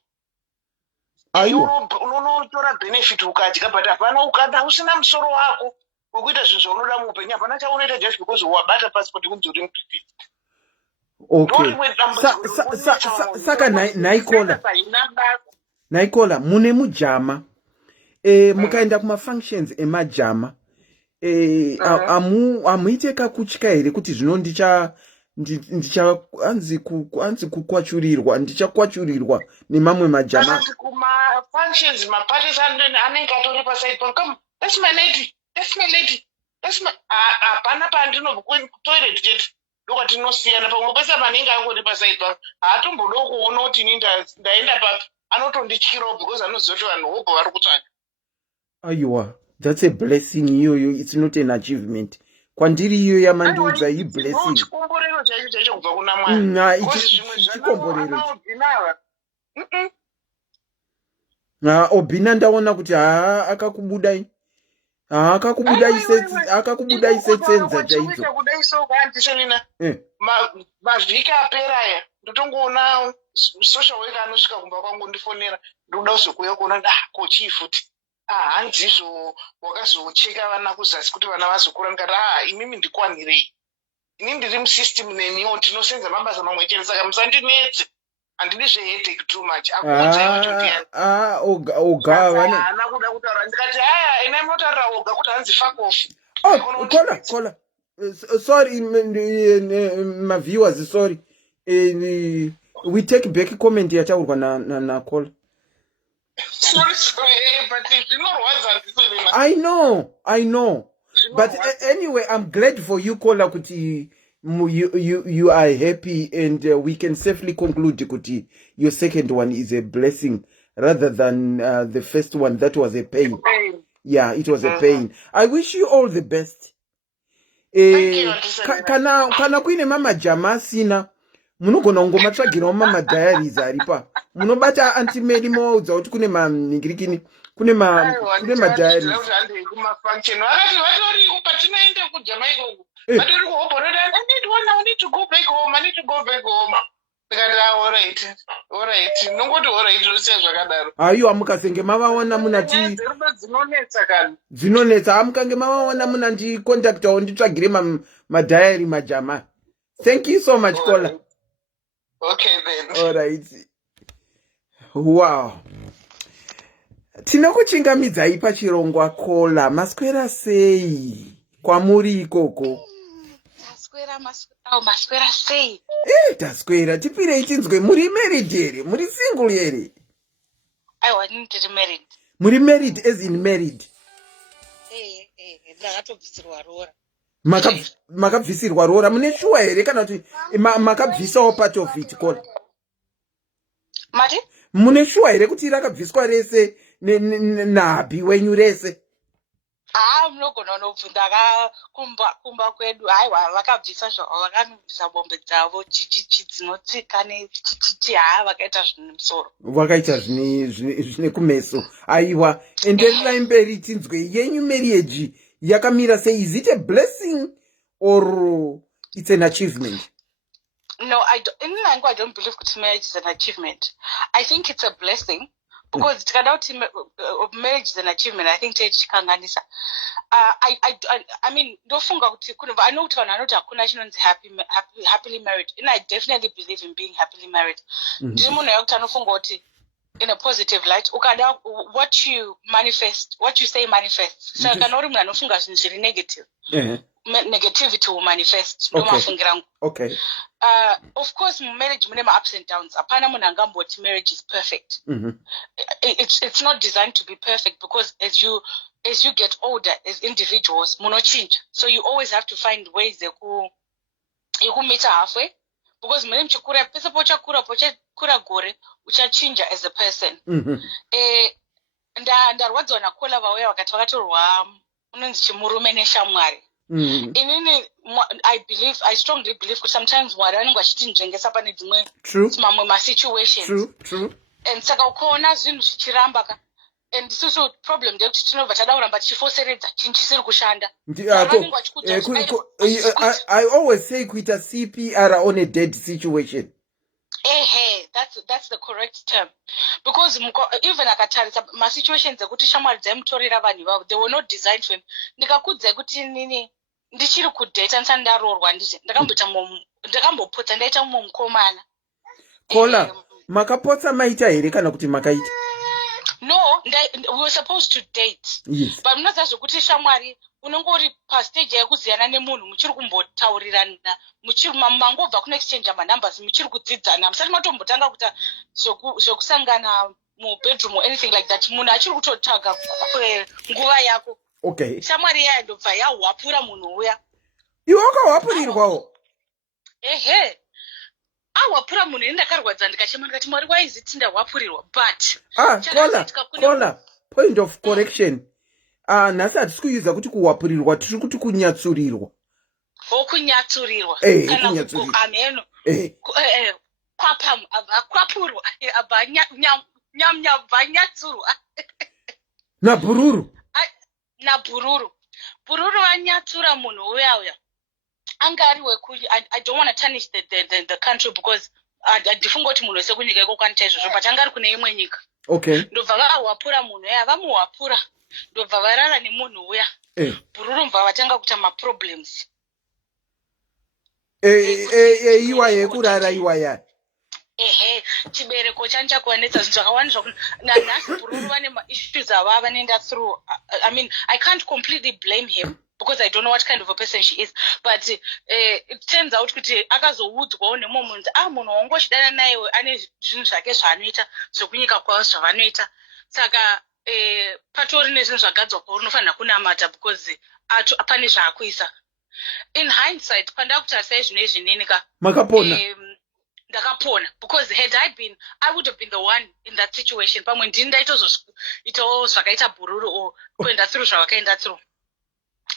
Unotora benefit ukadya, but hapana ukada usina musoro wako wekuita zvinhu zvaunoda muupenyu, hapana chaunoita just because wabata passport kunzi uri muBritish. Okay. Saka naikola mune mujama mukaenda kumafunctions emajama amuite kakutya here kuti zvino anzi kukwachurirwa, ndichakwachurirwa nemamwe majama? Kumafunctions maparties anenge atori paside pano, come, that's my lady, hapana pandinobva kutoilet chete ndokatinosiyana, pamwe pese panenge angori paside pano haatombodo kuona kuti ini ndaenda papi, anotondityirawo because anoziva kuti vanhu hobho vari kutsvaga. Aiwa, that's a blessing iyoyo, it's not an achievement. Kwandiri iyo yamandiudza blessing. Chikomborero chaicho kubva kuna Mwari. Chikomborero. Obina ndaona kuti akakubudai. Akakubudai setsenza chaidzo. Mavhiki apera aya ndotongoona social worker anosvika kumba kwangu ndifonera, ndokuda kuzokuuya kuona kochii futi. Hanzizvo wakazocheka vana kuzasi kuti vana vazokura, ndikati imimi ndikwanirei, ini ndiri musystem neniwo tinosenza mabasa mamwe chete, saka musandinetse. handidi zveheadache too much akuudzai vatopiyani oga vane haana kuda kutaura ndikati haya ina motaurira oga kuti hanzi fuck off kola sorry my viewers sorry we take back comment yataurwa na kola sorry but zvinorwadza ndisoni I know but anyway I'm glad for you kola kuti you are happy and we can safely conclude kuti your second one is a blessing rather than the first one that was a pain. Yeah, it was a pain. I wish you all the best. Kana kuine mama jamasina munogona kungomatsvagirawo mama diaries aripa munobata Auntie Melly moudza kuti kune maningirikini kune ma diaries vakati vatori patinoenda kujamaica uku vatori kuhobhoroda I need to go back home ndikati alright nongoti alright zosiya zvakadaro aiwa mukasenge mavaona munati dzinonetsa kana dzinonetsa amukange mavaona muna ndikontaktawo nditsvagire madhayari majama. Thank you so much kola. Okay then. Alright. Wow. Tinokuchingamidzai pachirongwa kola maswera sei kwamuri ikoko? Maswera sei? Taswera tipirei tinzwe muri married here muri single here? Aiwa ndiri married. Muri married as in married? Ndakatobvisirwa rora. Makabvisirwa rora mune shuwa here kana kuti makabvisawo part of it kola? Mati? Mune shuwa here kuti rakabviswa rese nahabi wenyu rese? Munogona unobvunda kumba kwedu aiwa vakabvisa zvavo vakanobvisa mombe dzavo dzinotsika nechichi vakaita zvine musoro vakaita zvine kumeso. Aiwa endererai mberi tinzwe yenyu marriage yakamira sei? Is it a blessing or it's an achievement? No, I don't believe that marriage is an achievement. I think it's a blessing. Because marriage is an achievement, I think chikanganisa. I mean, ndofunga kuti I know kuti vanhu vanoti hakuna chinonzi happily married, and I definitely believe in being happily married. Ndiri munhu wekuti anofunga kuti in a positive light, ukada what you say manifests. So kana uri munhu anofunga zvinhu zviri negative. Negativity will manifest. Okay. Of course, marriage mune ups and downs. Apana munhu angamboti marriage is perfect. It's not designed to be perfect because as you get older as individuals, munochinja. So you always have to find ways meet halfway. Because mune mchikura pesa pochakura gore uchachinja as a person. Ndarwadzwa nakola vauya vakatorwa unonzi chimurume neshamwari. I strongly believe that sometimes mwari vanenge vachitinzvengesa pane dzimwe mamwe masituation. True. And saka ukaona zvinhu zvichiramba and isusu problem ndeyekuti tinobva tada kuramba tichifoseredza chinhu chisiri kushanda. I always say kuita CPR on a dead situation. That's the correct term. Because even akatarisa masituations ekuti shamwari dzaimutorera vanhu ivavo, they were not designed for him. Ndikakudza ekuti nini ndichiri kudheta ndisati ndarorwa nditi ndakambopotsa ndaita mumwe mukomana. Kola, makapotsa maita here kana kuti makaita? No, we were supposed to date. Yes. But munoziva zvokuti shamwari unenge uri pastage yekuziyana nemunhu muchiri kumbotaurirana mangobva kuno exchange manumbers muchiri kudzidzana musati matombotanga kuita zvokusangana mubedroom or anything like that. Munhu achiri kutotaga nguva yako. Okay. Shamwari yandobva yahwapura munhu uya. Iwe wakahwapurirwawo? Ahwapura munhu ndakarwadza ndikachema ndikati mwari waiziti ndahwapurirwa but kola point of correction. Nhasi hatisi kuuza kuti kuhwapurirwa, tiri kuti kunyatsurirwa. Kunyatsurirwa. Kunyatsurirwa. Ameno. Kwapurwa. Nyamnyabvanyatsurwa. Nabururu. Bururu vanyatsura munhu uya. Angari wekuti I don't want to tarnish the country because ndifunga kuti munhu wese kunyika iko kwanita izvozvo but angari kune imwe nyika. Okay. Ndobva vahwapura munhu uya vamuhwapura ndobva varara nemunhu uya. Bururu mbva vatanga kuita maproblems. Iwa yekurara iwaya. chibereko chancha kuwanetsa zvinhu zvakawanda zvakuti nanhasi Bururu vane issues avanoenda through. I mean, I can't completely blame him because I don't know what kind of a person she is, but it turns out kuti akazoudzwawo nemumwe munhu munhu wangochidana naye ane zvinhu zvake zvaanoita zvokunyika kwavo zvavanoita, saka patori nezvinhu zvagadzwa kwauri unofanira kunamata because pane zvaakuisa. In hindsight pandakutarisai zvinhu izvinini ka makapona ndakapona, because had I would have been the one in that situation. Pamwe ndini ndaitozoitawo zvakaita Bururu or kuenda through zvavakaenda through,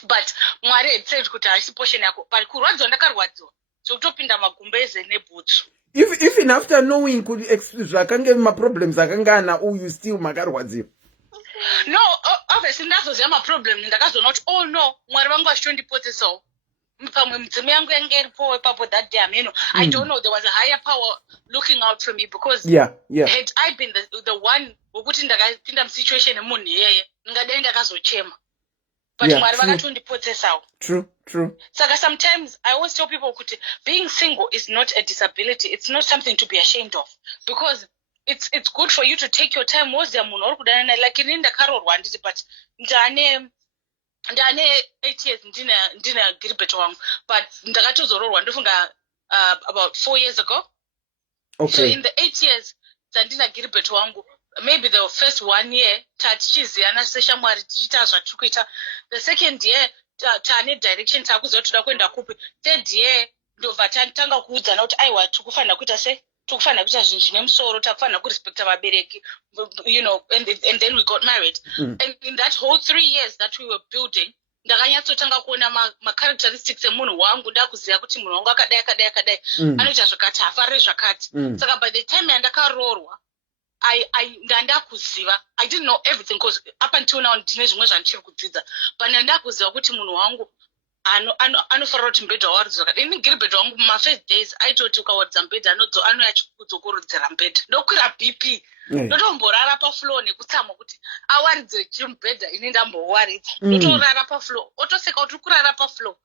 but Mwari had said kuti haisi portion yako, but kurwadziwa ndakarwadziwa zvokutopinda magumbeze nebhutsu. Even after knowing kuti zvakange maproblems akanga ana uyu still makarwadziwa? No, obviously ndazoziva maproblem ndakazoona kuti oh no, Mwari vangu vachitondipotesawo. Pamwe mudzimu yangu yange iripo ipapo that day, I don't know, there was a higher power looking out for me, because had I been the one wokuti ndakapinda musituation yemunhu iyeye ngadai ndakazochema, but Mwari vakatondipotesawo. True. Saka sometimes I always tell people kuti being single is not a disability, it's not something to be ashamed of, because it's good for you to take your time. Woziya munhu uri kudana naye, like inini ndakarorwa handiti, but ndane 8 years ndina Gilbert wangu, but ndakatozororwa ndofunga about 4 years ago. Okay. So in the 8 years dzandina Gilbert wangu, maybe the first 1 year tichiziyana seshamwari tichiita zvatikuita, the second year tane direction takuziva toda kuenda kupi, third year ndobva tanga kuudzana kuti aiwa tikufanira kuita sei, tikufanira kuita zvinhu zvine musoro, takufanira kurespecta vabereki, you know, and then we got married. And in that whole 3 years that we were building, ndakanyatsotanga kuona ma-characteristics emunhu wangu, ndakuziva kuti munhu wangu akadai anoita zvakati, hafarire zvakati. Saka by the time yandakarorwa ndandakuziva, I didn't know everything because up until now ndine zvimwe zvandichiri kudzidza, but ndandakuziva kuti munhu wangu anofanira kuti mbedha wawaridza zvakati. Ini Gilbert wangu muma-first days aitoti ukawaridza mbedha anouya achikudzokurudzira mbedha, ndokwira BP, ndotomborara pafloor nekutsamwa kuti awaridzire chimubhedha ini ndambowaridza, ndotorara pafloor, otoseka kuti kurara pafloor.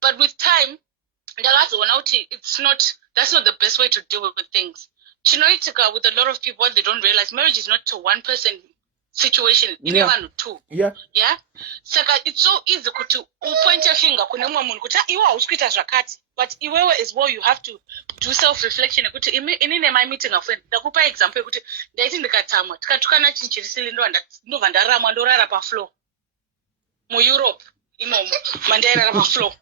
But with time ndakazoona kuti that's not the best way to deal with things. Chinoitika with a lot of people, what they don't realize, marriage is not a one person situation, even two. Yeah. Saka it's so easy kuti upoint your finger kune mumwe munhu kuti iwe haukuita zvakati, but iwewe as well you have to do self reflection kuti inini my meeting a friend. Ndakupa example kuti ndaiti ndikatsamwa tikatukana chinhu chirisiri ndobva ndararama ndorara pafloor muEurope imomo mandairara pafloor.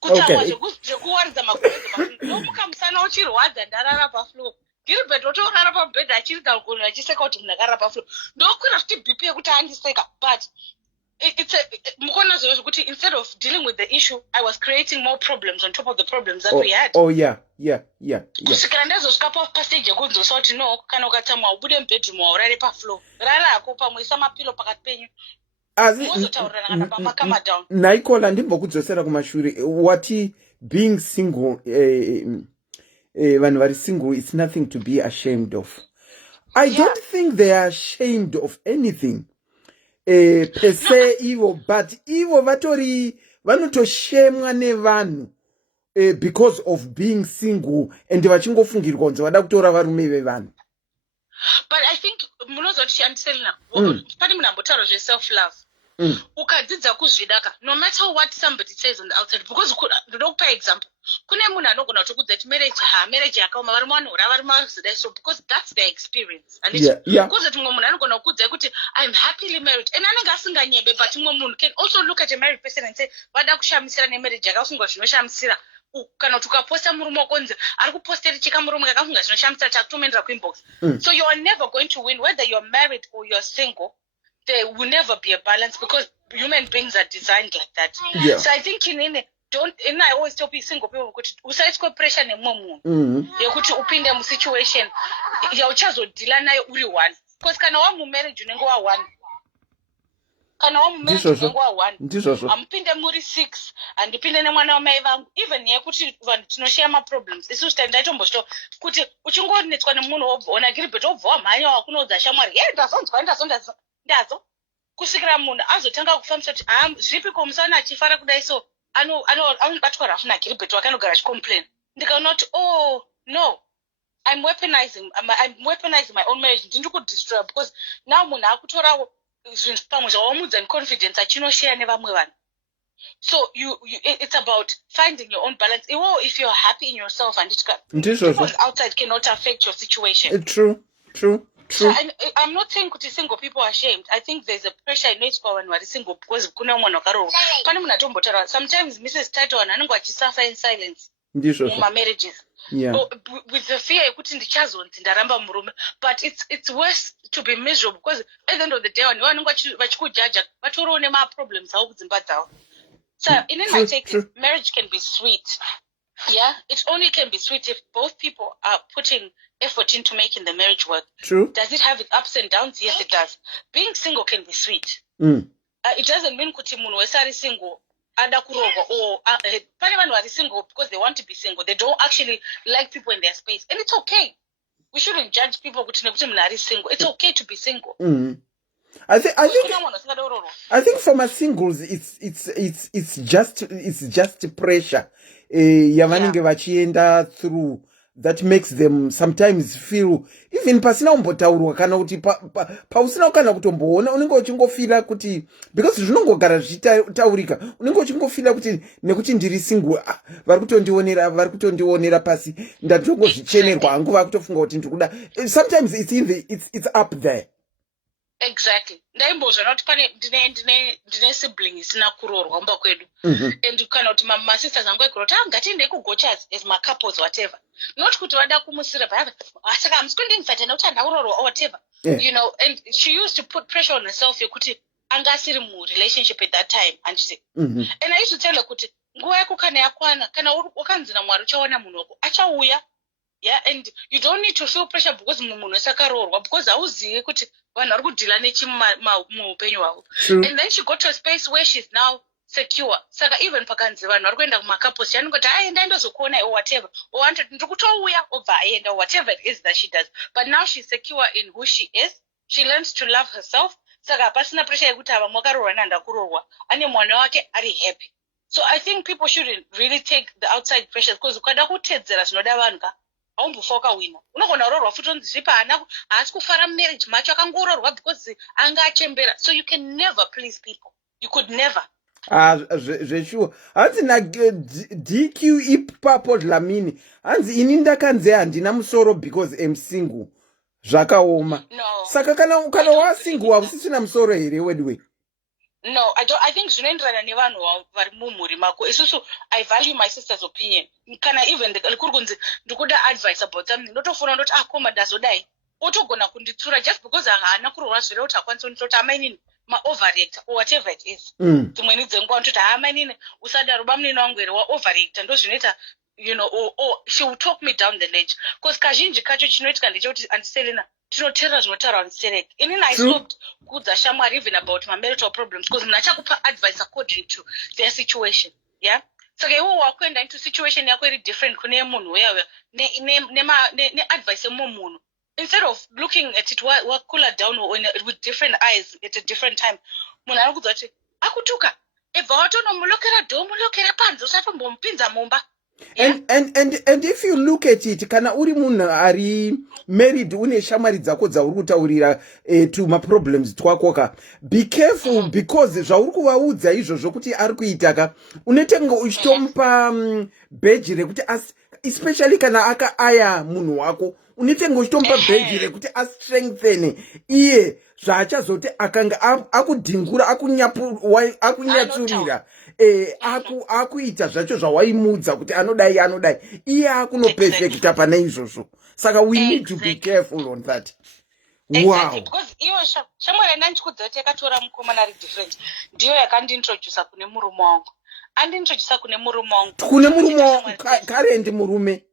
Kutsamwa zvekuwaridza magumbeze ndomuka musana uchirwadza ndarara pafloor. Gilbert otorara pabhedha achirika kuno achiseka kuti munhu akarara pafloor, ndokwira futi BP yekuti andiseka, but mukona zvo kuti instead of dealing with the issue I was creating more problems on top of the problems that we had. Kusvikira ndazosvika pastage yekunzwisa kuti no, kana ukatsamwa ubude mubedroom waurare pafloor, rarako pamwe isa mapilo pakati penyu, mozotaurana kana pamakama down. Naikola ndimbokudzosera kumashure wati being single, vanhu vari single, it's nothing to be ashamed of. I don't think they are ashamed of anything per se ivo, but ivo vanotoshemwa nevanhu because of being single and vachingofungirirwa kunzi vada kutora varume vevanhu. But I think munoziva kuti Anselina, pane munhu ambotaura zve-self love. Ukadzidza kuzvidaka, no matter what somebody says on the outside, because ndokupa example, kune munhu anogona kutokudza kuti marriage yakaoma, varume vanhora, varume vazidai so, because that's their experience. Because mumwe munhu anogona kukudza kuti I'm happily married, and anenge asinganyebe, but mumwe munhu can also look at a married person and say vada kushamisira nemarriage yakafunga zvinoshamisira. Kana kuti ukaposta murume wakonzi ari kupostera chika murume akafunga zvinoshamisira chakutomendera kuinbox. So you are never going to win, whether you're married or you're single. There will never be a balance because human beings are designed like that. So I think I always tell single people kuti usaiswe pressure nemumwe munhu yekuti upinde mu situation yauchazodila nayo uri one, because kana wamumarriage unenge wa one, kana wamumarriage unenge wa one, ampinde muri 6 andipinde nemwana wamai vangu, even yekuti vanhu tinoshare ma problems isusu tandaitomboshto kuti uchingonetswa nemunhu wobvaona Gilbert wobva wamhanya wakunoudza shamwari ndazo kusvikira munhu azotanga kufambisa kuti zvipi komusana achifara kudai so anobatwa rafu naGilbert wakanogara achicomplain. Ndikaona kuti oh no, I'm weaponizing my own marriage. Ndiri kudestroy because now munhu akutorawo zvinhu pamwe zvawamudza and confidence achinoshare nevamwe vanhu. So it's about finding your own balance. If you're happy in yourself and people outside cannot affect your situation. True. So I'm not saying kuti single people are ashamed. I think there's a pressure inoitwa vanhu vari single because kuna mwana wakarohwa. Pane munhu atombotaura sometimes Mrs. Tato vanhu anenge vachisuffer in silence muma marriages. Yeah. With the fear yekuti ndichazonzi ndaramba murume, but it's worse to be miserable because at the end of the day vanhu vanenge vachikujaja vatoriwo nemaproblems avo kudzimba dzavo. So in my take is marriage can be sweet. Yeah, it only can be sweet if both people are putting effort into making the marriage work. True. Does it have its ups and downs? Yes, it does. Being single can be sweet. It doesn't mean kuti munhu wese ari single ada kurohwa or pane vanhu vari single because they want to be single. They don't actually like people in their space, and it's okay. We shouldn't judge people kuti nekuti munhu ari single. It's okay to be single. I think for my singles it's just pressure yavanenge vachienda through that makes them sometimes feel even pasina kumbotaurwa kana kuti pausina kana kutomboona unenge uchingofira kuti because zvinongogara zvichitaurika unenge uchingofira kuti nekuti ndiri single vari kutondionera pasi ndatongozvichenerwa hangu vakutofunga kuti ndikuda. Sometimes it's up there. Exactly. Ndaimbozva noti pane ndine sibling isina kuroorwa kumba kwedu. And kana kuti my sisters angu egoro kuti ngatiende kugochas as my couples whatever. Not kuti vada kumusira baba. Saka amusikundi ndifata nekuti ndakuroorwa or whatever. You know, and she used to put pressure on herself yekuti anga asiri mu relationship at that time and she and I used to tell her kuti nguva yako kana yakwana kana wakanzi naMwari uchaona munhu wako achauya. Yeah, and you don't need to feel pressure because munhu esakaroorwa because hauzivi kuti vanhu vari kudhila nechimuupenyu hwavo. And then she got to a space where she's now secure. Saka even pakanzi vanhu vari kuenda kumacouples anongoti aenda ndozokuona or whatever or wanted ndiri kutouya obva aenda or whatever it is that she does. But now she's secure in who she is. She learns to love herself. Saka hapasina pressure yekuti ava mwakaroorwa nandakuroorwa ane mwana wake ari happy. So I think people shouldn't really take the outside pressure because ukada kutedzera zvinoda vanhu ka haumbofoka wina unogona kuroorwa futi onzi zvipa haasi kufara marriage macho akangoroorwa because anga achembera. So you can never please people. You could never. Zveshuwa hanzi DQ ipapo Dlamini hanzi ini ndakanzi handina musoro because I'm single zvakaoma. Saka kana wasingle hausisina musoro here wedwe? No, I think zvinoenderana nevanhu vari mumhuri mako. Isusu I value my sister's opinion. Kana even kuri kunzi ndikuda advice about something ndotofuna ndoti koma ndazodai otogona kunditsura just because haana kuroorwa zvire kuti akwanisa kunditoti amainini overreactor or whatever it is. Dzimweni dzenguva ndoti amainini usadaro bamunini wangu here overreactor ndozvinoita you know or she will talk me down the ledge because kazhinji kacho chinoitika ndechekuti andiselena tinotera zvinotaura ndisereke. Inini I stopped kuudza shamwari even about my marital problems because munhu achakupa advice according to their situation. Yeah. Saka iwo wakuenda into situation yako iri different kune munhu wewe ne advice yemumwe munhu. Instead of looking at it cooler down or with different eyes at a different time, munhu anokudza kuti akutuka ebva watonomulokera mulokere panze usatombomupinza mumba. Yeah. And if you look at it kana uri munhu ari married une shamwari dzako dzauri kutaurira to my problems twakoka, be careful because zvauri kuvaudza izvozvo kuti ari kuitaka unotenga uchitomupa beji rekuti especially kana akaaya munhu wako unotenga uchitomupa beji rekuti astrengthene iye zvaachazoti akanga akudhingura akunyatsurira akuita zvacho zvawaimudza kuti anodai iye akunoperfecta pana izvozvo. Saka we need to be careful on that. Exactly. Because iwo shamwari ndandikudza kuti yakatora mukomana ari different ndiyo yakandintroduce kune murume wangu. Andintroduce kune murume wangu current murume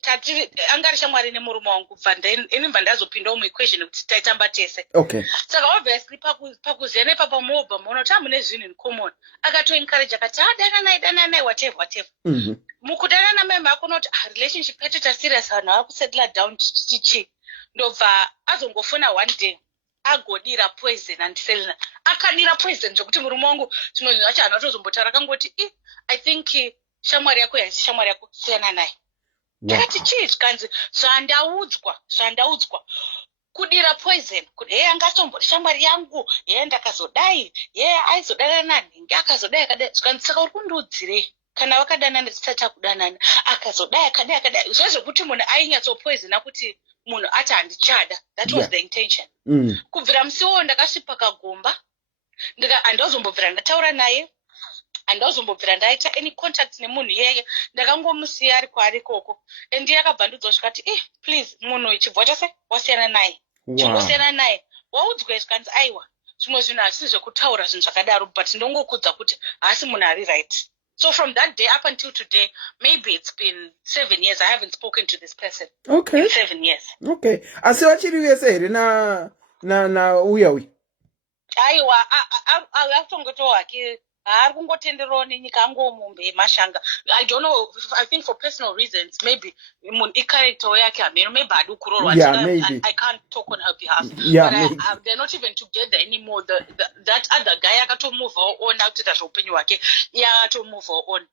tati angari shamwari nemurume wangu kubva ini mva ndazopindawo muequation kuti taitamba tese. Okay. Saka obviously pakuziya nepapa mobva maona kuti amune zvinhu in common akatoencourage akati dananai whatever. Mukudanana mai mako noti relationship yacho taserious vanhu vakusettle down chichi ndobva azongofuna one day agodira poison andiselena akadira poison zvokuti murume wangu zvinonzi vacho anatozombotara akangoti I think shamwari yako yaisi shamwari yako siyana naye. ndakati chii zvikanzi zvandaudzwa kudira poison kuti angasombori shamwari yangu ndakazodai aizodanana nanhingi akazodai akadai zvikanzi saka uri kundiudzirei kana vakadanana tisati akudanana akazodai akadai zvezvekuti munhu ainyatsopoisona kuti munhu ati handichada. That was the intention. Kubvira musi uwo ndakasvipa kagomba handazombobvira ndataura naye, handazombobvira ndaita any contact nemunhu iyeye, ndakangomusiya ari kwaari ikoko. Ndiye akabva ndidzosvikati please munhu chibva chase wasiyana naye, chingosiyana naye waudzwa zvikanzi aiwa zvimwe zvinhu hazisi zvekutaura zvinhu zvakadaro, but ndongokudza kuti haasi munhu ari right. So from that day up until today, maybe it's been 7 years, I haven't spoken to this person. Okay. In 7 years. Okay. Asi wachiri vese here na uyawi? Aiwa, atongotowa hake ari kungotenderawo nenyika angomumbe mashanga. I don't know, I think for personal reasons, maybe character yake hameno, maybe adu kurorwa. Yeah, maybe. I can't talk on her behalf. Yeah, but they're not even together anymore. That other guy akatomove on out to upenyu hwake, akatomove on.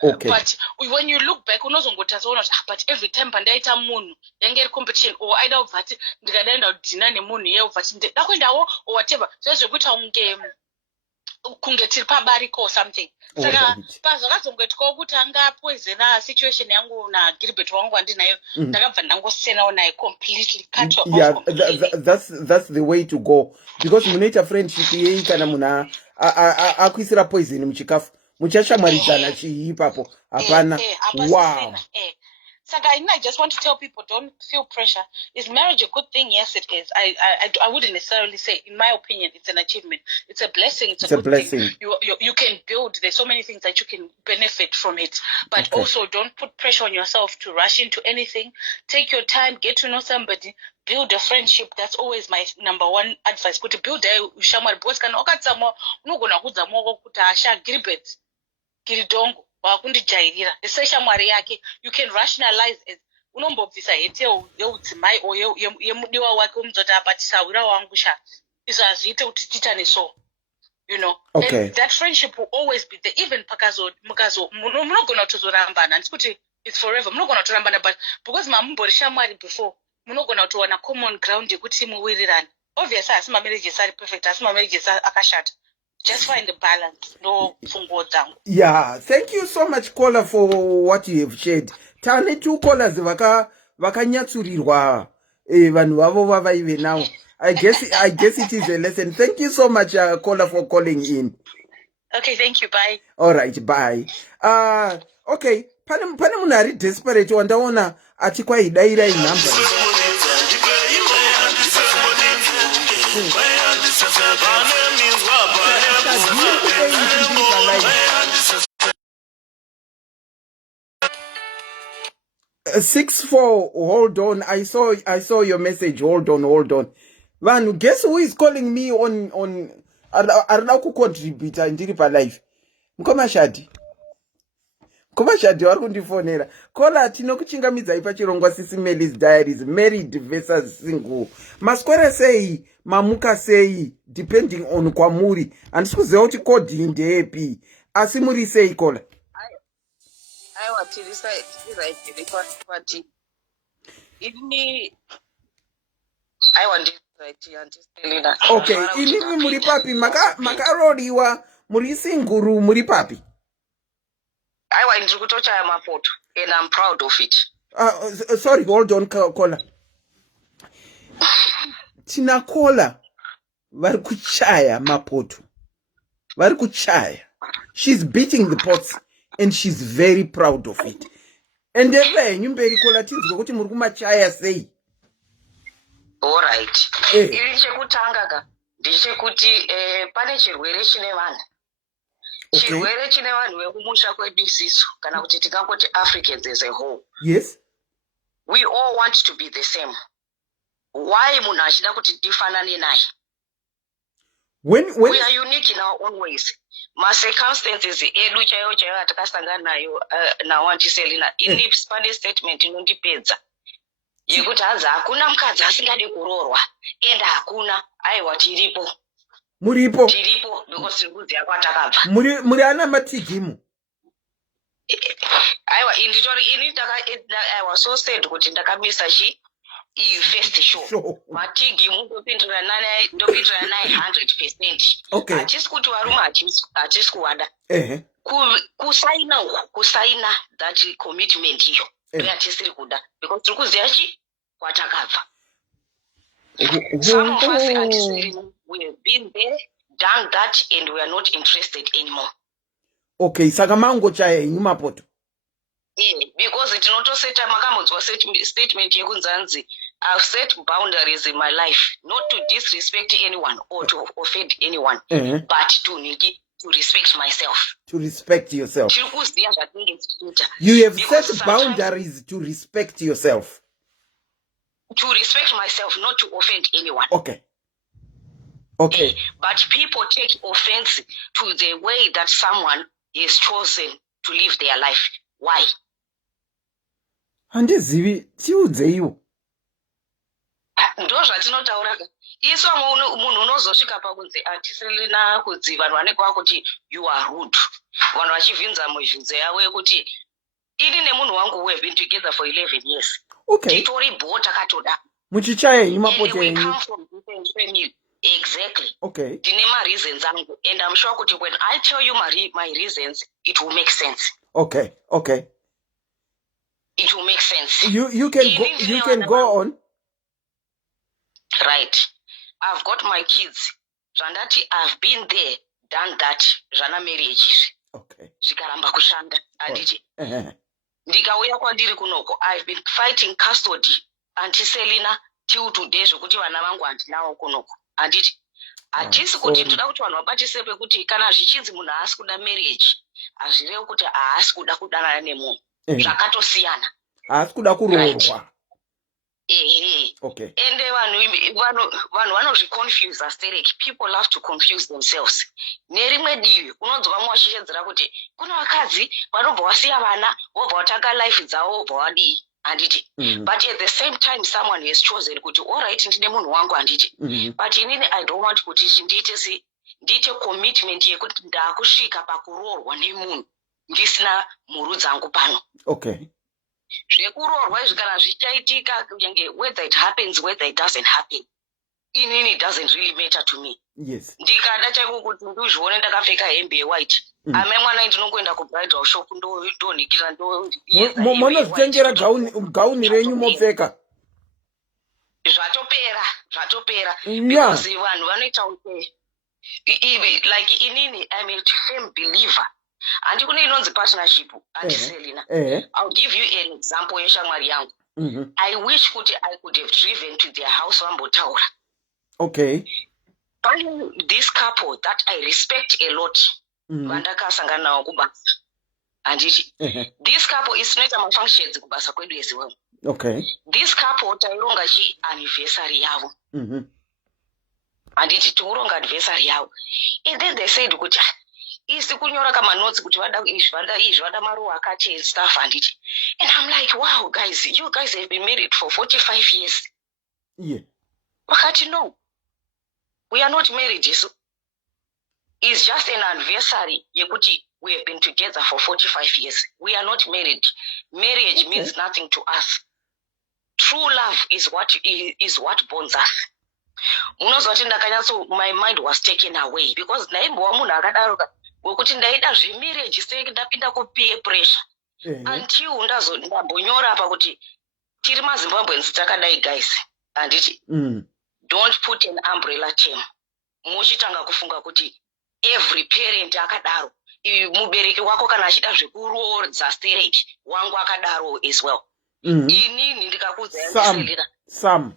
Okay. But when you look back, unozongotazoona but every time pandaita munhu yange iri competition or aida ubvati ndikadaenda kudhina nemunhu iye ubvati ndakuendawo or whatever, zvezvekuita kunge tiri pabariko or something. Saka pazvakazongoitwawo kuti anga poisona situation yangu naGilbert wangu wandinayo, ndakabva ndangosiyenawo naye completely, cut off completely. That's the way to go, because munoita friendship yei kana munhu akuisira poison muchikafu muchashamwaridzana chii ipapo hapana. Wow. Saka I just want to tell people, don't feel pressure. Is marriage a good thing? Yes, it is. I wouldn't necessarily say, in my opinion, it's an achievement. It's a blessing. It's a good blessing. Thing. You can build. There's so many things that you can benefit from it. But also, don't put pressure on yourself to rush into anything. Take your time. Get to know somebody. Build a friendship. That's always my number one advice. Kuti build a shamwari, because kana wakadzamo unogona kudzamo kuti asha Gilbert Kiridongo wakundijairira eseshamwari yake. You can rationalize it. Unombobvisa hete yeudzimai or yemudiwa wake umuzoti apa tisawira wangu sha izvo hazviite kuti titane so, you know. Okay. And that friendship will always be there. Even munogona kutozorambana, handisi kuti it's forever, munogona kutorambana, but because mamumbori shamwari before, munogona kutowana common ground yekuti muwirirane. Obviously hasi mamarriages ari perfect, hasi mamarriages akashata. Just find the balance. No fungo dzangu. Yeah, thank you so much, caller, for what you have shared. Tane two callers vakanyatsurirwa vanhu vavo vavaive now. I guess it is a lesson. Thank you so much, caller, for calling in. Okay, thank you. Bye. All right, bye. Okay, pane munhu ari desperate wandaona ati kwaidaira inhamba. Uh, 64, hold on. I saw your message. Hold on. Vanhu, guess who is calling me on arina kucontribute ndiri palive. Mkomashadi vari kundifonera. Kola tinokuchingamidzai pachirongwa SIS MELLY's Diaries, married versus single. Maswera sei, mamuka sei, depending on kwamuri. Handisi kuziva kuti code ndeyepi. Asi muri sei, Kola? Aiwa, tiri right party. Ini aiwa ndi right antistelina. Okay, ini muri papi makaroriwa muri singuru muri papi. Aiwa, ndiri kutochaya mapoto and I'm proud of it. Sorry, hold on, Kola. Tina Kola vari kuchaya mapoto. Vari kuchaya. She's beating the pots. And she's very proud of it. And then nyumberi Kola tinzwe kuti muri kumachaya sei. All right. Iri chekutanga ka ndechekuti pane chirwere chine vanhu. Chirwere chine vanhu vekumusha kwedu isisu kana kuti tikangoti Africans as a whole. Yes. We all want to be the same. Why munhu achida kuti tifanane naye? When we are unique in our own ways. My circumstances edu chaiyo atakasangana nayo nawo antiselina ini pane statement inondipedza yekuti hanzi hakuna mukadzi asingade kurorwa enda hakuna aiwa tiripo because ngudzi yako atakabva muri ana matigimu aiwa I was so sad kuti ndakamisa first show. Matigi mundopindura naye 100%. Okay. Hatisi kuti varume hatisi kuwada. Kusaina that commitment iyo. Hatisiri kuda because tiri kuziva kwatakabva. Some of us we have been there, done that, and we are not interested anymore. Okay, saka mango chaya mapoto. Because it not set a statement yekunzanzi. I've set boundaries in my life, not to disrespect anyone or to offend anyone, but to respect myself. To respect yourself. You have set boundaries to respect yourself. To respect myself, not to offend anyone. Okay. But people take offense to the way that someone is chosen to live their life. Why? And tiudzeyo. Ndo zvatinotauraka. Isu munhu unozosvika pakunzi atiselina kudzi vanhu vanenge vakuti you are rude. Vanhu vachivhinza mibvunzo yavo yekuti ini nemunhu wangu we have been together for 11 years. Okay. Titori bo takatoda. Muchichaya mapoto we come from different families. Exactly. Okay. Dine my reasons and I'm sure kuti when I tell you my reasons, it will make sense. Okay. It will make sense. You can go on. Right. I've got my kids. Randati, I've been there, done that. Rana marriage. Okay. Zikaramba kushanda. Anditi. Ndikauya kwandiri kunoko. I've been fighting custody anti-Selina till today zvokuti vana vangu handinawo kunoko. Anditi. Hatisi kuti ndoda kuti vanhu vabatisepe kuti kana zvichinzi munhu haasi kuda marriage, hazvirevi kuti haasi kuda kudanana nemunhu. Zvakatosiyana. Haasi kuda kuroorwa. Okay. And vanhu vanozviconfuse astereki. People love to confuse themselves. Nerimwe divi unonzwa mumwe wachishedzera kuti kuna vakadzi vanobva vasiya vana vobva vatanga life dzavo vobva vadii. Handiti. But at the same time someone has chosen kuti all right ndine munhu wangu handiti. But inini I don't want kuti ndiite commitment yekuti ndakusvika pakuroorwa nemunhu ndisina mhuru dzangu pano. Okay. Zvekuroorwa izvi kana zvichaitika kunyange whether it happens whether it doesn't happen, inini it doesn't really matter to me. Yes. Ndikada chaiko kuti ndizvione ndakapfeka hembe white. Ame mwana ndinokuenda kubridal shop ndonikira monozvitengera gauni renyu mopfeka. Zvatopera. Because vanhu vanoita like inini I'm a firm believer. And you know the partnership, Auntie Selina. I'll give you an example. I wish I could have driven to their house on Botaura. Okay. This couple that I respect a lot, and this couple is not a function as well. Okay. This couple taironga chi anniversary yavo. And it's to anniversary yavo. And then they said, isi kunyora kama notes kuti vada maruwa akati and stuff and it. And I'm like, wow guys, you guys have been married for 45 years. Yeah. Wakati no. We are not married. So it's just an anniversary yekuti we have been together for 45 years. We are not married. Marriage means nothing to us. True love is what bonds us. My mind was taken away because naimbo munhu akadaroka wekuti ndaida zvemarriage seke ndapinda kupeer pressure until ndambonyora apa kuti tiri maZimbabweans takadai guys handiti don't put an umbrella term. Muchitanga kufunga kuti every parent akadaro mubereki wako kana achida zvekuroodza straight wangu akadaro as well. Inini ndikakudza yandiselera some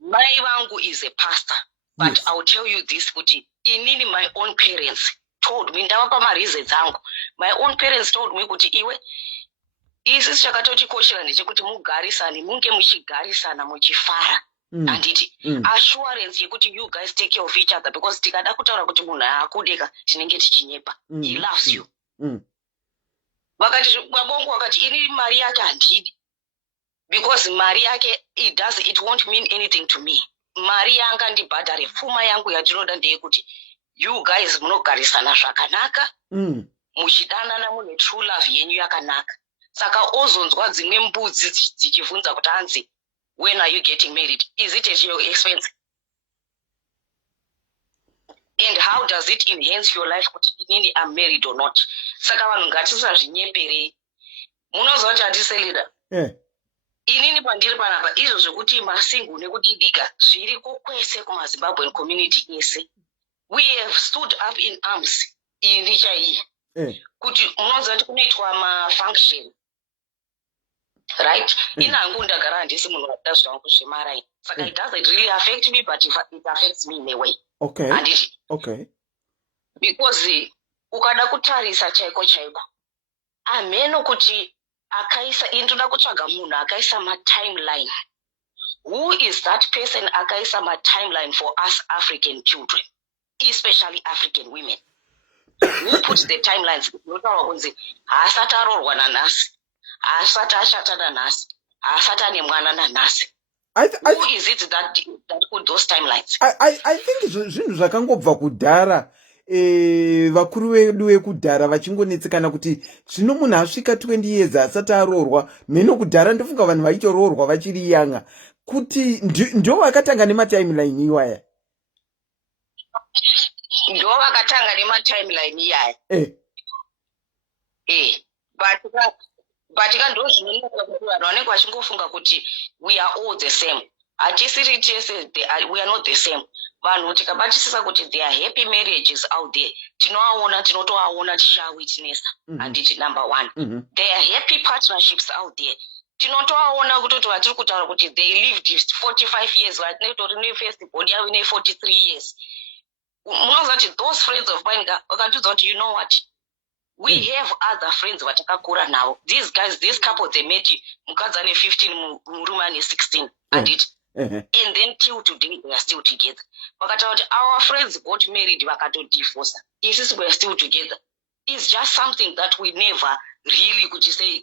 mai vangu is a pastor, but yes. I'll tell you this kuti inini my own parents told me ndavapa mareasons angu. My own parents told me kuti iwe isi chakatotikoshera ndechekuti mugarisane munge muchigarisana muchifara handiti assurance yekuti you guys take care of each other because tikada kutaura kuti munhu akudeka tinenge tichinyepa. He loves you. Vakati babongo wakati ini mari yake handidi because mari yake it won't mean anything to me. Mari yanga ndibhadhare pfuma yangu yatinoda ndeyekuti you guys munogarisana zvakanaka muchidanana mune true love yenyu yakanaka Saka ozonzwa dzimwe mbudzi dzichivunza kuti hanzi, when are you getting married? Is it at your expense? And how does it enhance your life kuti inini I'm married or not? Saka vanhu ngatisazvinyeperei. Munozwa kuti hatiselida? Inini pandiri panapa izvo zvekuti masingu nekudidika zviriko kwese kumaZimbabwean community ese. We have stood up in arms in Richai. Kuti unozwa kuti kunoitwa ma-function. Right? Inangu ndagara handisi munhu wada zvangu zvemarai. Saka it doesn't really affect me, but it affects me in a way. Okay. Handiti? Okay. Because ukada kutarisa chaiko chaiko. Ameno kuti akaisa intoda kutsvaga munhu akaisa ma-timeline. Who is that person akaisa ma-timeline for us African children, especially African women? Who puts the timelines? Notaura kunzi haasati aroorwa nanhasi, haasati ashatana nhasi, haasati ane mwana nanhasi. Who is it that put those timelines? I think zvinhu zvakangobva kudhara. Vakuru vedu vekudhara vachingonetsekana kuti zvino munhu asvika 20 years asati aroorwa. Mheno kudhara ndofunga vanhu vaitoroorwa vachiri yanga, kuti ndo vakatanga nematimeline iwaya. Ndo vakatanga nematimeline iyaya. But ndo zvinonaka kuti vanhu vanenge vachingofunga kuti we are all the same. Hachisiri chese we are not the same. Vanhu tikabatisisa kuti there are happy marriages out there. Tinotoaona tichawitnessa. Handiti number one. There are happy partnerships out there. Tinotoaona kutoti vatiri kutaura kuti they lived 45 years, vatinenge first born yavo ine 43 years. Munoziva kuti those friends of mine vakatudza kuti you know what? We have other friends vatakakura navo. These guys, this couple, they met mukadzi ane 15, murume ane 16. Handiti? And then till today they are still together. Vakataura kuti our friends got married vakatodivorce. Isusu we are still together. It's just something that we never really could say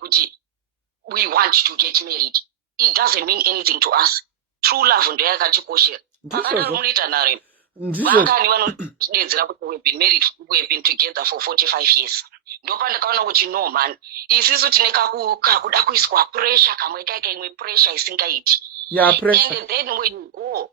we want to get married. It doesn't mean anything to us. True love ndoyakatikoshera. Pakadaro munoita nharema. Vangani vanodedzera kuti we've been married, we've been together for 45 years. Ndopandakaona kuti no man, isisu tine kakuda kuiswa pressure, kamwe kaika imwe pressure isingaiti. Yeah, pressure. And then when you go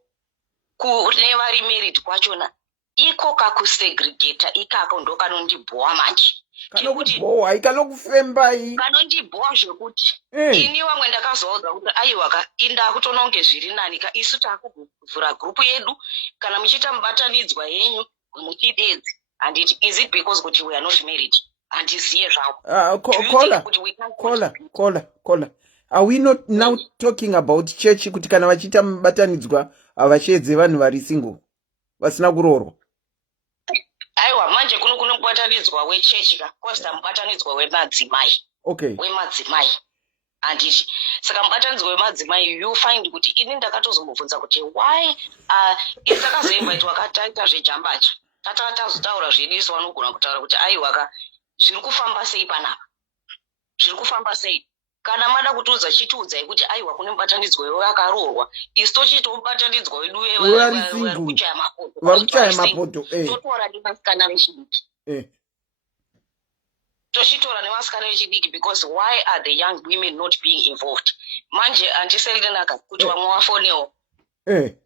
kune vari married kwachona, iko kakusegregata ikako ndo kanondibhowa manje. Kanokubhowa, ikanokufembai. Kanondibhowa zvekuti ini vamwe ndakazoudza kuti aiwa indakutoona kunge zviri nani ka isu takuvhura group yedu kana muchiita mubatanidzwa yenyu muchidedzi. And is it because kuti we are not married? Handiziye zvavo. Kola. Are we not now talking about church kuti kana vachiita mubatanidzwa havashedze vanhu vari single vasina kuroorwa? Aiwa manje kuno mubatanidzwa wechechi kosta mubatanidzwa wemadzimai. Okay. Wemadzimai. Handiti. Saka mubatanidzwa wemadzimai you find kuti ini ndakatozomubvunza kuti why isakazoimbaitwa kataita zvejambacha. Tatazotaura zvedu vanogona kutaura kuti aiwa zviri kufamba sei panapa. Zviri kufamba sei? Kana mada kutiudza chitiudzai kuti aiwa kune mubatanidzwa wedu akaroorwa. Isu tochito mubatanidzwa wedu vari kuchaya mapoto. Vari kuchaya mapoto. Totora nemasikana vechidiki. Tochitora nemasikana vechidiki because why are the young women not being involved? Manje andiselinaka kuti vamwe vafonewo.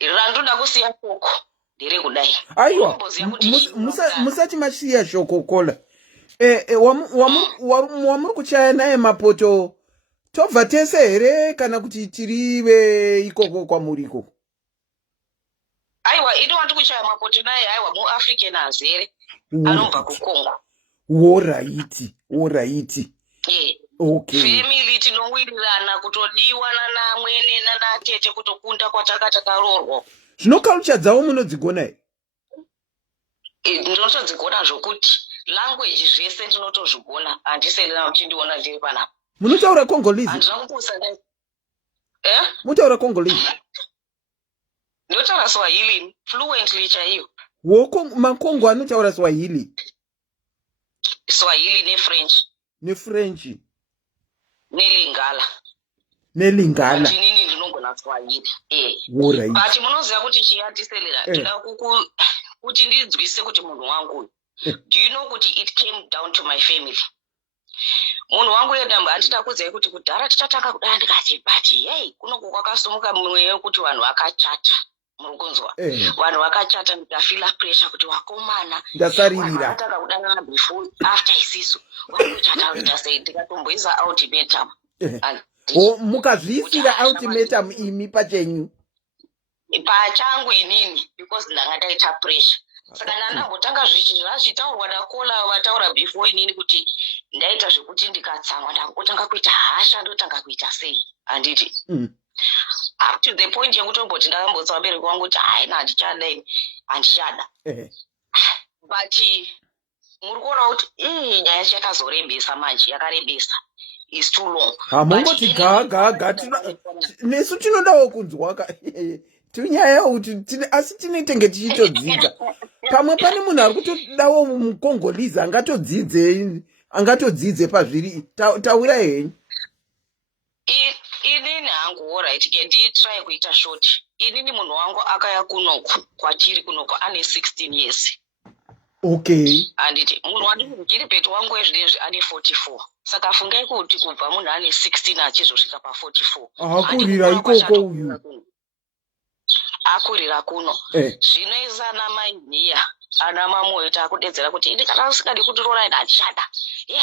Randoda kusiya shoko ndere kudai. Aiwa musati masiya shoko Kola. Wamuri kuchaya naye mapoto tobva tese here kana kuti tirive ikoko kwamuri ikoko? Aiwa inowati kuchaya mapoto naye aiwa muAfrican azere anobva kuKongo. Alright. Okay. Family tinowirirana kutodiwana namwene nanatete kutokunda kwatakaroorwa. Zvino culture dzavo munodzigona here? Ndinotodzigona zvokuti language zvese ndinotozvigona. Handiselina kuti ndiona ndiri panapa. Munotaura Congolese? Handina kupusa ndai. Munotaura Congolese? Ndotaura Swahili fluently chaiyo. Makongo anotaura Swahili? Swahili neFrench. Nelingala. Kuti nini ndinogona Swahili. Alright. But munoziva kuti chiyatiselera ndoda kuti ndinzwise kuti munhu wangu. Do you know kuti it came down to my family? munhu wangu yedamba anditakudzai kuti kudhara tichataka kudai ndikati but hey kunoku kwakasumuka mweya wekuti vanhu vakachata muri kunzwa vanhu vakachata ndikafila pressure kuti wakomana ndasaririra vakataka kudana before after isisu vakuchata kuita sei ndikatomboisa ultimatum mukazviisira ultimatum imi pachenyu pachangu inini because ndanga ndaita pressure saka ndandambotanga zvachitaurwa nakola vataura before inini kuti ndaita zvekuti ndikatsamwa ndangotanga kuita hasha ndotanga kuita sei handiti up to the point yekutomboti ndakambotsa vabereki vangu kuti aina handichadai handichada but muri kuona kuti nyaya yacho yakazorebesa manje yakarebesa is too long hamungoti gaga nesu tinodawo kunzwa tinyaya yekuti asi tinetenge tichitodzidza pamwe pane munhu ari kutodawo mukongolisa angatodzidze pazviri taura henyu inini hangu alright ke nditry kuita short inini munhu wangu akaya kunoko kwatiri kunoko ane 16 years okay handiti munhu wandiri petu wangu ezvinezvi ane 44 saka fungai kuti kubva munhu ane 16 achizosvika pa44 akurira ikoko uyu akurira kuno zvinoisa namaihiya ana mamoyo takudedzera kuti ini kana usikadi kutiroora ine handichada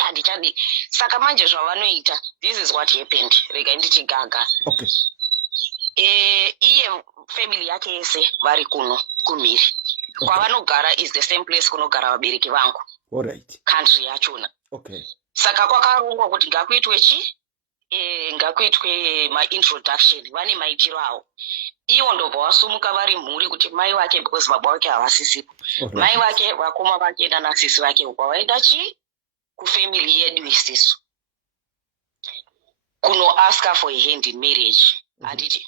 handichadi saka manje zvavanoita this is what happened rega nditi gaga iye family yake yese vari kuno kumhiri kwavanogara is the same place kunogara vabereki vangu country yachona saka kwakarongwa kuti ngakuitwe ngakuitwe maintroduction vane maitiro avo iwo ndobva wasumuka vari mhuri kuti mai vake because baba vake havasisipo mai vake vakoma vake nanasisi vake kwavaenda kufamily yedu isisu kunoaska for a hand in marriage handiti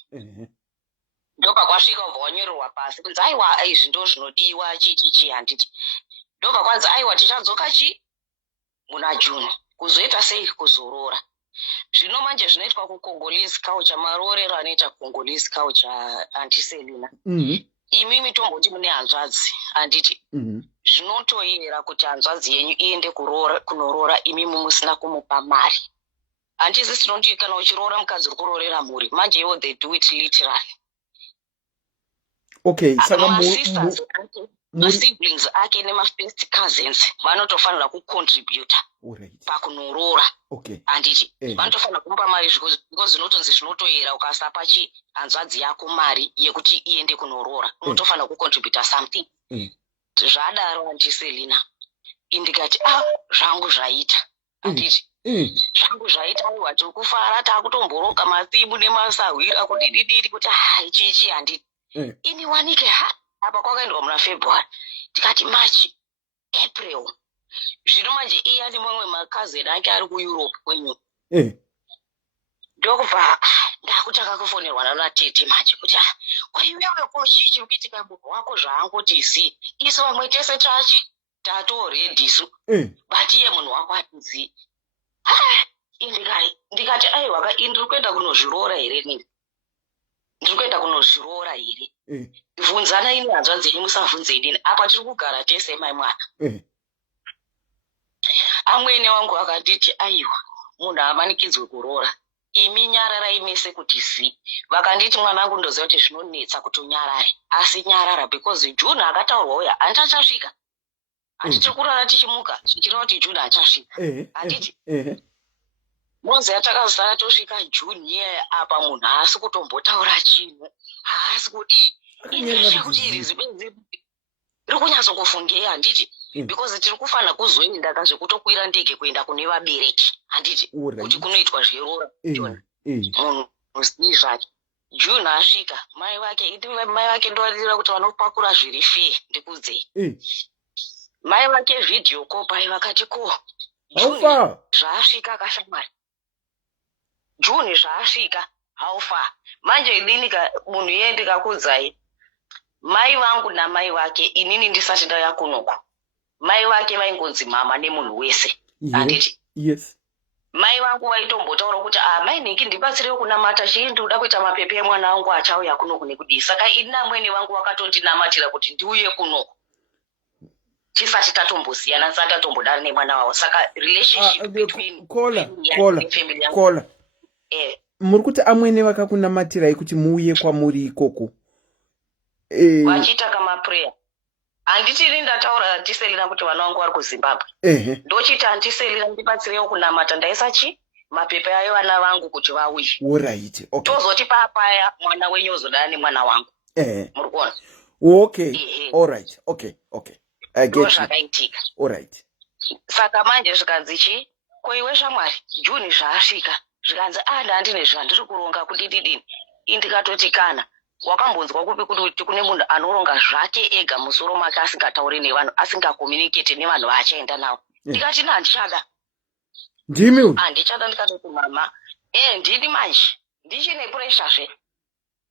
ndopa kwasvika ubva wanyorerwa pasi kunzi aiwa izvi ndo zvinodiwa chichichi handiti ndopa kwanzi aiwa tichadzoka muna June kuzoita sei kuzorora zvino manje zvinoitwa kuCongolese culture marorero anoita kuCongolese culture antiselina imi mitomboti mune hanzvadzi handiti zvinotoyera kuti hanzvadzi yenyu iende kunorora imi musina kumupa mari handisi tinoti kana uchiroora mukadzi uri kurorera mhuri manje iwo they do it literally saka siblings ake nemafirst cousins vanotofanira kucontributa pakunorora handiti vanotofanira kumupa mari because zvinotonzi zvinotoyera ukasapa hanzvadzi yako mari yekuti iende kunorora unotofanira kucontributa something zvadaro handiselina indikati zvangu zvaita handiti zvangu zvaita aiwa tiri kufara takutomboroka matsibu nemasahwira kudidididi kuti ichichi handiti ini wanike apa kwakaendwa muna February tikati March April zvino manje iya nemamwe makazeni ake ari kuEurope kwenyu ndokubva ndakutaka kufonerwa nanatete manje kuti kwaiwewe kochichi ukitika munhu wako zvaangoti zi isu vamwe tese tatoredisu but iye munhu wako atizi ndikati aiwa ndiri kuenda kunozviroora here nini ndiri kuenda kunozviroora here bvunzana ini hanzvadzi yenyu musabvunze inini apa tiri kugara tese mai mwana amwene wangu akanditi aiwa munhu amanikidzwe kuroora imi nyararai mese kuti vakanditi mwanangu ndoziva kuti zvinonetsa kuti unyarare asi nyarara because June akataurwa uya handachasvika handiti kurara tichimuka tichireva kuti June achasvika handiti mozi yatakazara tosvika June ye apa munhu haasi kutombotaura chinhu haasi kudii kuti iri zipenzi riri kunyatsokufungei handiti because tiri kufanira kuzoenda kazvekutokwira ndege kuenda kune vabereki handiti kuti kunoitwa zveroora munhu zii zvake June asvika mai vake ndovarira kuti vanopakura zviri fee ndikudzei mai vake video kopai vakati ko June zvaasvika kashamwari June zvaasvika haufa manje idinika munhu iye ndikakudzai mai vangu namai vake inini ndisati ndaya kunoko mai vake vaingonzi mama nemunhu wese handiti mai vangu vaitombotaura kuti mai nhingi ndibatsirewo kunamata chii ndikuda kuita mapepe emwana wangu achauya kunoku nekudii saka ini namwene vangu vakatondinamatira kuti ndiuye kunoko tisati tatombosiyana tisati tatombodana nemwana wavo. Saka relationship between family kola muri kuti amwene vakakunamatirai kuti muuye kwamuri ikoko vachiita kamaprayer. Handitiri ndataura Tiselina kuti vana vangu vari kuZimbabwe. Ndochiti Tiselina ndibatsirewo kunamata, ndaisa mapepa ayo vana vangu kuti vauye. Alright, okay. Tozoti papaya mwana wenyu ozodana nemwana wangu. Muri kuona? Okay. Alright. Okay. I get you. Zvakaitika. Alright. Saka manje zvikanzi koiwe shamwari Juni zvaasvika zvikanzi handine zvandiri kuronga kudididini. Indikatoti kana wakambonzwa kupi kuti kune munhu anoronga zvake ega musoro make asingatauri nevanhu, asingakomunicate nevanhu vaachaenda navo. Ndikati handichada. Ndimi handichada. Ndikatoti mama ndini manje ndichine pressure.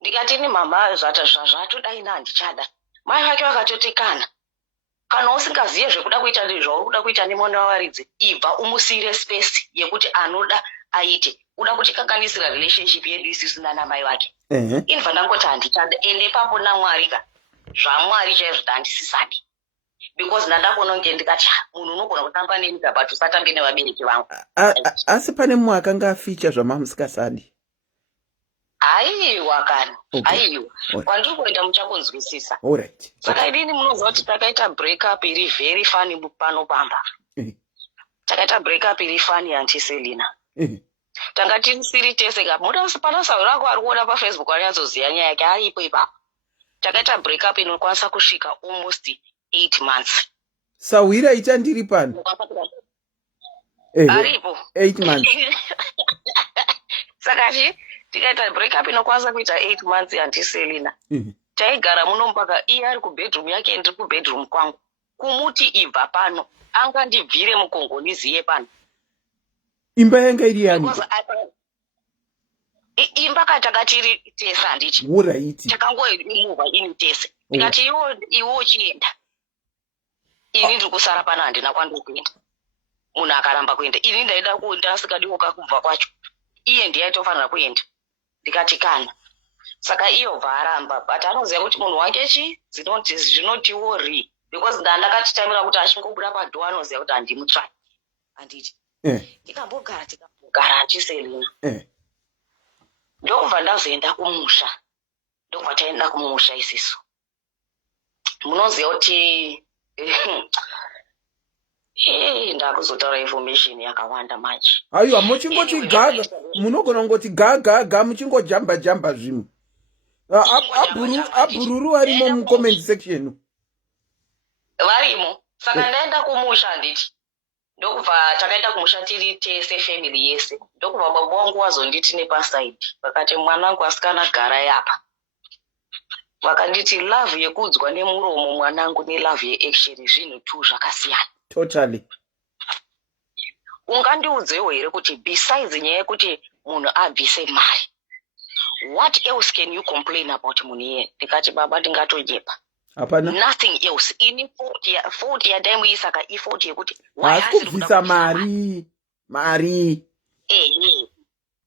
Ndikati ni mama zvatodai handichada. Mai vake vakatoti kana usingaziye zvekuda kuita ndizvo kuda kuita nemwana wavaridzi, ibva umusire space yekuti anoda aite. Uda kuti kanganisira relationship yedu isisina namai vake. Inva ndangoti handichada. Ende papo naMwari zvamwari chaizvo handisisadi. Because ndakona kunge ndikati munhu unogona kutamba neni but usatambe nevabereki vangu. Asi pane mumwe akanga aficha zvamamusikasadi. Aiwa kana. Aiwa. Kwandiri kuenda muchakunzwisisa. Alright. Saka idini munoziva kuti takaita break up iri very funny pano pamba. Takaita break up iri funny Tiselina. Tanga tisiri tese pana sauro rako ari kuona paFacebook arianzoziya nyaya yake aripo ipapo. Takaita break up inokwanisa kusvika almost 8 months. Sawira ndiri pano. Aripo 8 months. Saka tikaita break up inokwanisa kuita 8 months Tiselina. Taigara muno mpaka iye ari kubedroom yake ndiri kubedroom kwangu. Kumuti ibva pano anga ndibvire mukongoniziye pano. Imba yanga iri yani. Imba katakatiri tese handiti. Alright. Takangoimuva ini tese. Ndikati iwo uchienda. Ini ndiri kusara pano handina kwandiri kuenda. Munhu akaramba kuenda. Ini ndaida kuenda asikadiwoka kubva kwacho. Iye ndiye aitofanira kuenda. Ndikati kana. Saka iyo bvaramba. But anoziva kuti munhu wake zvinoti worry. Because ndakatitamira kuti achingobuda padho anoziva kuti handimutsvai. Handiti. Tikambogara Tiselina. Ndokubva ndazoenda kumusha. Ndokubva taenda kumusha isiso. Munoziva kuti ndakuzotaura information yakawanda manje. Aiwa muchingoti gaga, munogona ngoti gaga muchingojamba zvimwe. Abururu arimo mu comment section. Varimo. Saka ndaenda kumusha handiti. Ndokubva takaenda kumusha tiri tese family yese. Ndokubva baba wangu wazonditi nepaside. Vakati mwanangu asikana gara yapa. Vakanditi love yekudzwa nemuromo mwanangu ne love yeaction zvinhu tu zvakasiyana. Totally. Ungandiudzewo here kuti besides nyaya yekuti munhu abvise mari, what else can you complain about munhu iye? Ndikati baba ndingatojepa. Hapana. Nothing else. Ini 40 ya time isaka i40 yekuti kubvisa mari.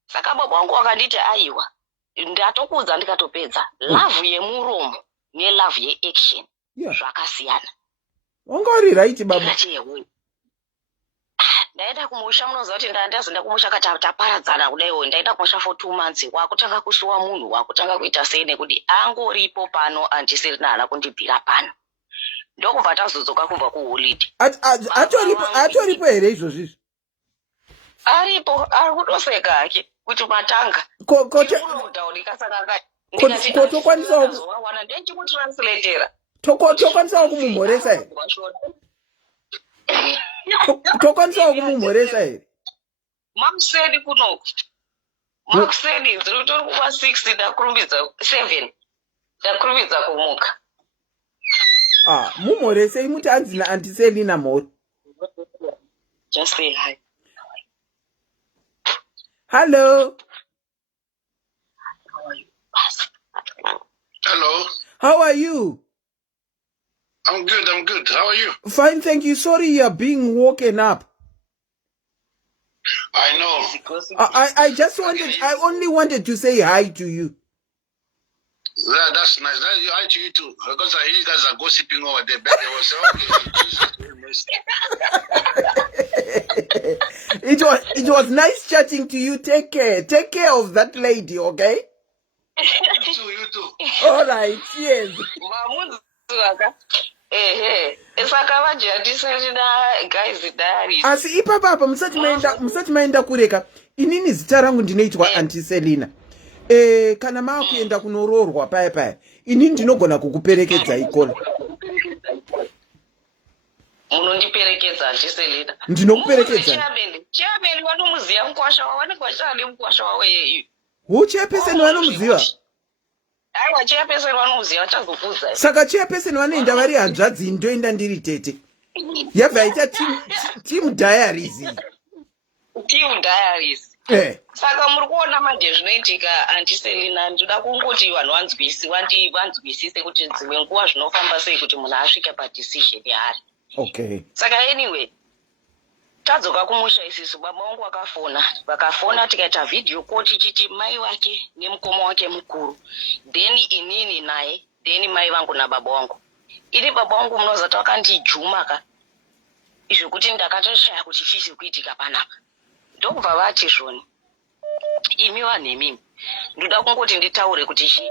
Saka baba wangu akanditi aiwa. Ndatokudza ndikatopedza. Love yemuromo ne love yeaction. Zvakasiyana. Ungori right baba. Ndaenda kumusha munoziva kuti ndaenda kumusha taparadzana kudaiwo. Ndaenda kumusha for 2 months. Wakutanga kushuwa munhu, wakutanga kuita sei nekuti angoripo pano Tiselina haana kundibvira pano. Ndokubva tazodzoka kubva kuholiday. Atoripo here izvozvi? Aripo, ari kutoseka hake kuti matanga. Tokwanisa kumumhoresa here? Tokwanisa kumumhoresa here? Makusedi kunoku. Makusedi tori kuva 6 ndakurumbidza 7. Ndakurumbidza kumuka. Mumhoresei muti anzina Tiselina mhori. Just say hi. Hello. Hello. How are you? I'm good. How are you? Fine, thank you. Sorry you are being woken up. I know. I only wanted to say hi to you. Yeah, that's nice. I to you too. Because I hear you guys are gossiping over there. But they will say, okay, Jesus will mercy. It was nice chatting to you. Take care. Take care of that lady, okay? You too. All right, cheers. Asi ipapa musati maenda kureka. Inini zita rangu ndinoitwa Auntie Selina. Kana makuenda kunoroorwa paya. Inini ndinogona kukuperekedza ikona. Munondiperekedza Auntie Selina. Ndinokuperekedza. Chiabeli vanomuziva mukwasha wawe, vanenge vachade mukwasha wawe yeyu. Chairperson vanomuziva? Aiwa, chairperson vanomuziva, vachazokudza. Saka chairperson vanoenda vari hanzvadzi, ndoenda ndiri tete. Yabva yaita team diaries. Team diaries. Saka muri kuona manje zvinoitika Auntie Selina, ndoda kungoti vanhu vanzwisise kuti dzimwe nguva zvinofamba sei kuti munhu asvike padecision yaari. Okay. Saka anyway, tadzoka kumusha isisu, baba vangu vakafona tikaita video call tichiti mai wake nemukoma wake mukuru, then inini naye, then mai vangu nababa vangu. Ini baba vangu munozati vakandijumaka izvokuti ndakatoshaya kuti chii kuitika panapa. Ndokubva vati zvoni, imi vanhu imimi ndoda kungoti nditaure kuti chii,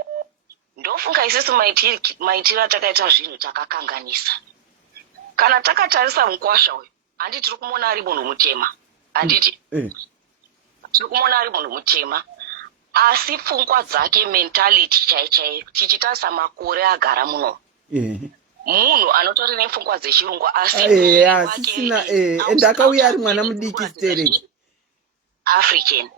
ndofunga isisu maitiro atakaita zvinhu takakanganisa. Kana takatarisa mukwasha uyu, handiti tiri kumuona ari munhu mutema, handiti tiri kumuona ari munhu mutema, asi pfungwa dzake, mentality chaiyo, tichitarisa makore agara muno, munhu anotori nepfungwa dzechirungu, asi asisina ndakauya ari mwana mudiki stereki African.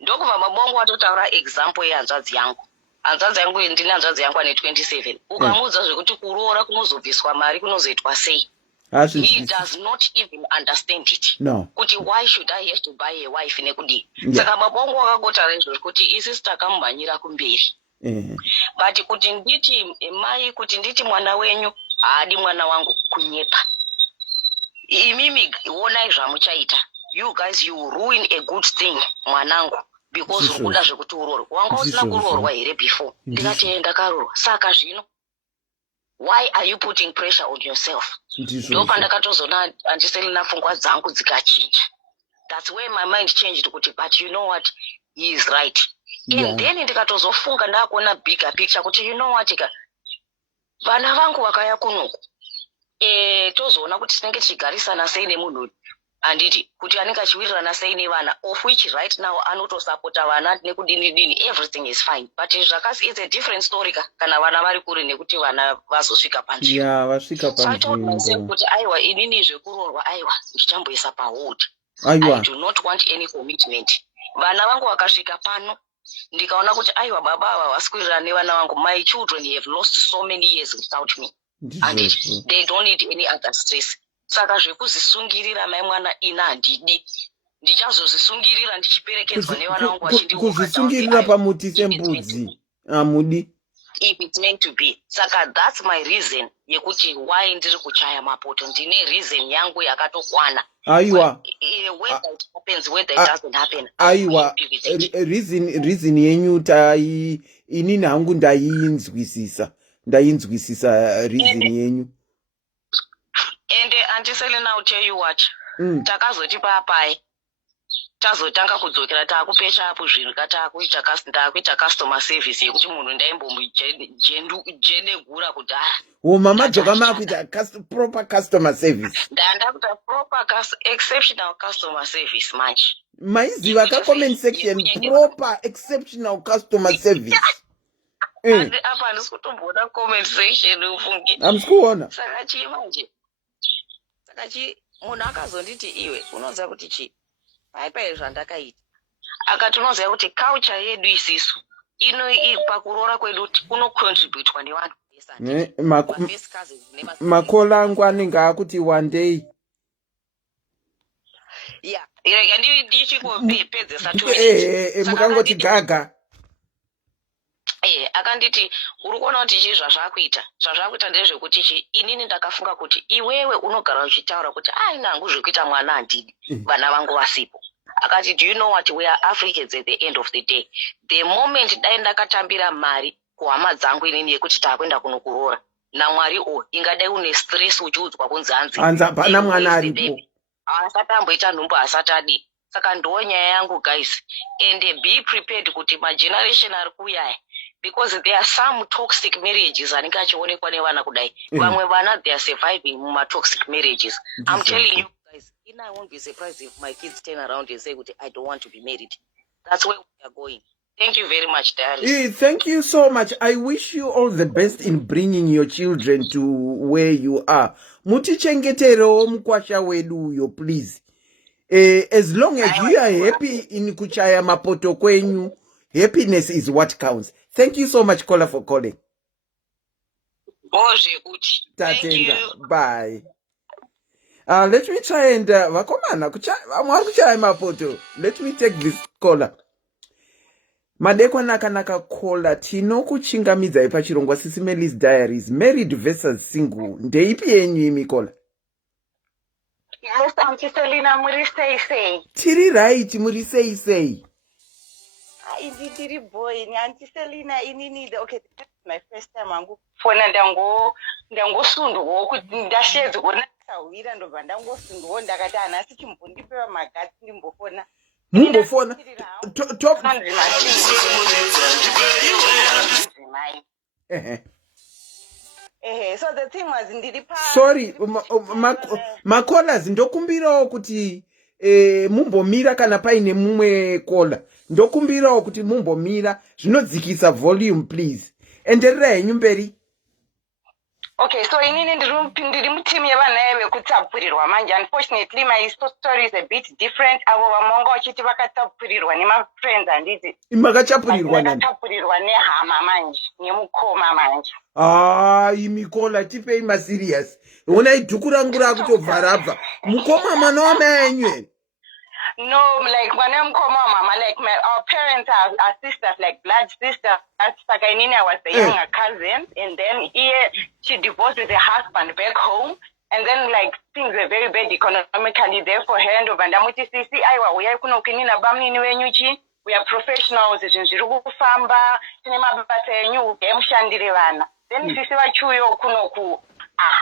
Ndokubva mabongo atotaura example yehanzvadzi yangu. Hanzvadzi yangu ndine hanzvadzi yangu ane 27. Ukamuudza zvekuti kuroora kunozobviswa mari kunozoitwa sei? He does not even understand it. No. Kuti why should I have to buy a wife nekudi? Saka mabongo akagotaura izvo kuti isi takamumhanyira kumberi. But kuti nditi mai, kuti nditi mwana wenyu haadi mwana wangu kunyepa. Imimi onai zvamuchaita. You guys, you ruin a good thing, mwanangu, because ukuda zvekuti uroorwe. Wanga usina kuroorwa here before. Ndikati ndakarorwa. Saka zvino, why are you putting pressure on yourself? Ndopandakatozona Auntie Selina pfungwa dzangu dzikachinja. That's where my mind changed kuti, but you know what, he is right. And then ndikatozofunga ndakuona bigger picture kuti, you know what, vana vangu vakaya kunoku. Tozoona kuti tinenge tichigarisana sei nemunhu. Anditi kuti anenge achiwirirana sei nevana, of which right now anotosapota vana nekudini, everything is fine, but it's a different story kana vana vari kure nekuti vana vazosvika panzvimbo. vasvika So I told myself kuti aiwa, inini zvekuroorwa aiwa ndichamboisa pahold. I do not want any commitment. Vana vangu vakasvika pano, ndikaona kuti aiwa baba ava vasikuwirirana nevana vangu, my children have lost so many years without me, and they don't need any other stress. Saka zvekuzisungirira mai mwana ina handidi, ndichazozvisungirira ndichiperekedzwa nevana vangu kuzvisungirira pamuti sembudzi amudi. If it's meant to be. Saka that's my reason yekuti why ndiri kuchaya mapoto. Ndine reason yangu yakatokwana. Aiwa. Whether it happens, whether it doesn't happen. Aiwa. Reason yenyu inini hangu ndainzwisisa reason yenyu. And Auntie Selina, I'll tell you what. Takazoti papai. Tazotanga kudzokera takupesha apo zvinhu ndakuita customer service yekuti munhu ndaimbomujene kudhaya. Mama dzoka makuita proper customer service. Ndakuita proper exceptional customer service manje. Maiziva ka comment section proper exceptional customer service. Apa ndisi kutomboona comment section ufunge. Amsikuona. Saka chii manje? Munhu akazonditi iwe unoziva kuti chii? Paipai zvandakaita. Akati unoziva kuti culture yedu isisu pakuroora kwedu kunocontributwa nevanhu. Makola angu anenge akuti one day. Yeah, ndichingopedzesa 2 mukangoti gaga. Akanditi uri kuona kuti chii zvazvakuita ndezvekuti chii, inini ndakafunga kuti iwewe unogara uchitaura kuti ina hangu zvekuita mwana handidi, vana vangu vasipo. Akati do you know what, we are Africans at the end of the day. The moment dai ndakatambira mari kuhama dzangu inini yekuti takwenda kunokuroora namwari ingadai une stress uchiudzwa kunzi hanzi hapana mwana aripo asati amboita nhumbu asati adi. Saka ndo nyaya yangu guys, and be prepared kuti mageneration ari kuuya because there are some toxic marriages anenge achionekwa nevana kudai. Vamwe vana they are surviving mumatoxic marriages. I'm telling you guys, I won't be surprised if my kids turn around and say kuti I don't want to be married. That's where we are going. Thank you very much, Darius. Thank you so much. I wish you all the best in bringing your children to where you are. Mutichengeterewo mukwasha wedu uyo, please. As long as you are happy in kuchaya mapoto kwenyu, happiness is what counts. Thank you so much, Kola, for calling. Thank you. Bye. Let me try and vakomana kuchaya mapoto. Let me take this caller. Madekwa nakanaka kola tino kuchingamidza pachirongwa SIS MELLY's diaries married versus single ndeipi yenyu imi kola? Yes, Auntie Selina, muri sei. Tiri right, muri sei. Tiri boy, ni Auntie Selina inini okay, this is my first time angu fona ndango sunduwo kuti ndashedza kuona sawira ndobva ndangosunduwo ndakati ana sichimbondipewa magatsi ndimbofona. Mumbofona? Top. So the thing was ndiripa. Sorry, makolas ndokumbirawo kuti mumbomira kana paine mumwe kola. Ndokumbirawo kuti mumbomira zvinodzikisa volume please. Enderera henyu mberi. Okay, so inini ndiri mutimu yevana vekutapurirwa manje. Unfortunately, my story is a bit different. Avo vamonga vachiti vakatapurirwa nemafriends handiti. Makachapurirwa nani? Vakatapurirwa nehama manje, nemukoma manje. Imikola tipei serious. Una idhukurangura kutobvarabva. Mukoma mwana wamai enyu. No, like when I'm mama, like our parents are sisters, like blood sisters. Sakainini, I was the younger cousin, and then she divorced with her husband back home, and then like things were very bad economically there for her. And Vandamuti Sisi, Iwa, we are Kunokinina Bamni Nuenuchi, we are professionals, Zirugu Famba, Cinema Basenyu, Shandirivana. Then Sisi Chuyo Kunoku.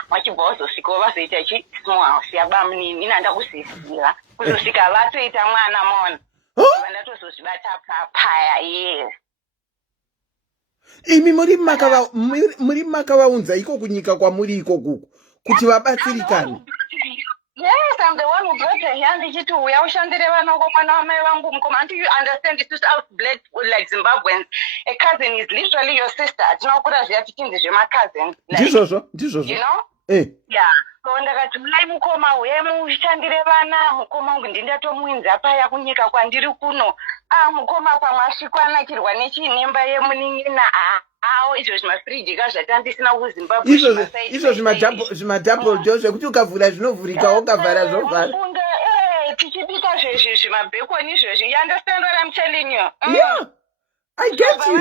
Machibozo sikova sechachi small siabamni ninanda kusisira kuzosika vatu ita mwana mona vandato sosibata paya yes imi muri makavaunza iko kunyika kwamuri iko kuku kuti vabatsirikane. Yes, I'm the one who brought her here. Ndichiti uya ushandire vana kwa mwana wamai vangu mukoma. Until you understand, it's just out-blood like Zimbabweans. A cousin is literally your sister. Tinokura zviya tichinzi zvema cousin. Ndizvozvo. You know? Yeah. So ndakati mulai mukoma uye mushandire vana mukoma wangu ndindatomuinza paya kunyika kwandiri kuno. Mukoma pamwasvikwana chirwa nechinemba yemunin'ina. Izvo zvimafriji kazvatandisina kuZimbabwe. Izvo zvimadouble door zvekuti ukavhura zvinovhurika ukavhara zvovhara. Tichibika zvimabhekoni izvozvi. You understand what I'm telling you? Yeah, I get you.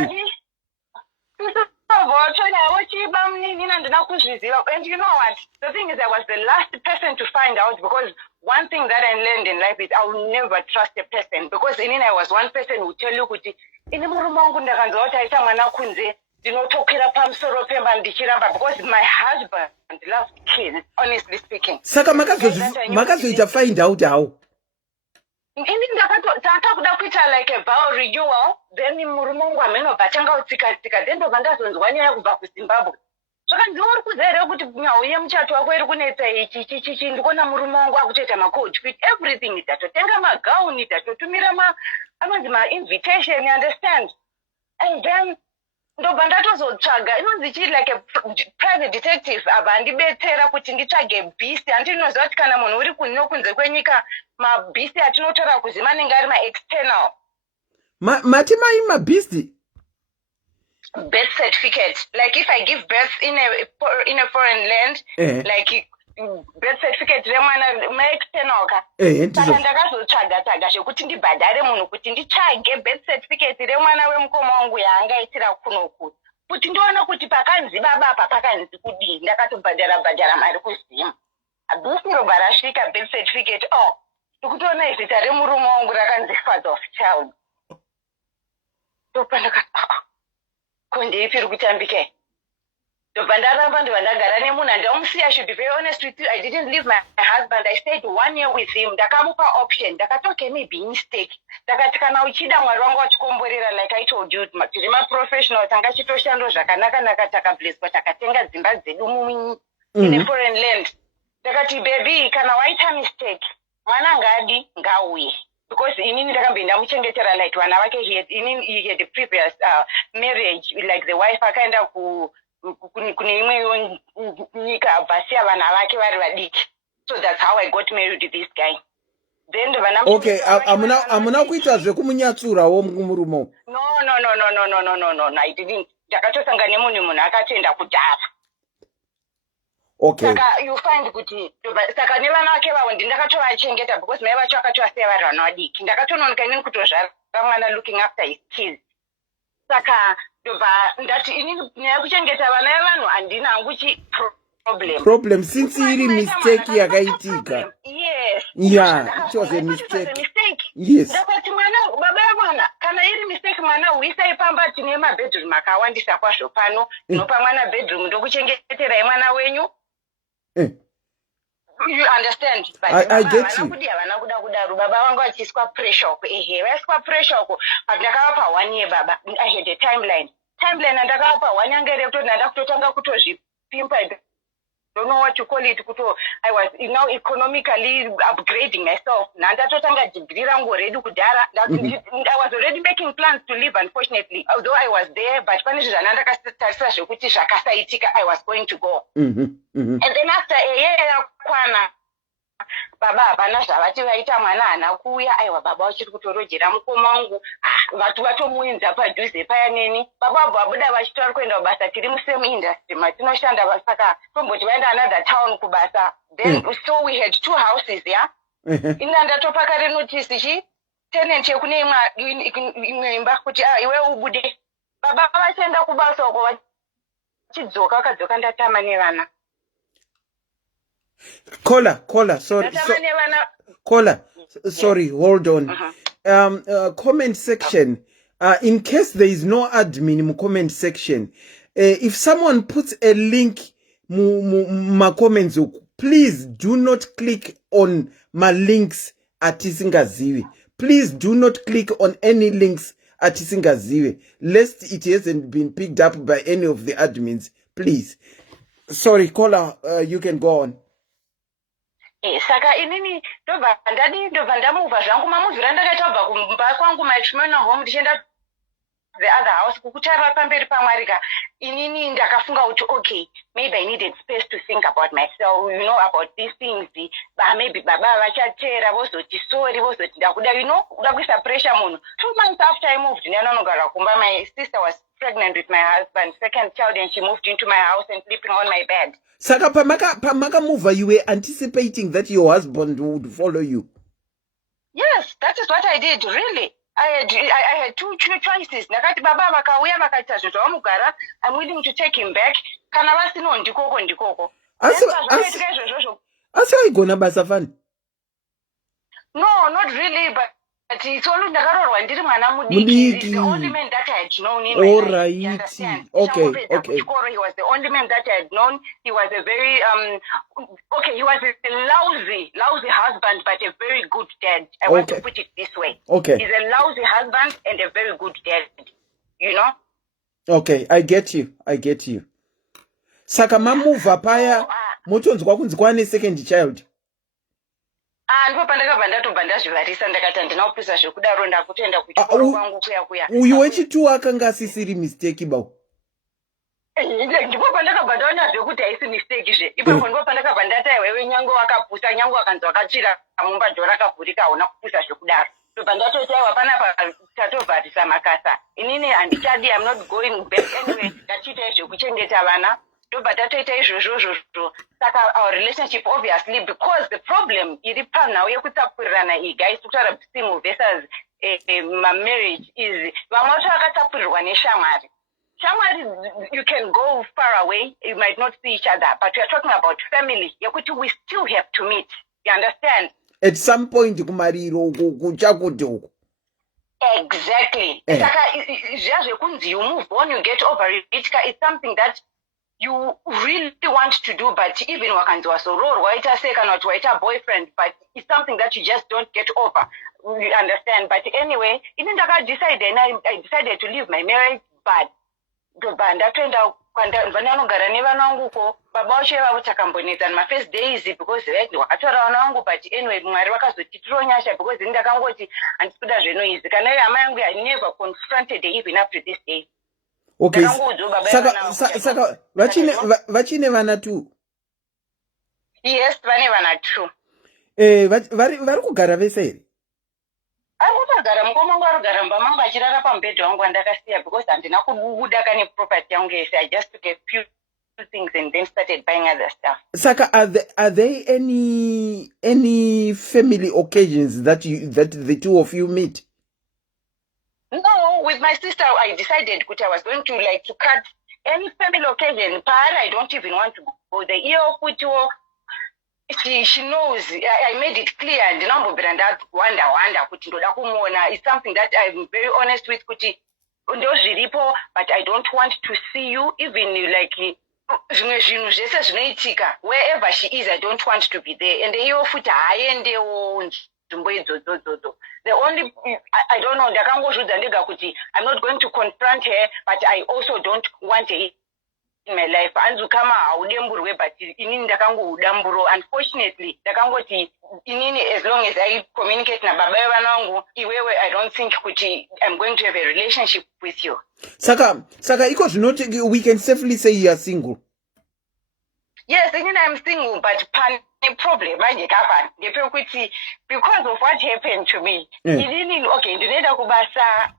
And you know what? The thing is, I was the last person to find out because one thing that I learned in life is I will never trust a person because I was one person who tell you kuti ini murume wangu ndakanzwa kuti aita mwana kunze ndinotokera pamusoro pemba ndichiramba because my husband loves kids, honestly speaking. Saka makazoita find out how? Ini ndakakuda kuita like a vow renewal, then murume wangu amenobva tanga utsika then ndobva ndazonzwa nyaya kubva kuZimbabwe. Saka ndiuri kuziva kuti nyau yemuchato wako iri kunetsa ichi ndikuona murume wangu akutoita macoach fit everything ndatotenga magauni ndatotumira ma-invitation, you understand? And then ndobva ndatozotsvaga inonzi chii like a private detective abva andibetsera kuti nditsvage bhisi. Handinoziva kuti kana munhu uri kunze kwenyika mabhisi atinotora kuziva anenge ari ma-external. Mati mai mabhisi? Birth certificate. Like if I give birth in a foreign land, like birth certificate remwana ma-external ka. Saka ndakazotsvaga zvekuti ndibhadhare munhu kuti nditsvage birth certificate remwana wemukoma wangu yaangaitira kunoku. Kuti ndiona kuti pakanzi baba apa pakanzi kudii. Ndakatobhadhara mari kuZim. Bhisi robva rasvika birth certificate. Ndikutoona zita remurume wangu rakanzi father of child. Ndopandakati kondeipiri kutambike ndobva ndaramba ndobva ndagara nemunhu handamusiya. I should be very honest with you, I didn't leave my husband. I stayed 1 year with him. Ndakamupa option, ndakati okay, maybe mistake. Ndakati kana uchida mwari wangu watikomborera, like I told you, tiri maprofessional, tanga chitoshando zvakanaka takablesswa, takatenga dzimba dzedu in a foreign land. Ndakati baby, kana waita mistake, mwana ngadi ngauye. Because inini ndakamboenda muchengetera, like vana vake, he had a previous marriage, like the wife akaenda kune imwe nyika abvasiya vana vake vari vadiki. So that's how I got married to this guy. Then vana okay, amuna kuita zvekumunyatsurawo murumo. No, I didn't. Ndakatosanga nemunhu akatenda kudhara. Okay. Saka you find kuti saka nevana vake vavo ndakatovachengeta because mai vacho akatovasiya vari vana vadiki. Ndakatononoka inini kutozvara mwana looking after his kids. Saka ndati inini nyaya kuchengeta vana vevanhu handina hangu problem since iri mistake yakaitika. Yes. Yeah, it was a mistake. Yes. Ndakati mwana baba vemwana kana iri mistake mwana uisai pamba tine mabedroom akawandisa kwazvo pano. Ndinopa mwana bedroom ndokuchengeterai mwana wenyu. You understand? But I get you. Baba vangu vachiswa pressure uko. Vaiswa pressure uko. But ndakavapa 1 year baba. I had a timeline ndakavapa 1 year ngere kuti ndanda kutotanga kutozvipimpa. I don't know what you call it. I was now economically upgrading myself. Nandatotanga degree rangu ready kudara. I was already making plans to leave, unfortunately. Although I was there, but I was going to go. And then after a year, baba hapana zvavati vaita mwana hana kuuya. Aiwa baba uchiri kutorojera mukoma wangu. Vatu vatomuinza padhuze paya neni. Baba abva abuda vachitora kuenda kubasa. Tiri musame industry matinoshanda, saka tomboti vaenda another town kubasa. Then so we had 2 houses, yeah. Ina ndatopaka notice tenant yekune imwe imba kuti iwe ubude. Baba vachienda kubasa uko vachidzoka vakadzoka ndatama nevana. Caller, sorry, hold on. Comment section. In case there is no admin in comment section, if someone puts a link ma comments, please do not click on my links at Isingaziwe. Please do not click on any links at Isingaziwe, lest it hasn't been picked up by any of the admins. Please. Sorry, caller, you can go on. Saka inini ndobva ndamuva zvangu mamuvhira ndakaita kubva kumba kwangu matrimonial home ndichienda the other house kukutara pamberi pamwarika. Inini ndakafunga kuti okay, maybe I needed space to think about myself, about these things. Maybe baba vachatera vozoti sorry, vozoti ndakuda, uda kuisa pressure munhu. 2 months after I moved ndinonogara kumba, my sister was pregnant with my husband's second child and she moved into my house and sleeping on my bed. Saka pamaka move, you were anticipating that your husband would follow you. Yes, that is what I did, really. I had 2 choices. Nakati baba vakauya vakaita zvinhu zvavamugara, I'm willing to take him back. Kana vasino ndikoko. Asi waigona basa fani? No, not really, but it's only ndakarorwa ndiri mwana mudiki. The only man that I had known in my life. Alright. Okay. He was the only man that I had known. He was a very he was a lousy husband, but a very good dad. I want to put it this way. Okay. He's a lousy husband and a very good dad. Okay, I get you. Saka mamuva paya mutonzwa kunzi kwane second child. Ndipo pandakabva ndatobva ndazvivarisa ndakati handinaupisa zvekudaro ndakutoenda kuchikoro kwangu kuya. Uyu wechitu akanga asisiri mistake bawo. Ndipo pandakabva ndaona zvekuti haisi mistake zve. Ipapo ndipo pandakabva ndati iwewe nyange wakapusa, nyange wakanzi wakatsvira mumba dhoo rakavhurika hauna kupusa zvekudaro. Ndobva ndatoti aiwa panapa tatovharisa makasa. Inini handichadi, I'm not going back anyway. Ndachiita zvekuchengeta vana. But Saka our relationship, obviously, because the problem iri now yekutapurirana guys kutaura simu versus my marriage is vamwe vakatapurirwa neshamwari. Shamwari, you can go far away, you might not see each other, but we are talking about family. We still have to meet. You understand? At some point kumariro kuchakuti uko. Exactly. You move on, you get over it. It's something that you really want to do, but even wakanzwa soror, waita second or waita boyfriend, but it's something that you just don't get over. You understand? But anyway, even though I decided to leave my marriage, but ndatenda vananogara nevana vangu ko baba vacho vavachakambonetsa my first days because wakatora vana vangu, but anyway mwari vakazotitiro nyasha because ndakangoti handikuda zvenoizi kana hama yangu I never confronted her even up to this day. Okay, saka vachine vana tu? Yes, vane vana tu. Vari kugara vese here? Arikutogara mukoma wangu arikugara mumba mangu achirara pamubhedhi wangu wandakasiya because handina kubuda kane property yangu yese. I just took a few things and then started buying other stuff. Saka, are there any family occasions that the two of you meet? No, with my sister I decided that I was going to cut any family occasion. I don't even want to go the year of which she knows. I made it clear. The number that wanda kuti ndoda kumuona is something that I'm very honest with kuti ndozviripo, but I don't want to see you even zvimwe zvinhu zvese zvinoitika wherever she is. I don't want to be there. And iyo futi haaendewo nzvimbo idzodzo. The only I don't know, ndakangozvidza ndega kuti I'm not going to confront her, but I also don't want her in my life. Anzukama haudemburwe, but inini ndakangoudamburo. Unfortunately, ndakangoti inini as long as I communicate na baba vevana vangu, iwewe I don't think kuti I'm going to have a relationship with you. Saka iko zvinoti we can safely say you are single. Yes, inini I'm single, but the problem because of what happened to me. Inini okay, ndinoenda kubasa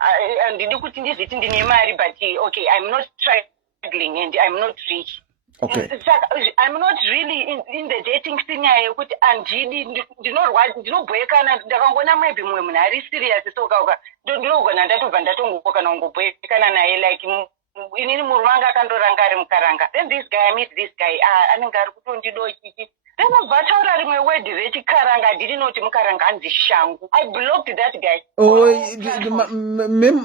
ndidi kuti ndiziti ndine mari, but okay, I'm not struggling and I'm not rich. Okay. I'm not really in the dating scene yekuti andidi ndinobhekana ndakangona maybe mumwe munhu ari serious soka ndinogona ndatobva ndatongokoka nongobhekana naye like inini murume anga akandoranga ari mukaranga. Then this guy, I meet this guy, anenge ari kutondido chichi. Then vataura rimwe word rechikaranga, I didn't know kuti mukaranga anzi shangu. I blocked that guy.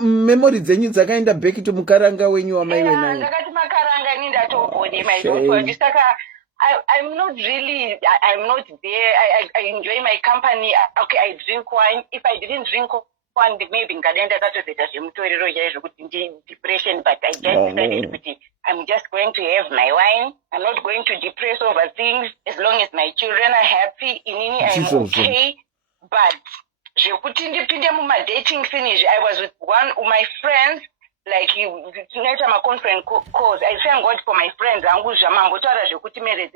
Memory dzenyu dzakaenda back to mukaranga wenyu wamaiwe naye. Ndakati makaranga ini ndatobhoni my daughter. Saka I'm not really, I'm not there. I enjoy my company. Okay, I drink wine. If I didn't drink wine, maybe ngadaenda katozoita zvemutorero chaizvo kuti depression, but I just decided kuti I'm just going to have my wine. I'm not going to depress over things. As long as my children are happy, inini I'm okay. But zvekuti ndipinde muma dating finish, I was with one of my friends, like tonight I'm a conference calls. I thank God for my friends. Angu zvamambotaura zvekuti marriage.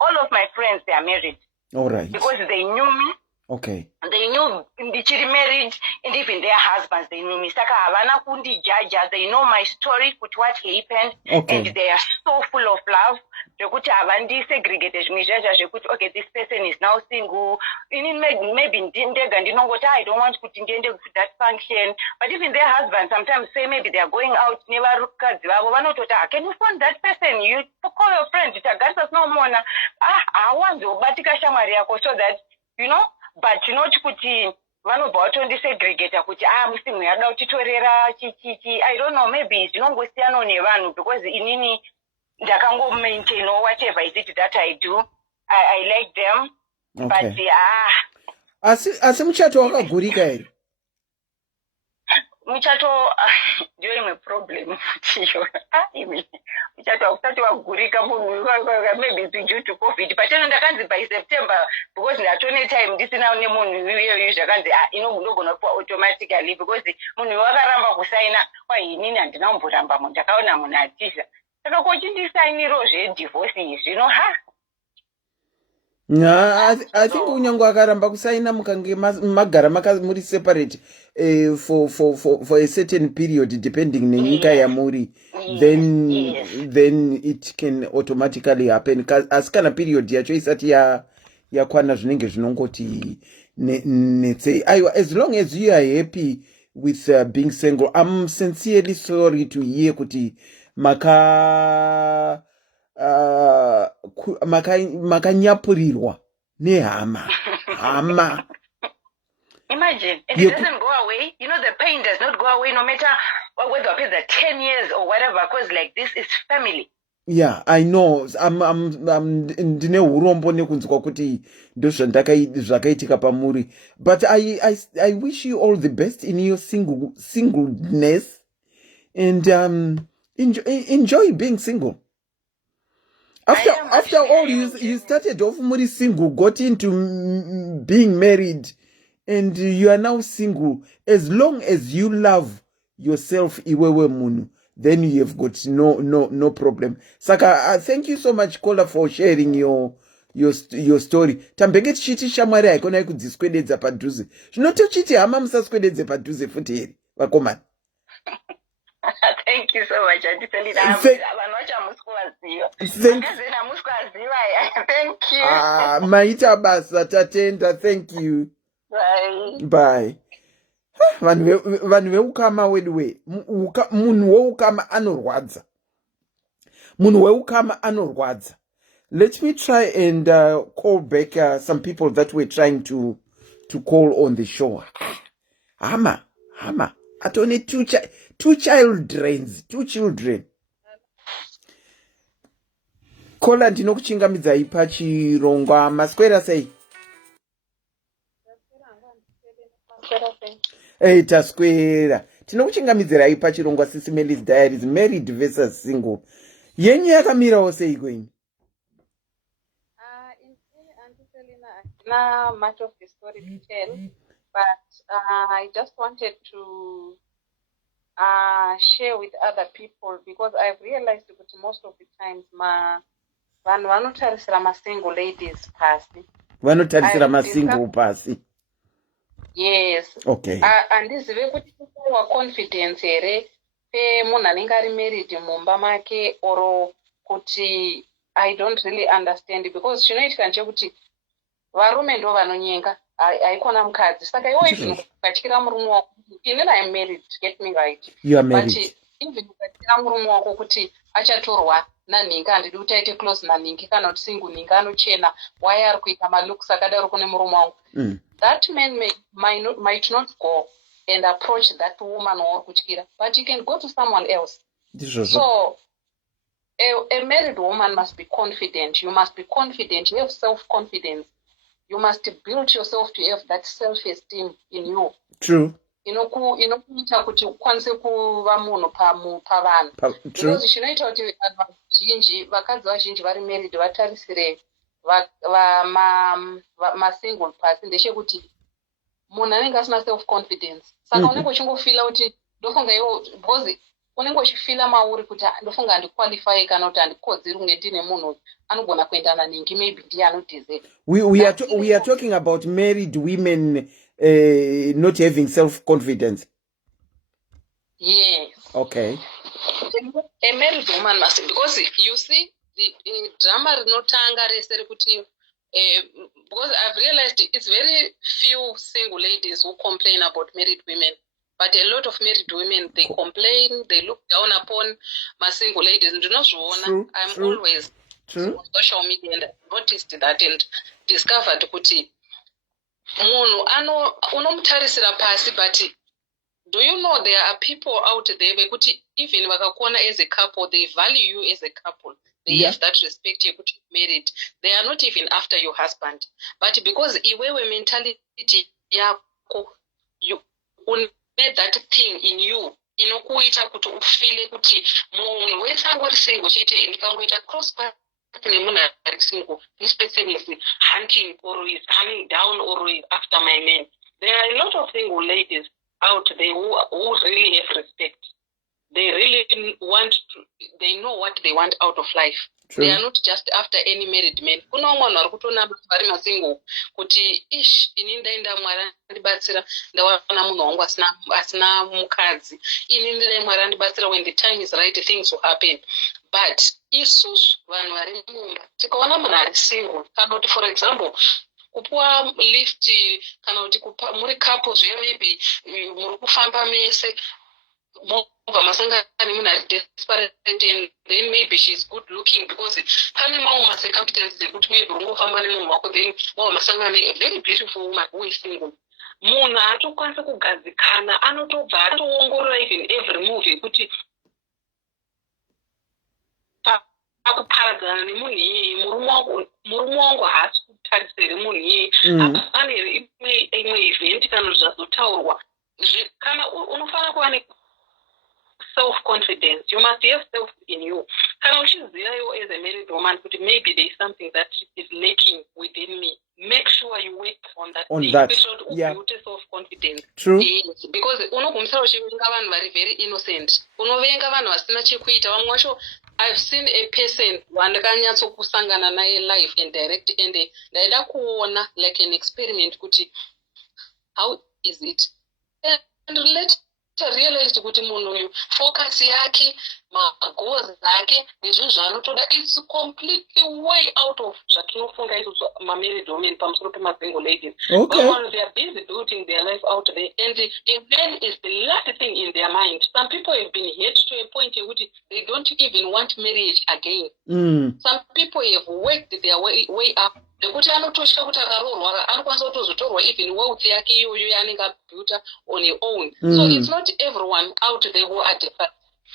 All of my friends, they are married. All right. Because they knew me. Okay. They knew ndichiri married, and even their husbands, they knew me. Saka havana kundi jaja. They know my story, what happened, okay. And they are so full of love. Zvekuti havandi segregated zvimizhazha zvekuti okay, this person is now single. Maybe ndega ndinongoti I don't want kuti ndiende to that function. But even their husbands sometimes say maybe they are going out, nevarukadzi vavo vanotota, can you phone that person? You call your friend. Tagarisa sinomona. Hawanzobatika shamwari yako so that but not kuti vanobva vatondisegregata kuti musimu yada kutitorera chichichi. I don't know, maybe zvinongosiyana nevanhu because inini ndakango maintain whatever is it that I do. I like them. Okay. But asi muchato wakagurika here? Muchato ndio imwe problem tiyo. Muchato hausati wagurika munhu maybe it's due to COVID. But ndakanzi by September because ndatone time ndisina nemunhu iyoyo zvakanzi inogona kuwa automatically because munhu wakaramba kusaina kwainini handina kumboramba munhu ndakaona munhu atiza. Saka kochindisainiro zve-divorce izvi, I think unyango akaramba kusaina mukange magara muri separate for a certain period depending nenyika yamuri, then it can automatically happen. Asi kana period yacho isati yakwana zvinenge zvinongoti netse aiwa. As long as you are happy with being single, I'm sincerely sorry to hear kuti makanyapurirwa nehama. Imagine. And it doesn't go away. You know, the pain does not go away no matter whether it's the 10 years or whatever, because like this is family. Yeah, I know. Ndine urombo nekunzwa kuti ndo zvakaitika pamuri. But I wish you all the best in your singleness, and enjoy being single. After all, you started off muri single, got into being married, and you are now single. As long as you love yourself, iwewe munu, then you have got no problem. Saka, thank you so much, Kola, for sharing your story. Tambenge tichiti shamwari haikona kudziswededza padhuze. Zvinotochiti hama musaswededze padhuze futi here, vakomana. Thank you so much. Thank you. Maita basa tatenda. Thank you. Bye. Vanhu veukama weduwe. Munhu weukama anorwadza. Let me try and call back some people that were trying to call on the show. Hama. Atone two children. Kola ndinokuchingamidzai pachirongwa. Maswera sei? Taswera. Tinokuchingamidzirai pachirongwa SIS MELLY's Diaries, married versus single. Yenyu yakamirawo sei kwenyu? Not much of the story to tell, but I just wanted to share with other people, because I've realized that most of the times vanhu vanotarisira masingle ladies pasi. Vanotarisira masingle pasi. Yes. Okay. Handizive kuti kupiwa confidence here pemunhu anenge ari married mumba make, or kuti I don't really understand, because chinoitika ndechekuti varume ndo vanonyenga, haikona mukadzi. Saka iwe even ukatyira murume wako, inini I'm married, get me right. You are married. But even ukatyira murume wako kuti achatorwa nanhingi, handidi kuti aite close nanhingi, kana kuti single nhingi anochena, why ari kuita malooks akadaro kune murume wangu. That man might not go and approach that woman or kutyira, but you can go to someone else. So a married woman must be confident. You must be confident. You have self-confidence. You must build yourself to have that self-esteem in you. True. Inokuita kuti ukwanise kuva munhu pavanhu. Because chinoita kuti vanhu vazhinji, vakadzi vazhinji vari married vatarisire masingle pasi ndechekuti munhu anenge asina self-confidence. Saka unenge uchingofila kuti ndofunga iwo, because unenge uchifila mauri kuti ndofunga handiqualify kana kuti handikodzeri kunge ndine munhu anogona kuenda nanhingi, maybe ndiye anodeserve. We are talking about married women not having self-confidence. Yes. Okay. A married woman must, because you see the drama rinotanga rese rekuti because I've realized it's very few single ladies who complain about married women. But a lot of married women, they complain, they look down upon my single ladies. And I'm always on social media, and I noticed that and discovered kuti munhu unomutarisira pasi, but do you know there are people out there wekuti even vakakuona as a couple, they value you as a couple. They have that respect yekuti married. They are not even after your husband. But because iwewe mentality yako, you made that thing in you, inokuita kuti ufile kuti munhu wese angori single chete, ndikangoita cross path nemunhu ari single, especially hunting down always after my men. There are a lot of single ladies out there who really have respect. They really they know what they want out of life. True. They are not just after any married man. Kuna mwana ari kutonamba vari masingle kuti ini ndaenda Mwari andibatsira, ndawana munhu wangu asina mukadzi, ini ndaenda Mwari andibatsira, when the time is right things will happen. But isusu vanhu vari mumba tikaona munhu ari single, kana kuti for example kupuwa lift, kana kuti muri couples maybe muri kufamba mese desperate, and then maybe she's good looking, because circumstances then very beautiful woman who is single, munhu atokwanisa kugadzikana anotobva atoongorora even every movie kuti akuparadzana nemunhu iyeye murume wangu haasi kutarisire munhu iyeye pane imwe event kana zvazotaurwa kana unofanira kuva ne self-confidence. You must have self in you. Kana uchiziva iwo as a married woman kuti maybe there is something that is lacking within me, make sure you work on that thing. Yeah. Self-confidence. True. Yes, because unogumisira uchivenga vanhu vari very innocent. Unovenga vanhu vasina chekuita. Vamwe vacho I've seen a person wandakanyatsokusangana naye live and direct and ndaida kuona like an experiment kuti how is it and realized kuti munhu uyu focus yake magoals ake nezvinhu zvaanotoda it's completely way out of zvatinofunga isusu mamarried women pamusoro pemasingle ladies. But they are busy building their life out there and a man is the last thing in their mind. Some people have been hit to a point where they don't even want marriage again. Some people have worked their way up nekuti anotosha kuti akaroorwa anokwanisa kutozotorwa even wealth yake iyoyo yaanenge abuilda on your own. So it's not everyone out there who are different.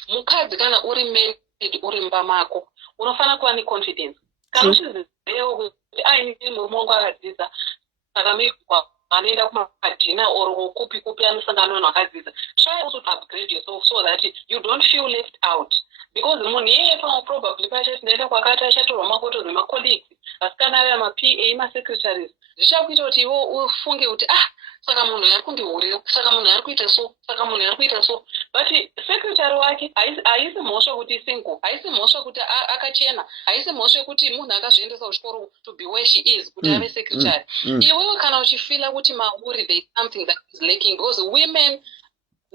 Mukadzi kana uri married uri mumba mako unofanira kuva neconfidence. Kana uchizivewo kuti aini murume wangu akadzidza saka migwa anoenda kumadhina or kupi anosangana vanhu vakadzidza. Try also to upgrade yourself so that you don't feel left out. Because munhu iyeye probably pachati ndaenda kwakati achatorwa makoto nemacolleagues vasikana aya ma-PA ma-secretaries zvichakuita kuti iwo ufunge kuti saka munhu ari kundihurira saka munhu ari kuita so saka munhu ari kuita so but secretary wake haisi mhosva kuti single haisi mhosva kuti akachena haisi mhosva kuti munhu akazviendesa kuchikoro to be where she is kuti ave secretary. Iwewe kana uchifila kuti mauri there is something that is lacking because women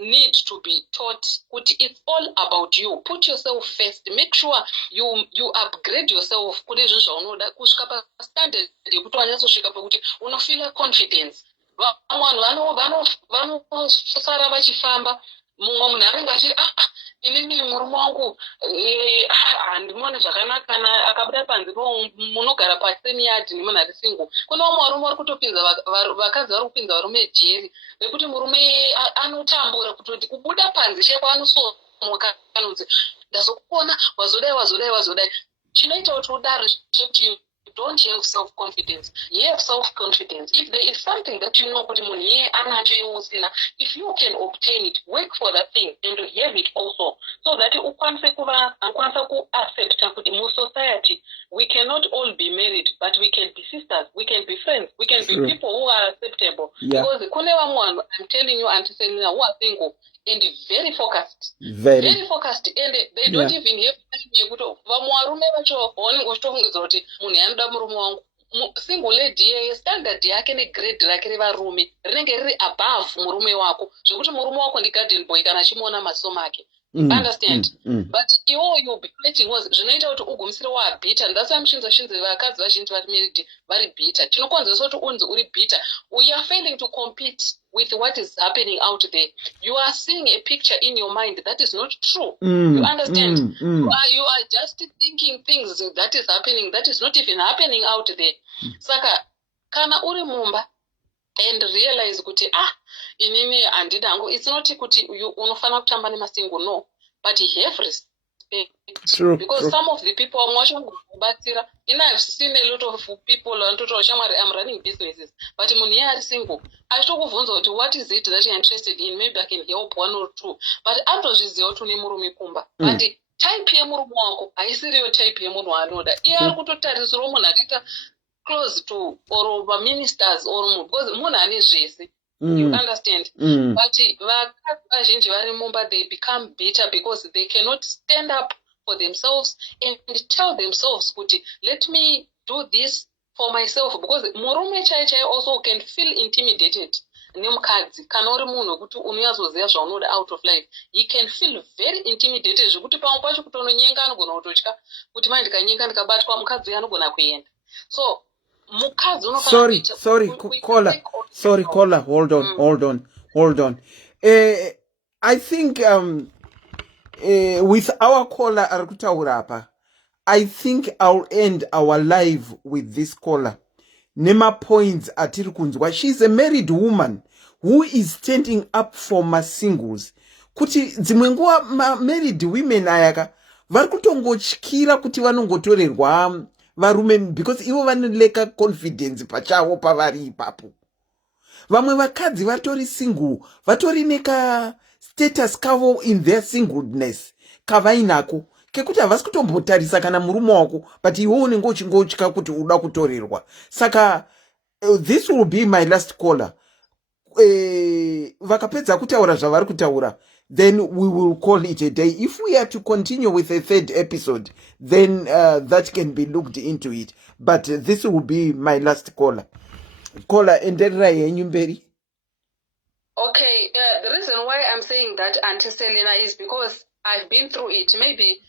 need to be taught kuti it's all about you. Put yourself first. Make sure you upgrade yourself kuti izvo zvaunoda kusvika pastandard yekuti wanyatsosvika pakuti unofila confidence. Vanhu vanosara vachifamba mumwe munhu anenge achiri inini murume wangu handimuone zvakanaka kana akabuda panze munogara pasame yard nemunhu ari single. Kuna vamwe varume vari kutopinza vakadzi vari kupinza varume jeri vekuti murume anotambura kutoti kubuda panze cheko anosomoka anonzi ndazokuona wazodai chinoita kuti udaro chekuti don't have self-confidence. You have self-confidence. If there is something that you know kuti munhu iye anacho iusina, if you can obtain it, work for that thing and have it also. So that ukwanise ku-accept kuti mu society we cannot all be married, but we can be sisters, we can be friends, we can be people who are acceptable. Because kune vamwe vanhu, I'm telling you, Auntie Selina, who are single and very focused. Very focused and they don't even have time yekuti vamwe varume vacho uchitofungidzwa kuti munhu yanoda murume wangu single lady yeye standard yake negrade rake revarume rinenge riri above murume wako zvekuti murume wako ndigarden boy kana achimuona masomo ake. Understand? But you be creating was zvinoita kuti ugumisire wabhita. Ndasamshinza vakadzi vazhinji vari married vari bhita. Chinokonzeresa kuti unzi uri bhita. We are failing to compete with what is happening out there. You are seeing a picture in your mind that is not true. You understand? You are just thinking things that is happening that is not even happening out there. Saka kana uri mumba and realize kuti inini handidangu, it's not kuti unofana kutamba nemasingle, no, but have respect. Because some of the people are watching kubatsira. I've seen a lot of people I'm running businesses, but munhu iye ari single achitokubvunza kuti what is it that you're interested in, maybe I can help one or two, but atozviziva kuti une murume kumba. But type yemurume wako haisiriyo type yemunhu anoda. Iye ari kutotarisirawo munhu akaita close to or ministers or because munhu ane zvese. You understand? But vazhinji vari mumba, they become bitter because they cannot stand up for themselves and tell themselves kuti let me do this for myself, because murume chaiye also can feel intimidated nemukadzi kana uri munhu kuti unoyazoziva zvaunoda out of life. He can feel very intimidated zvekuti pamwe pacho kutononyenga anogona kutotya kuti mai ndikanyenga ndikabatwa mukadzi uyu anogona kuenda. So Sorry, caller. Hold on. I think with our caller Arukutaurapa, I think I'll end our live with this caller. nemapoints atiri kunzwa. She's a married woman who is standing up for masingles. Kuti dzimwe nguva married women ayaka vari kutongotyira kuti vanongotorerwa varume because ivo vanoleka confidence pachavo pavari ipapo. Vamwe vakadzi vatori single, vatori neka status kavo in their singleness kavainako kekuti havasi kutombotarisa kana murume wako, but iwe unenge uchingotya kuti uda kutorerwa. Saka this will be my last caller. Vakapedza kutaura zvavari kutaura, then we will call it a day. If we are to continue with a third episode, then that can be looked into it. But this will be my last caller. Caller, enderera yenyu mberi. Okay, the reason why I'm saying that, Auntie Selena, is because I've been through it. Maybe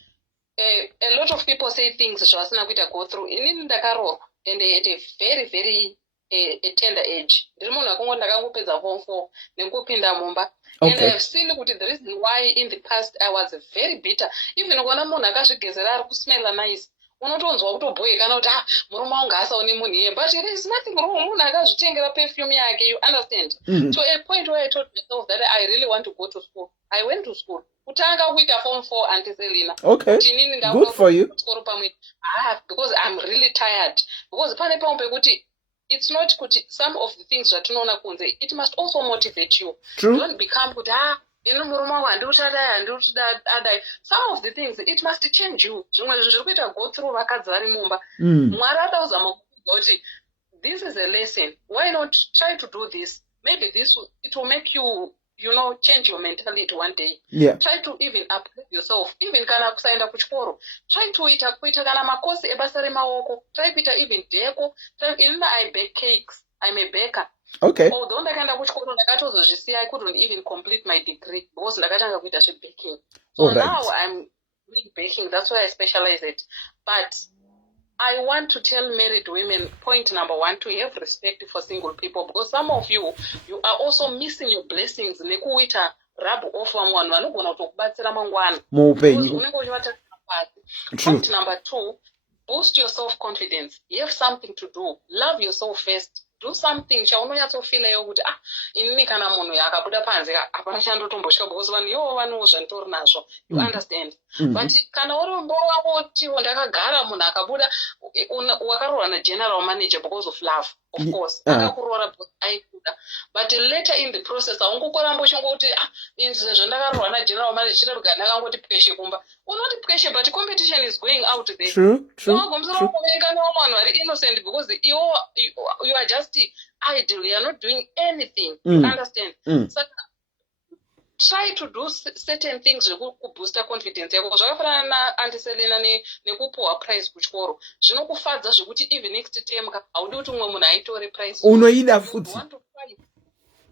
a lot of people say things zvasina kuita go through. Inini ndakarorwa and at a very, very a tender age. Ndiri munhu akongo ndakangopedza form 4 nekupinda mumba. Okay. And I've seen the reason why in the past I was very bitter. Even kuona munhu akazvigezera ari kusmella nice. Unotonzwa kutobhoyekana kuti murume wangu haasaoni munhu iye, but there is nothing wrong. Munhu akazvitengera perfume yake, you understand? So a point where I told myself that I really want to go to school, I went to school. Kutanga kuita form 4, Auntie Selena. Okay, good for you. Because I'm really tired. Because pane pamwe pekuti it's not kuti some of the things that tinoona kunze, it must also motivate you. True. Don't become kuti some of the things it must change you. Go through this is a lesson. Why not try to do this? Maybe it will make you change your mentality one day. Yeah. Try to even upgrade yourself. Even kana kusaenda kuchikoro. Try to kuita kana makosi ebasa remaoko. Try kuita even deko. I bake cakes. I'm a baker. Okay. Although ndakaenda kuchikoro ndakatozozvisiya, I couldn't even complete my degree because ndakatanga kuita baking. So right. Now I'm doing baking. That's why I specialize it. But I want to tell married women, point number 1, to have respect for single people, because some of you are also missing your blessings. Nekuita rub off vanhu vanogona kutokubatsira mangwana. Point number 2, boost your self-confidence. You have something to do. Love yourself first. Do something chaunonyatsofila kuti inini kana munhu akabuda panze hapana chandotombosvika because vanhu zvanditori nazvo, you understand. But kana uri mboti ndakagara munhu akabuda wakaroorwa nageneral manager because of love, of course akakuroora aikuda, but later in the process haungokoramba uchingoti sezvo ndakaroorwa nageneral manager chirekuga ndakangoti pweshe kumba, unoti pweshe, but competition is going out there. True. Kana vanhu vari innocent because you are just idle, you are not doing anything. You understand? So try to do certain things to boost confidence yako. Zvakafanana na Auntie Selena nekupuwa prize kuchikoro. Zvinokufadza zvekuti even next term haudi kuti umwe munhu aitore prize. Unoida futi.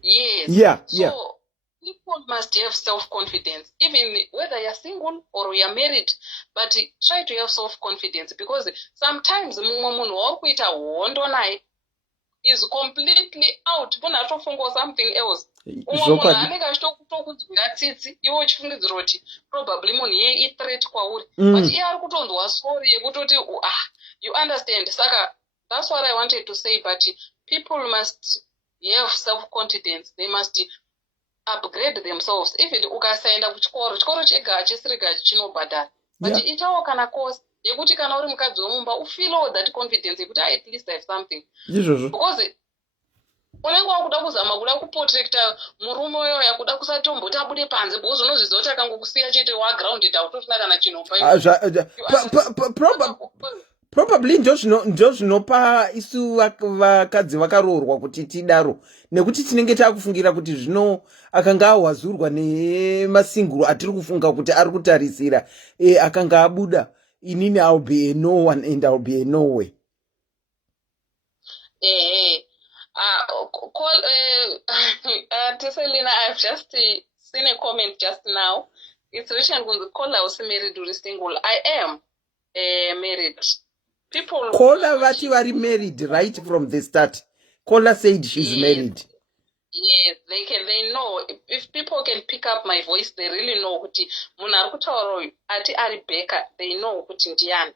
Yes. Yeah. So people must have self-confidence, even whether you're single or you're married, but try to have self-confidence, because sometimes mumwe munhu wakuita hondo naye is completely out. Puna atofunga something else. Umwe munhu anenge achitokudzwira tsitsi, iwe uchifungidzira kuti probably munhu iye i-threat kwauri, but iye ari kutonzwa story yekutoti you understand. Saka that's what I wanted to say, but people must have self-confidence. They must upgrade themselves. Even ukasaenda kuchikoro chega hachisiriga chinobhadhara, but itawo kana course yekuti kana uri mukadzi womumba ufeel that confidence yekuti at least I have something. Because unenge wakuda kuzama kuda kuprotecta murume uyo yakuda kusatomboti abude panze, because unozviziva kuti akangokusiya chete wagrounded autosina kana chinhu probably ndo zvinopa isu vakadzi vakaroorwa kuti tidaro, nekuti tinenge takufungira kuti zvino akanga awazurwa nemasinguro atiri kufunga kuti ari kutarisira akanga abuda, inini I'll be a no one and I'll be a no way. Selena, I've just seen a comment just now. It's written on the caller was married or single. I am married. People caller vati vari married right from the start. Caller said she's married. Yes, they know. If people can pick up my voice, they really know kuti munhu ari kutaura ati ari Becca, they know kuti ndiani.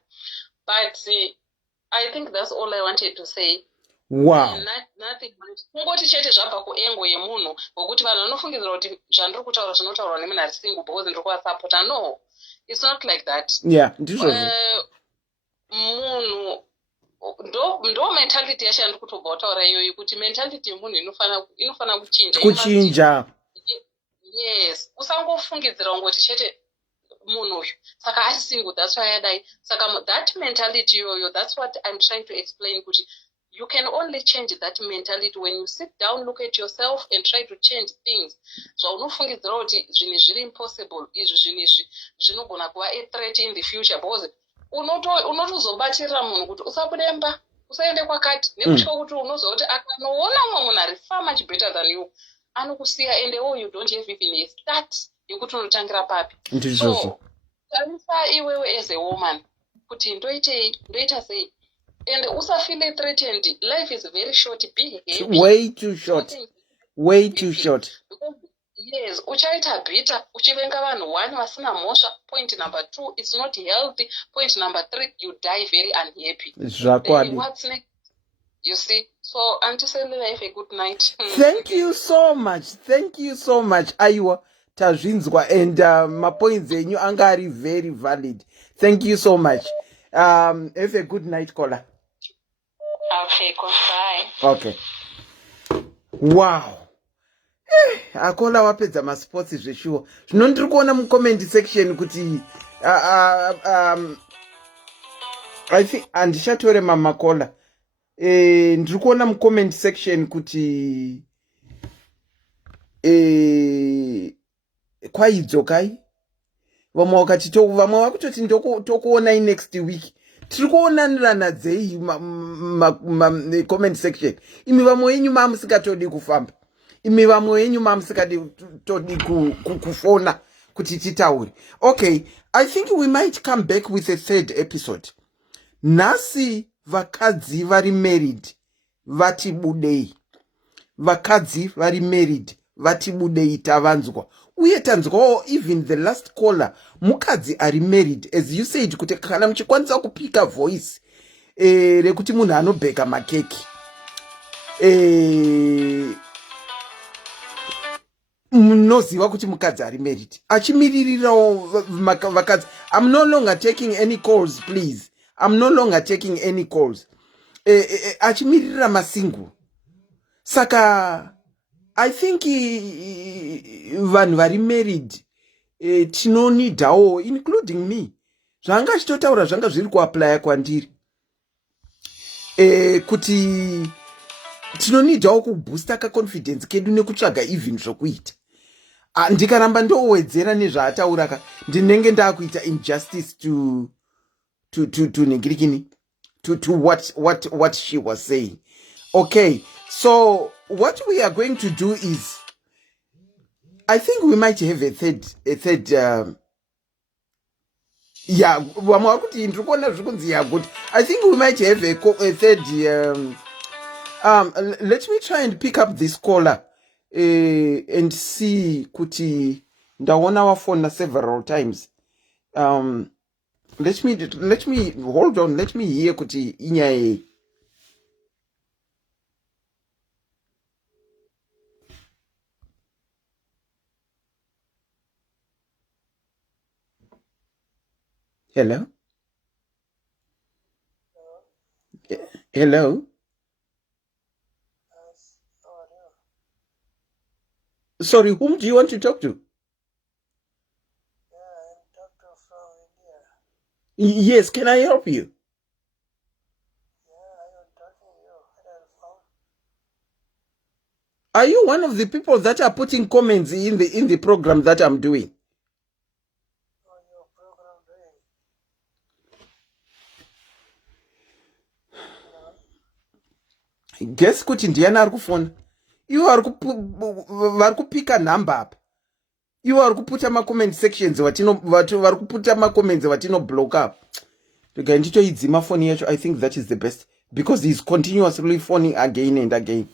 But I think that's all I wanted to say. Wow. Nothing kungoti chete zvabva kuengo yemunhu wokuti vanhu vanofungidzira kuti zvandiri kutaura zvinotaurwa nemunhu ari single because ndiri kuvasapota. No, it's not like that. Yeah, ndizvo. Munhu ndo mentality yacho yandiri kutobva kutaura iyoyo kuti mentality yemunhu inofana kuchinja. Yes, usangofungidzira ungoti chete munhu uyu saka ari single, that's why adai. Saka that mentality iyoyo, that's what I'm trying to explain kuti you can only change that mentality when you sit down, look at yourself and try to change things. Zvaunofungidzira kuti zvinhu zviri impossible, izvi zvinhu zvinogona kuva a threat in the future because unotozobatirira munhu kuti usabudemba, usaende kwakati, nekutya kuti unoziva kuti akanoona umwe munhu ari far much better than you anokusiya and you don't have even a start yekuti unotangira papi. So tarisa iwewe as a woman kuti ndoita sei and usafeel threatened. Life is very short. Be happy. Way too short. Way too short. Because, yes, uchaita bita, uchivenga vanhu one vasina mhosva. Point number 2, it's not healthy. Point number 3, you die very unhappy. Then what's next? You see? So, Auntie Selina, have a good night. Thank you so much. Thank you so much. Aiwa tazvinzwa and my points enyu anga ari very valid. Thank you so much. Have a good night, caller. Okay, goodbye. Okay. Wow. Akola wapedza masports zveshuwa. Zvino ndiri kuona mucomment section kuti I think andichatore mamakola. Ndiri kuona mucomment section kuti kwaidzokai. Vamwe wakati vamwe vakutoti ndokuonai next week. Tiri kuonanirana dzei comment section. Imi vamwe yenyu mamusikatodi kufamba. Imi vamwe yenyu mamusikatodi kufona kuti titaure. Okay, I think we might come back with a third episode. Nasi vakadzi vari married vati budei. Vakadzi vari married vati budei tavanzwa. Uye tanzwawo even the last caller mukadzi ari married, as you said kuti kana muchikwanisa kupika voice rekuti munhu anobheka makeki munoziva kuti mukadzi ari married achimiririrawo vakadzi. I'm no longer taking any calls, please. I'm no longer taking any calls. Achimiririra masingle. Saka I think vanhu vari married tinonidawo, including me, zvanga chitotaura zvanga zviri kuapply kwandiri kuti tinonidawo kuboosta confidence kedu nekutsvaga even zvokuita. Ndikaramba ndowedzera nezvaataura ndinenge ndakuita injustice to negirikini to what she was saying. Okay, so what we are going to do is, I think we might have a third I think we might have a third let me try and pick up this caller and see kuti ndaona wafona several times. Let me hold on, let me hear kuti inyaya. Hello? Hello? Sorry, whom do you want to talk to? I'm doctor from India. Yes, can I help you? I am talking to you. Are you one of the people that are putting comments in the program that I'm doing? Your program doing? Guess kuti ndiani ari kufona. Ivo vari kupika number apa. Ivo vari kuputa macomment sections vari kuputa macomments vatino block up. Rega nditoidzima phone yacho. I think that is the best because he's continuously phoning again and again.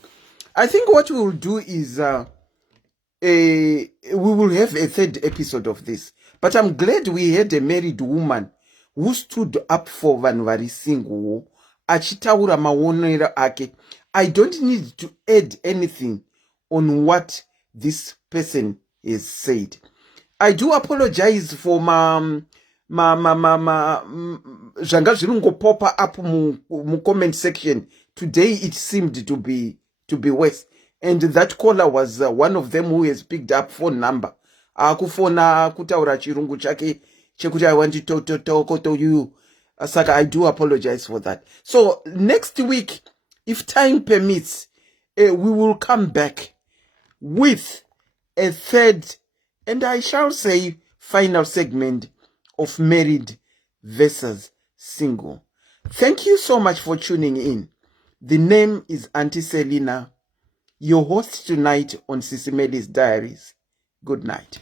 I think what we will do is we will have a third episode of this. But I'm glad we had a married woman who stood up for vanhu vari single, achitaura maonero ake, I don't need to add anything on what this person has said. I do apologize for zvanga zvinongopopa up mu comment section. Today it seemed to be worse. And that caller was one of them who has picked up phone number. Akufona kutaura chirungu chake chekuti I want to talk to you. Saka, I do apologize for that. So next week, if time permits, we will come back with a third, and I shall say final segment of Married versus Single. Thank you so much for tuning in. The name is Auntie Selina, your host tonight on SIS MELLY's Diaries. Good night.